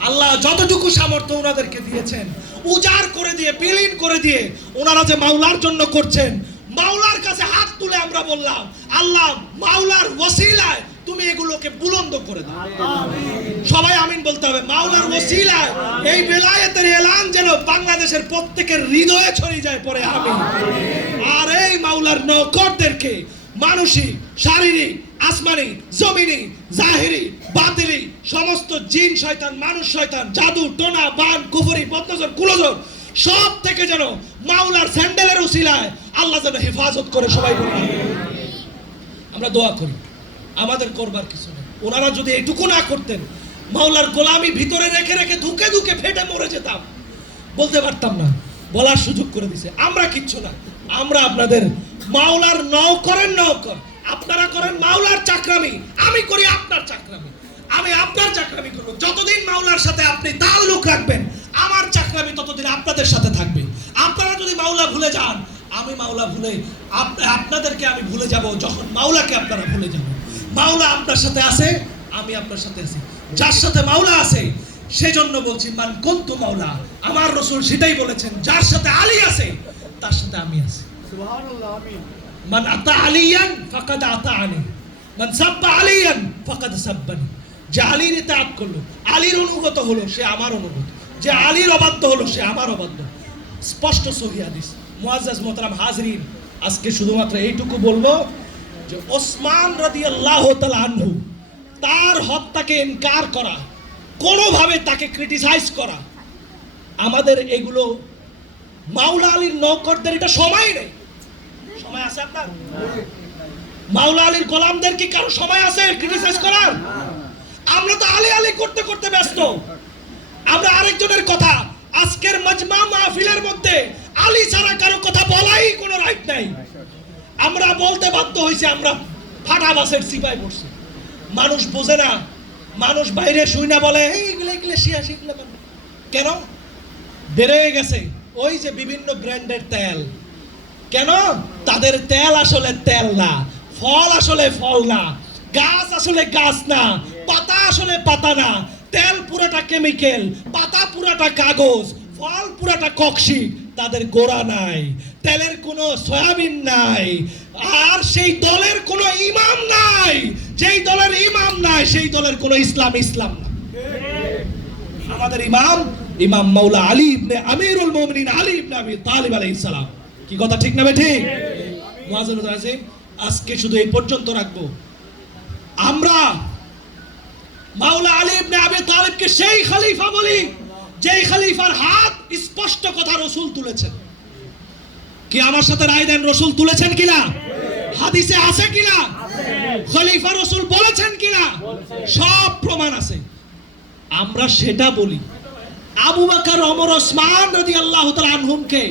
আল্লাহ যতটুকু সামর্থ্য ওনাদেরকে দিয়েছেন, উজাড় করে দিয়ে, বিলীন করে দিয়ে, ওনারা যে মাওলার জন্য করছেন, মাওলার কাছে হাত তুলে আমরা বললাম, আল্লাহ মাওলার ওসিলায় তুমি এগুলোকে বুলন্দ করে দাও। সবাই আমিন বলতে হবে। মাওলার ওসিলায় এই বেলায়েতের এলান যেন বাংলাদেশের প্রত্যেকের হৃদয়ে ছড়িয়ে যায়, পরে আমিন। আর এই মাওলার নওকরদেরকে মানসিক, শারীরিক, আসমানি, জমিনি, জাহিরি, বাতিলি সমস্ত জিন শয়তান, মানুষ শয়তান, জাদু, টোনা, বান, কুফরি, বদনজর, কুলজর সব থেকে যেন মাওলার স্যান্ডেলের উসিলায় আল্লাহ যেন হেফাজত করে, সবাই বলি। আমরা দোয়া করি, আমাদের করবার কিছু নেই। ওনারা যদি এটুকু না করতেন, মাওলার গোলামি ভিতরে রেখে রেখে ধুকে ধুকে ফেটে মরে যেতাম, বলতে পারতাম না, বলার সুযোগ করে দিছে। আমরা কিচ্ছু না, আমরা আপনাদের মাওলার নওকরের নওকর, আপনারা করেন মাওলার চাকরামি, আমি করি আপনার চাকরামি, আমি আপনার চাকরামি করব। যতদিন মাওলার সাথে আপনি তাল্লুক রাখবেন, আমার চাকরামি ততদিন আপনাদের সাথে থাকবে। আপনারা যদি মাওলা ভুলে যান, আমি মাওলা ভুলে আপনাদেরকে আমি ভুলে যাব, যখন মাওলাকে আপনারা ভুলে যাবেন। মাওলা আপনার সাথে আছে, আমি আপনার সাথে আছি। যার সাথে মাওলা আছে, সেজন্য বলছি মান কুনতু মাওলা, আমার রাসূল সেটাই বলেছেন, যার সাথে আলী আছে তার সাথে আমি আছি। সুবহানাল্লাহ, আমিন। মান আতা আলিয়ান ফাকাদ আতাআনি, মান সাব্বা আলিয়ান ফাকাদ সাব্বানি। যে আলীর ইতাআত করলো, আলীর অনুগত হলো, সে আমার অনুগত। যে আলীর অবাধ্য হলো, সে আমার অবাধ্য। স্পষ্ট সহিহ হাদিস। মুআজ্জাজ মোহতারাম হাজরিন, আজকে শুধুমাত্র এইটুকু বলবো যে ওসমান রাদিয়াল্লাহু তাআলা আনহু, তার হত্যাকে ইনকার করা, কোনোভাবে তাকে ক্রিটিসাইজ করা, আমাদের এগুলো মাওলা আলীর নওকরদের এটা সময় নেই। সময় আছে আপনার? মাওলা আলীর গোলামদের কি কারো সময় আছে ক্রিটিসাইজ করার? আমরা তো আলী আলী করতে করতে ব্যস্ত। আমরা আরেকজনের কথা, আজকের মাজমা মাহফিলের মধ্যে আলী ছাড়া কারো কথা বলাই কোনো রাইট নাই। আমরা বলতে বাধ্য হয়েছি, আমরা ফাটা বাসের সিপাই পড়ছি। মানুষ বোঝে না, মানুষ বাইরে শুই না বলে এইগুলো শিয়া শিখলে কেন বেড়ে গেছে। ওই যে বিভিন্ন ব্র্যান্ডের তেল, কেন তাদের তেল আসলে তেল না, ফল আসলে ফল না, গাছ আসলে গাছ না, পাতা আসলে পাতা না, তেল পুরাটা কেমিক্যাল, পাতা পুরাটা কাগজ, ফল পুরাটা কক্সি, তাদের গোড়া নাই, তেলের কোনো সয়াবিন নাই, আর সেই দলের কোনো ইমাম নাই। যেই দলের ইমাম নাই, সেই দলের কোনো ইসলাম না। আমাদের ইমাম মাওলা আলী ইবনে আমিরুল মুমিনিন আলী ইবনে আবি তালিব আলাইহিস সালাম। কি কথা ঠিক না ঠিক? মুআজ্জাজ আজিম, আজকে শুধু এই পর্যন্ত রাখবো। আমরা মাওলা আলী ইবনে আবি তালিবকে সেই খলিফা বলি যেই খলিফার হাত স্পষ্ট কথা রাসূল তুলেছেন। কি আমার সাথে রায় দেন, রাসূল তুলেছেন কিনা? হাদিসে আছে কিনা? খলিফা রাসূল বলেছেন কিনা? সব প্রমাণ আছে। আমরা সেটা বলি। আবু বকর, ওমর, ওসমান রাদিয়াল্লাহু তাআলা আনহুমকে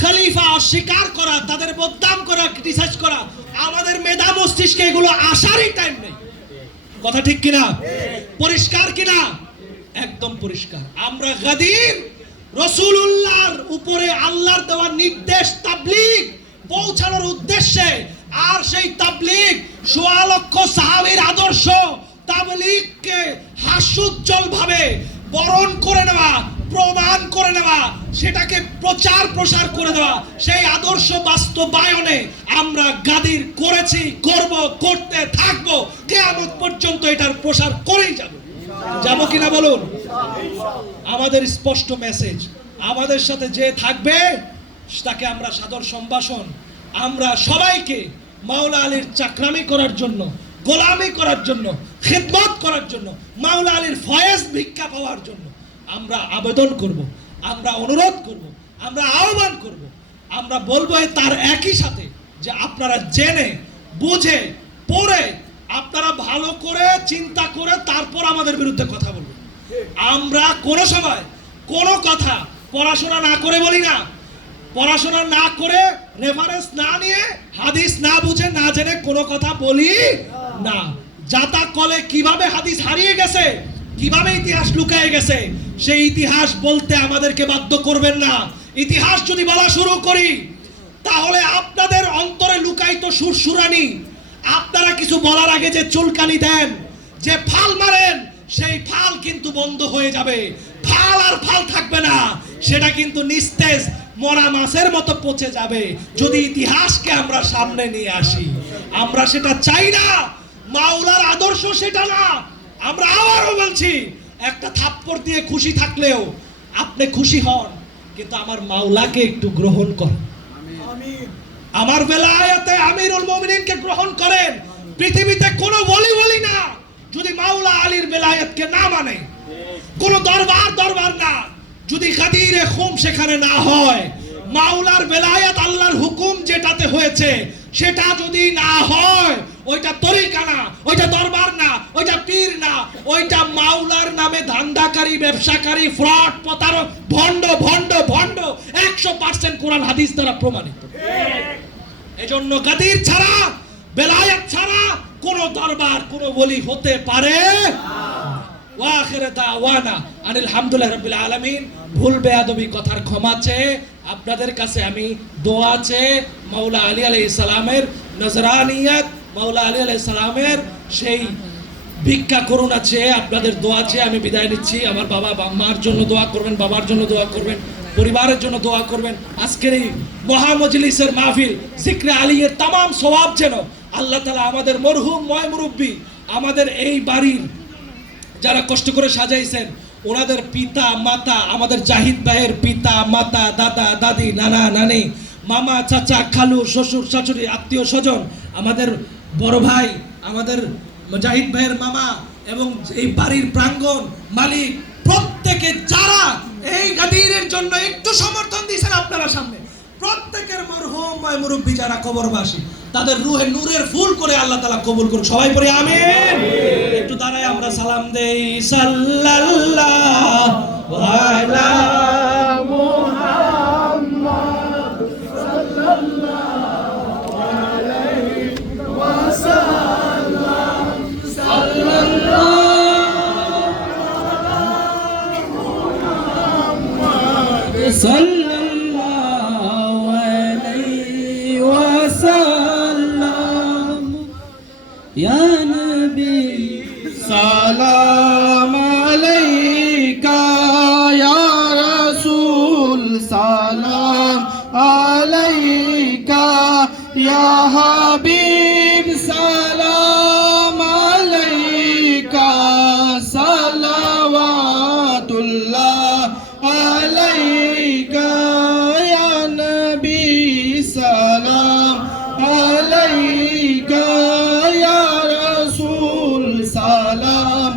খলিফা অস্বীকার করা, তাদের বদনাম করা, ক্রিটিসাইজ করা, আমাদের মেধা মস্তিষ্কে এগুলো আসারই টাইম নেই। কথা ঠিক কিনা? পরিষ্কার কিনা? একদম পরিষ্কার। আমরা গাদীর রাসূলুল্লাহর উপরে আল্লাহর দেওয়া নির্দেশ তাবলীগ পৌঁছানোর উদ্দেশ্যে, আর সেই তাবলীগ ১৬ লক্ষ সাহাবীর আদর্শ তাবলীগকে হাস্যোজ্জ্বল ভাবে বরণ করে নেওয়া, প্রমাণ করে নেওয়া, সেটাকে প্রচার প্রসার করে দেওয়া, সেই আদর্শ বাস্তবায়নে আমরা গাদীর করেছি, করব, করতে থাকবো, কিয়ামত পর্যন্ত এটার প্রসার করেই যাব। যাব কিনা বলুন? আমাদের স্পষ্ট মেসেজ, আমাদের সাথে যে থাকবে তাকে আমরা সাদর সম্ভাষণ। আমরা সবাইকে মাওলা আলীর চাকরামি করার জন্য, গোলামি করার জন্য, খিদমত করার জন্য, মাওলা আলীর ফয়েজ ভিক্ষা পাওয়ার জন্য আমরা আবেদন করব, আমরা অনুরোধ করব, আমরা আহ্বান করব। আমরা বলবো তার একই সাথে যে আপনারা জেনে বুঝে পড়ে, আপনারা ভালো করে চিন্তা করে তারপর আমাদের বিরুদ্ধে কথা বলবেন। আমরা কোনো সময় কোনো কথা পড়াশোনা না করে বলি না। পড়াশোনা না করে, রেফারেন্স না নিয়ে, হাদিস না বুঝে না জেনে কোনো কথা বলি না। জাতা কলে কিভাবে হাদিস হারিয়ে গেছে, কিভাবে ইতিহাস লুকিয়ে গেছে, সেই ইতিহাস বলতে আমাদেরকে বাধ্য করবেন না। ইতিহাস যদি বলা শুরু করি তাহলে আপনাদের অন্তরে লুকায়িত সুরসুরানি, আপনারা কিছু বলার আগে যে চুলকানি দেন, যে ফাল মারেন, সেই ফাল কিন্তু বন্ধ হয়ে যাবে। ফাল আর ফাল থাকবে না, সেটা কিন্তু নিস্তেজ মরা মাছের মতো পচে যাবে যদি ইতিহাসকে আমরা সামনে নিয়ে আসি। আমরা সেটা চাই না। মাওলার আদর্শ সেটা না। আমরা আবারও বলছি, একটা থাপ্পড় দিয়ে খুশি থাকলেও আপনি খুশি হন, কিন্তু আমার মাওলাকে একটু গ্রহণ করেন। আমার বেলায়েতে আমিরুল মুমিনিনকে গ্রহণ করেন। পৃথিবীতে কোনো বলি না যদি মাওলা আলীর বেলায়েতকে না মানে, কোনো দরবার না যদি গাদীরে খুম সেখানে না হয়, মাওলার বেলায়েত আল্লাহর হুকুম যেটাতে হয়েছে সেটা যদি না হয়, ওইটা তরিকা না, ওইটা দরবার না, ওইটা পীর না, ওইটা মাওলার নামে ধান্দাকারী, ব্যবসাকারী, ফ্রড, প্রতারক, ভণ্ড 100% কোরআন হাদিস দ্বারা প্রমাণিত। এজন্য গাদীর ছাড়া, বেলায়েত ছাড়া কোন দরবার, কোন ওলি হতে পারে না। ওয়া আখির দাওয়ানা আনিল হামদুলিল্লাহি রাব্বিল আলামিন। ভুল বেয়াদবি কথার ক্ষমা চেয়ে আপনাদের কাছে আমি দোয়া চেয়ে মাওলা আলী আলাইহিস সালামের নজরানিয়াত, মাওলা আলী আলাইহিস সালামের সেই ভিক্ষা করুণা চেয়ে, আপনাদের দোয়া চেয়ে আমি বিদায় নিচ্ছি। আমার বাবা মার জন্য দোয়া করবেন, বাবার জন্য দোয়া করবেন, পরিবারের জন্য দোয়া করবেন। আজকের এই মহা মজলিসের মাহফিল জিক্রে আলীর তামাম সওয়াব যেন আল্লাহ তাআলা আমাদের মরহুম ময় মুরব্বী, আমাদের এই বাড়ির যারা কষ্ট করে সাজাইছেন, ওনাদের পিতা মাতা, আমাদের জাহিদ ভাইয়ের পিতা মাতা, দাদা দাদি, নানা নানি, মামা চাচা খালু শ্বশুর শাশুড়ি, আত্মীয় স্বজন, আমাদের বড় ভাই, আমাদের জাহিদ ভাইয়ের মামা এবং এই বাড়ির প্রাঙ্গণ মালিক, প্রত্যেকে যারা এই গাদীরের জন্য একটু সমর্থন দিয়েছেন আপনারা সামনে, প্রত্যেকের মরহুম ময় মুরব্বী যারা কবরবাসী, তাদের রুহে নূরের ফুল করে আল্লাহ তাআলা কবুল করুন। সবাই পড়ে আমিন। একটু দাঁড়ায় আমরা সালাম দেই। সাল্লাল্লাহু আলা মুহাম্মদ সাল্লাল্লাহু আলাইহি ওয়াসাল্লাম। সাল্লাল্লাহু আলাইহি ওয়াসাল্লাম। ইয়া নবী সালাম আলাইকা, ইয়া রাসূল সালাম আলাইকা, ইয়া হাবিব সালাম আলাইকা, সালাওয়াতুল্লাহ আলাইকা, ইয়া নবী সালাম আলাইকা, ইয়া রাসূল সালাম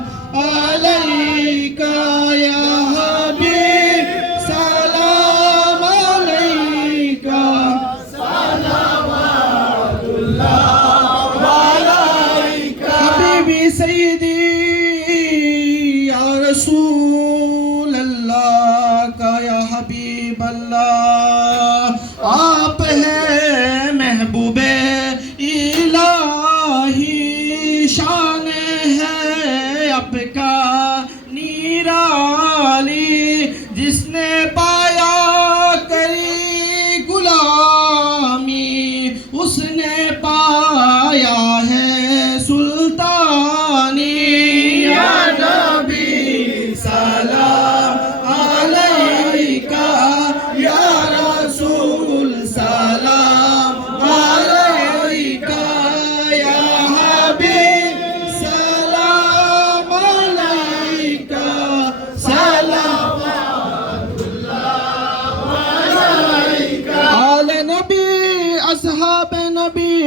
असहाब नबी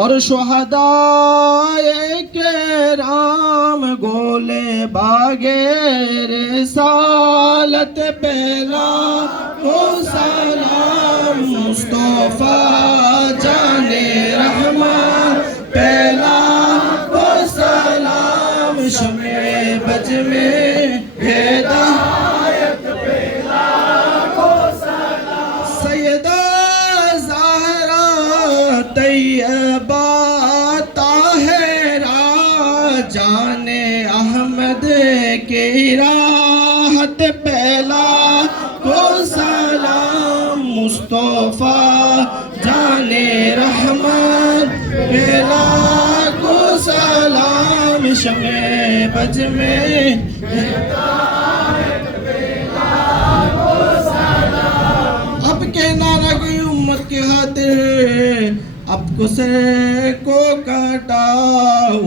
और शुहदाए किराम गोले बागे रिसालत पहला को सलाम मुस्तफा जाने रहमान पहला को सलाम शमे बज में हिदायत पहला को सलाम सैयदा ज़हरा तैयबा ताहिरा जाने अहमद के राहत पहला को सलाम मुस्तफा जाने रहमान पहला को सलाम शमे बज में अब के नारा की उम्मत के खातिर अब को से को काटा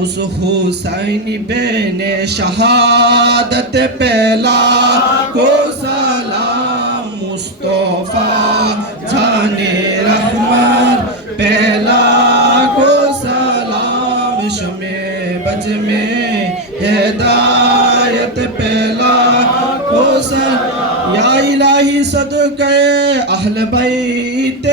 उस हुसैनी बेने शहादत पहला को सलाम मुस्तफा जाने रहमान पहला को सलाम शमे बज में हिदायत पहला को सलाम या इलाही सदक़े अहल बैत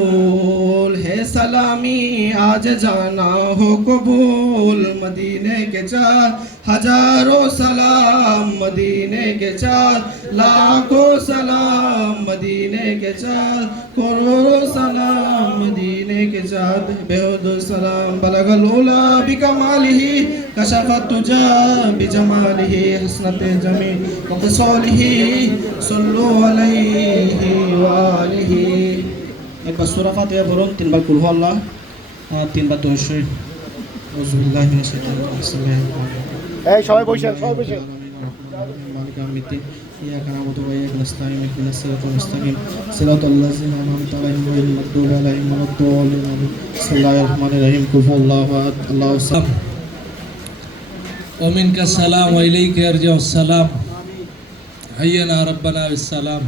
रसूल है सलामी आज जाना हो कबूल मदीने के 4,000 सलाम मदीने के 4 लाखों सलाम मदीने के 4 करोड़ों सलाम मदीने के 4 बेहुद सलाम बलगल उला बिकमालिही कशफत तुजा बिजमालिही हसनत जमी वक़सौलिही सल्लु अलैहि व आलिही एक बार सूरा फातिहा पढ़ুন 3 বার কুল হু আল্লাহ 3 বার দরুদ শরীফ আউযুবিল্লাহি মিনাশ শাইতানির রাজিম এই সবাই বসেন মালিক ইয়াউমিদ্দিন ইয়াকা না'বুদু ওয়া ইয়াকা নাস্তাঈন ইহদিনাস সিরাতাল মুস্তাকিম সিরাতাল লাযিনা আন'আমতা আলাইহিম গায়রিল মাগদুবি আলাইহিম ওয়ালাদ-দাল্লিন বিসমিল্লাহির রহমানির রহিম কুল হুয়াল্লাহু আহাদ আল্লাহু সামাদ ومنك السلام وإليك يرجع السلام حينا ربنا بالسلام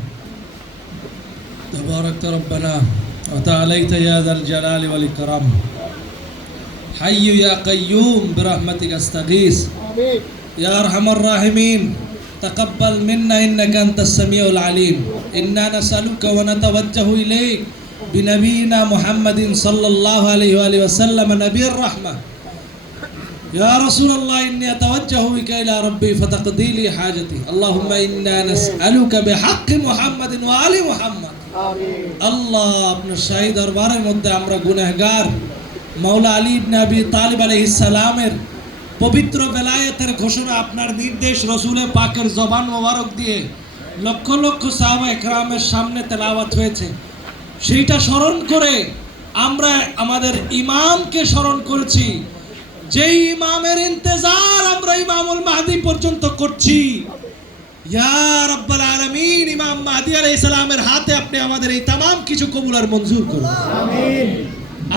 تباركت ربنا وتعاليت يا ذا الجلال والإكرام حي يا قيوم برحمتك استغيث يا أرحم الراحمين تقبل منا إنك أنت السميع العليم إنا نسألك ونتوجه إليك بنبينا محمد صلى الله عليه وآله وسلم نبي الرحمة يا رسول الله إني أتوجه بك إلى ربي فتقضي لي حاجتي اللهم إنا نسألك بحق محمد وآل محمد আল্লাহ আপনার শাহী দরবারের মধ্যে আমরা গুনাহগার মাওলা আলী ইবনে আবি তালিব আলাইহিস সালামের পবিত্র বেলায়েতের ঘোষণা আপনার নির্দেশ রাসূলে পাকের জবান মোবারক দিয়ে লক্ষ লক্ষ সাহাবা একরামের সামনে তেলাওয়াত হয়েছে সেইটা স্মরণ করে আমরা আমাদের ইমামকে স্মরণ করেছি যেই ইমামের ইন্তজার আমরা ইমামুল মাহদি পর্যন্ত করছি ইয়া রাব্বাল আলামিন ইমাম মাহদি আলাইহিস সালামের হাতে আপনি আমাদের এই तमाम কিছু কবুল আর মঞ্জুর করুন আমিন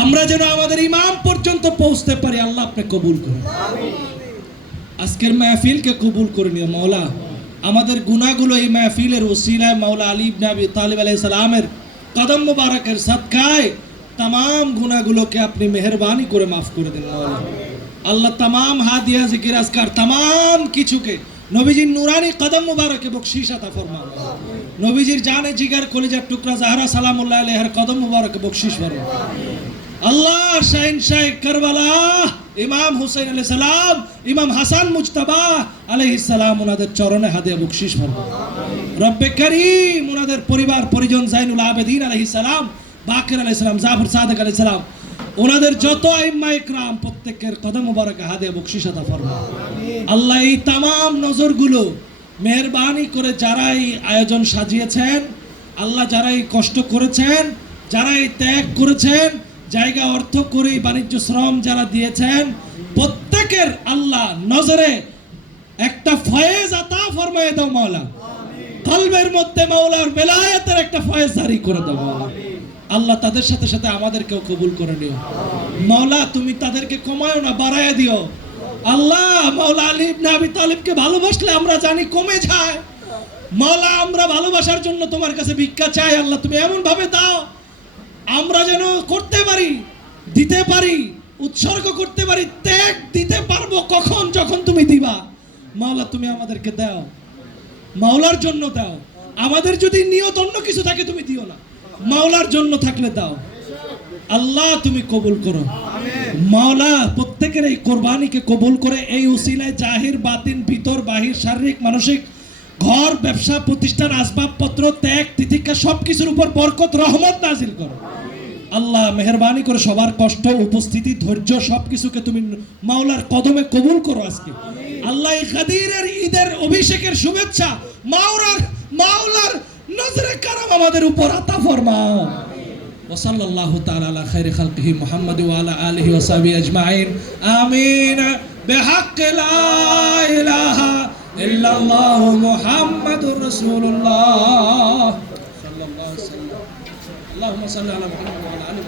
আমরা যেন আমাদের ইমাম পর্যন্ত পৌঁছতে পারি আল্লাহ আপনি কবুল করুন আমিন আজকের মাহফিলকে কবুল করে নিও মাওলা আমাদের গুনাহগুলো এই মাহফিলের ওসিলায় মাওলা আলী ইবনে আবি তালিব আলাইহিস সালামের কদম মুবারকের সদকায় तमाम গুনাহগুলোকে আপনি মেহেরবানি করে maaf করে দেন মাওলা আল্লাহ तमाम হাদিয়া জিকির আজকার तमाम কিছুকে নবীজির নুরানি কদম মুবারকে বখশিশ আতা ফরমান নবীজির জানে জিগার কলিজার টুকরা জাহরা সালামুল্লাহ আলাইহার কদম মুবারকে বখশিশ ফরমান আল্লাহ শাহিন শাহ কারবালা ইমাম হুসাইন আলাইহিস সালাম ইমাম হাসান মুজতাবা আলাইহিস সালাম ওনাদের চরণে হাদিয়া বখশিশ ফরমান রব্বে কারীম ওনাদের পরিবার পরিজন জাইনুল আবেদিন আলাইহিস সালাম বাকির আলাইহিস সালাম জাফর সাদিক আলাইহিস সালাম ওনাদের যত আইম্মা ইকরাম প্রত্যেকের কদম মুবারকে হাদিয়া বখশিশ আতা ফরমান আল্লাহ এই तमाम নজরগুলো মেহেরবানি করে যারা এই আয়োজন সাজিয়েছেন আল্লাহ যারা এই কষ্ট করেছেন যারা এই ত্যাগ করেছেন জায়গা অর্থ করে বাণিজ্য শ্রম যারা দিয়েছেন প্রত্যেকের আল্লাহ নজরে একটা ফয়েজ আতা ফরমায়ে দাও মাওলা কলবের মধ্যে মাওলার বেলায়েতের একটা ফয়েজ জারি করে দাও মাওলা আল্লাহ তাদের সাথে সাথে আমাদেরকেও কবুল করে নিও মাওলা তুমি তাদেরকে কমায়ও না বাড়ায় দিও আল্লাহ মাওলা আলী ইবনে আবি তালিবকে ভালোবাসলে আমরা জানি কমে যায় মাওলা আমরা ভালোবাসার জন্য তোমার কাছে ভিক্ষা চাই আল্লাহ, তুমি এমন ভাবে দাও আমরা যেন করতে পারি, দিতে পারি, উৎসর্গ করতে পারি, ত্যাগ দিতে পারবো কখন, যখন তুমি দিবা। মাওলা তুমি আমাদেরকে দাও, মাওলার জন্য দাও। আমাদের যদি নিয়ত অন্য কিছু থাকে তুমি দিও না, মাওলার জন্য থাকলে দাও। আল্লাহ তুমি কবুল করো। মাওলা প্রত্যেকের এই কোরবানিকে কবুল করে এই উসিলায় জাহির বাতিন ভিতর বাহির শারীরিক মানসিক ঘর ব্যবসা প্রতিষ্ঠান আসবাবপত্র ত্যাগ তিতিক্ষা সবকিছুর উপর বরকত রহমত নাজিল করো। আল্লাহ মেহেরবানি করে সবার কষ্ট উপস্থিতি ধৈর্য সবকিছুকে তুমি মাওলার কদমে কবুল করো আজকে। আল্লাহ এই গাদিরের ঈদের অভিষেকের শুভেচ্ছা মাওলার নজরে কারাম আমাদের উপর আতা ফরমাও। ওয়াসাল্লাল্লাহু তাআলা আলা খাইরি খালকিহি মুহাম্মাদ ওয়া আলা আলিহি ওয়া সাহবিহি আজমাইন আমিন বিহাক্কি লা ইলাহা ইল্লাল্লাহু মুহাম্মাদুর রাসূলুল্লাহ সাল্লাল্লাহু আলাইহি ওয়াসাল্লাম। আল্লাহুম্মা সাল্লি আলা মুহাম্মাদ ওয়া আলা আলি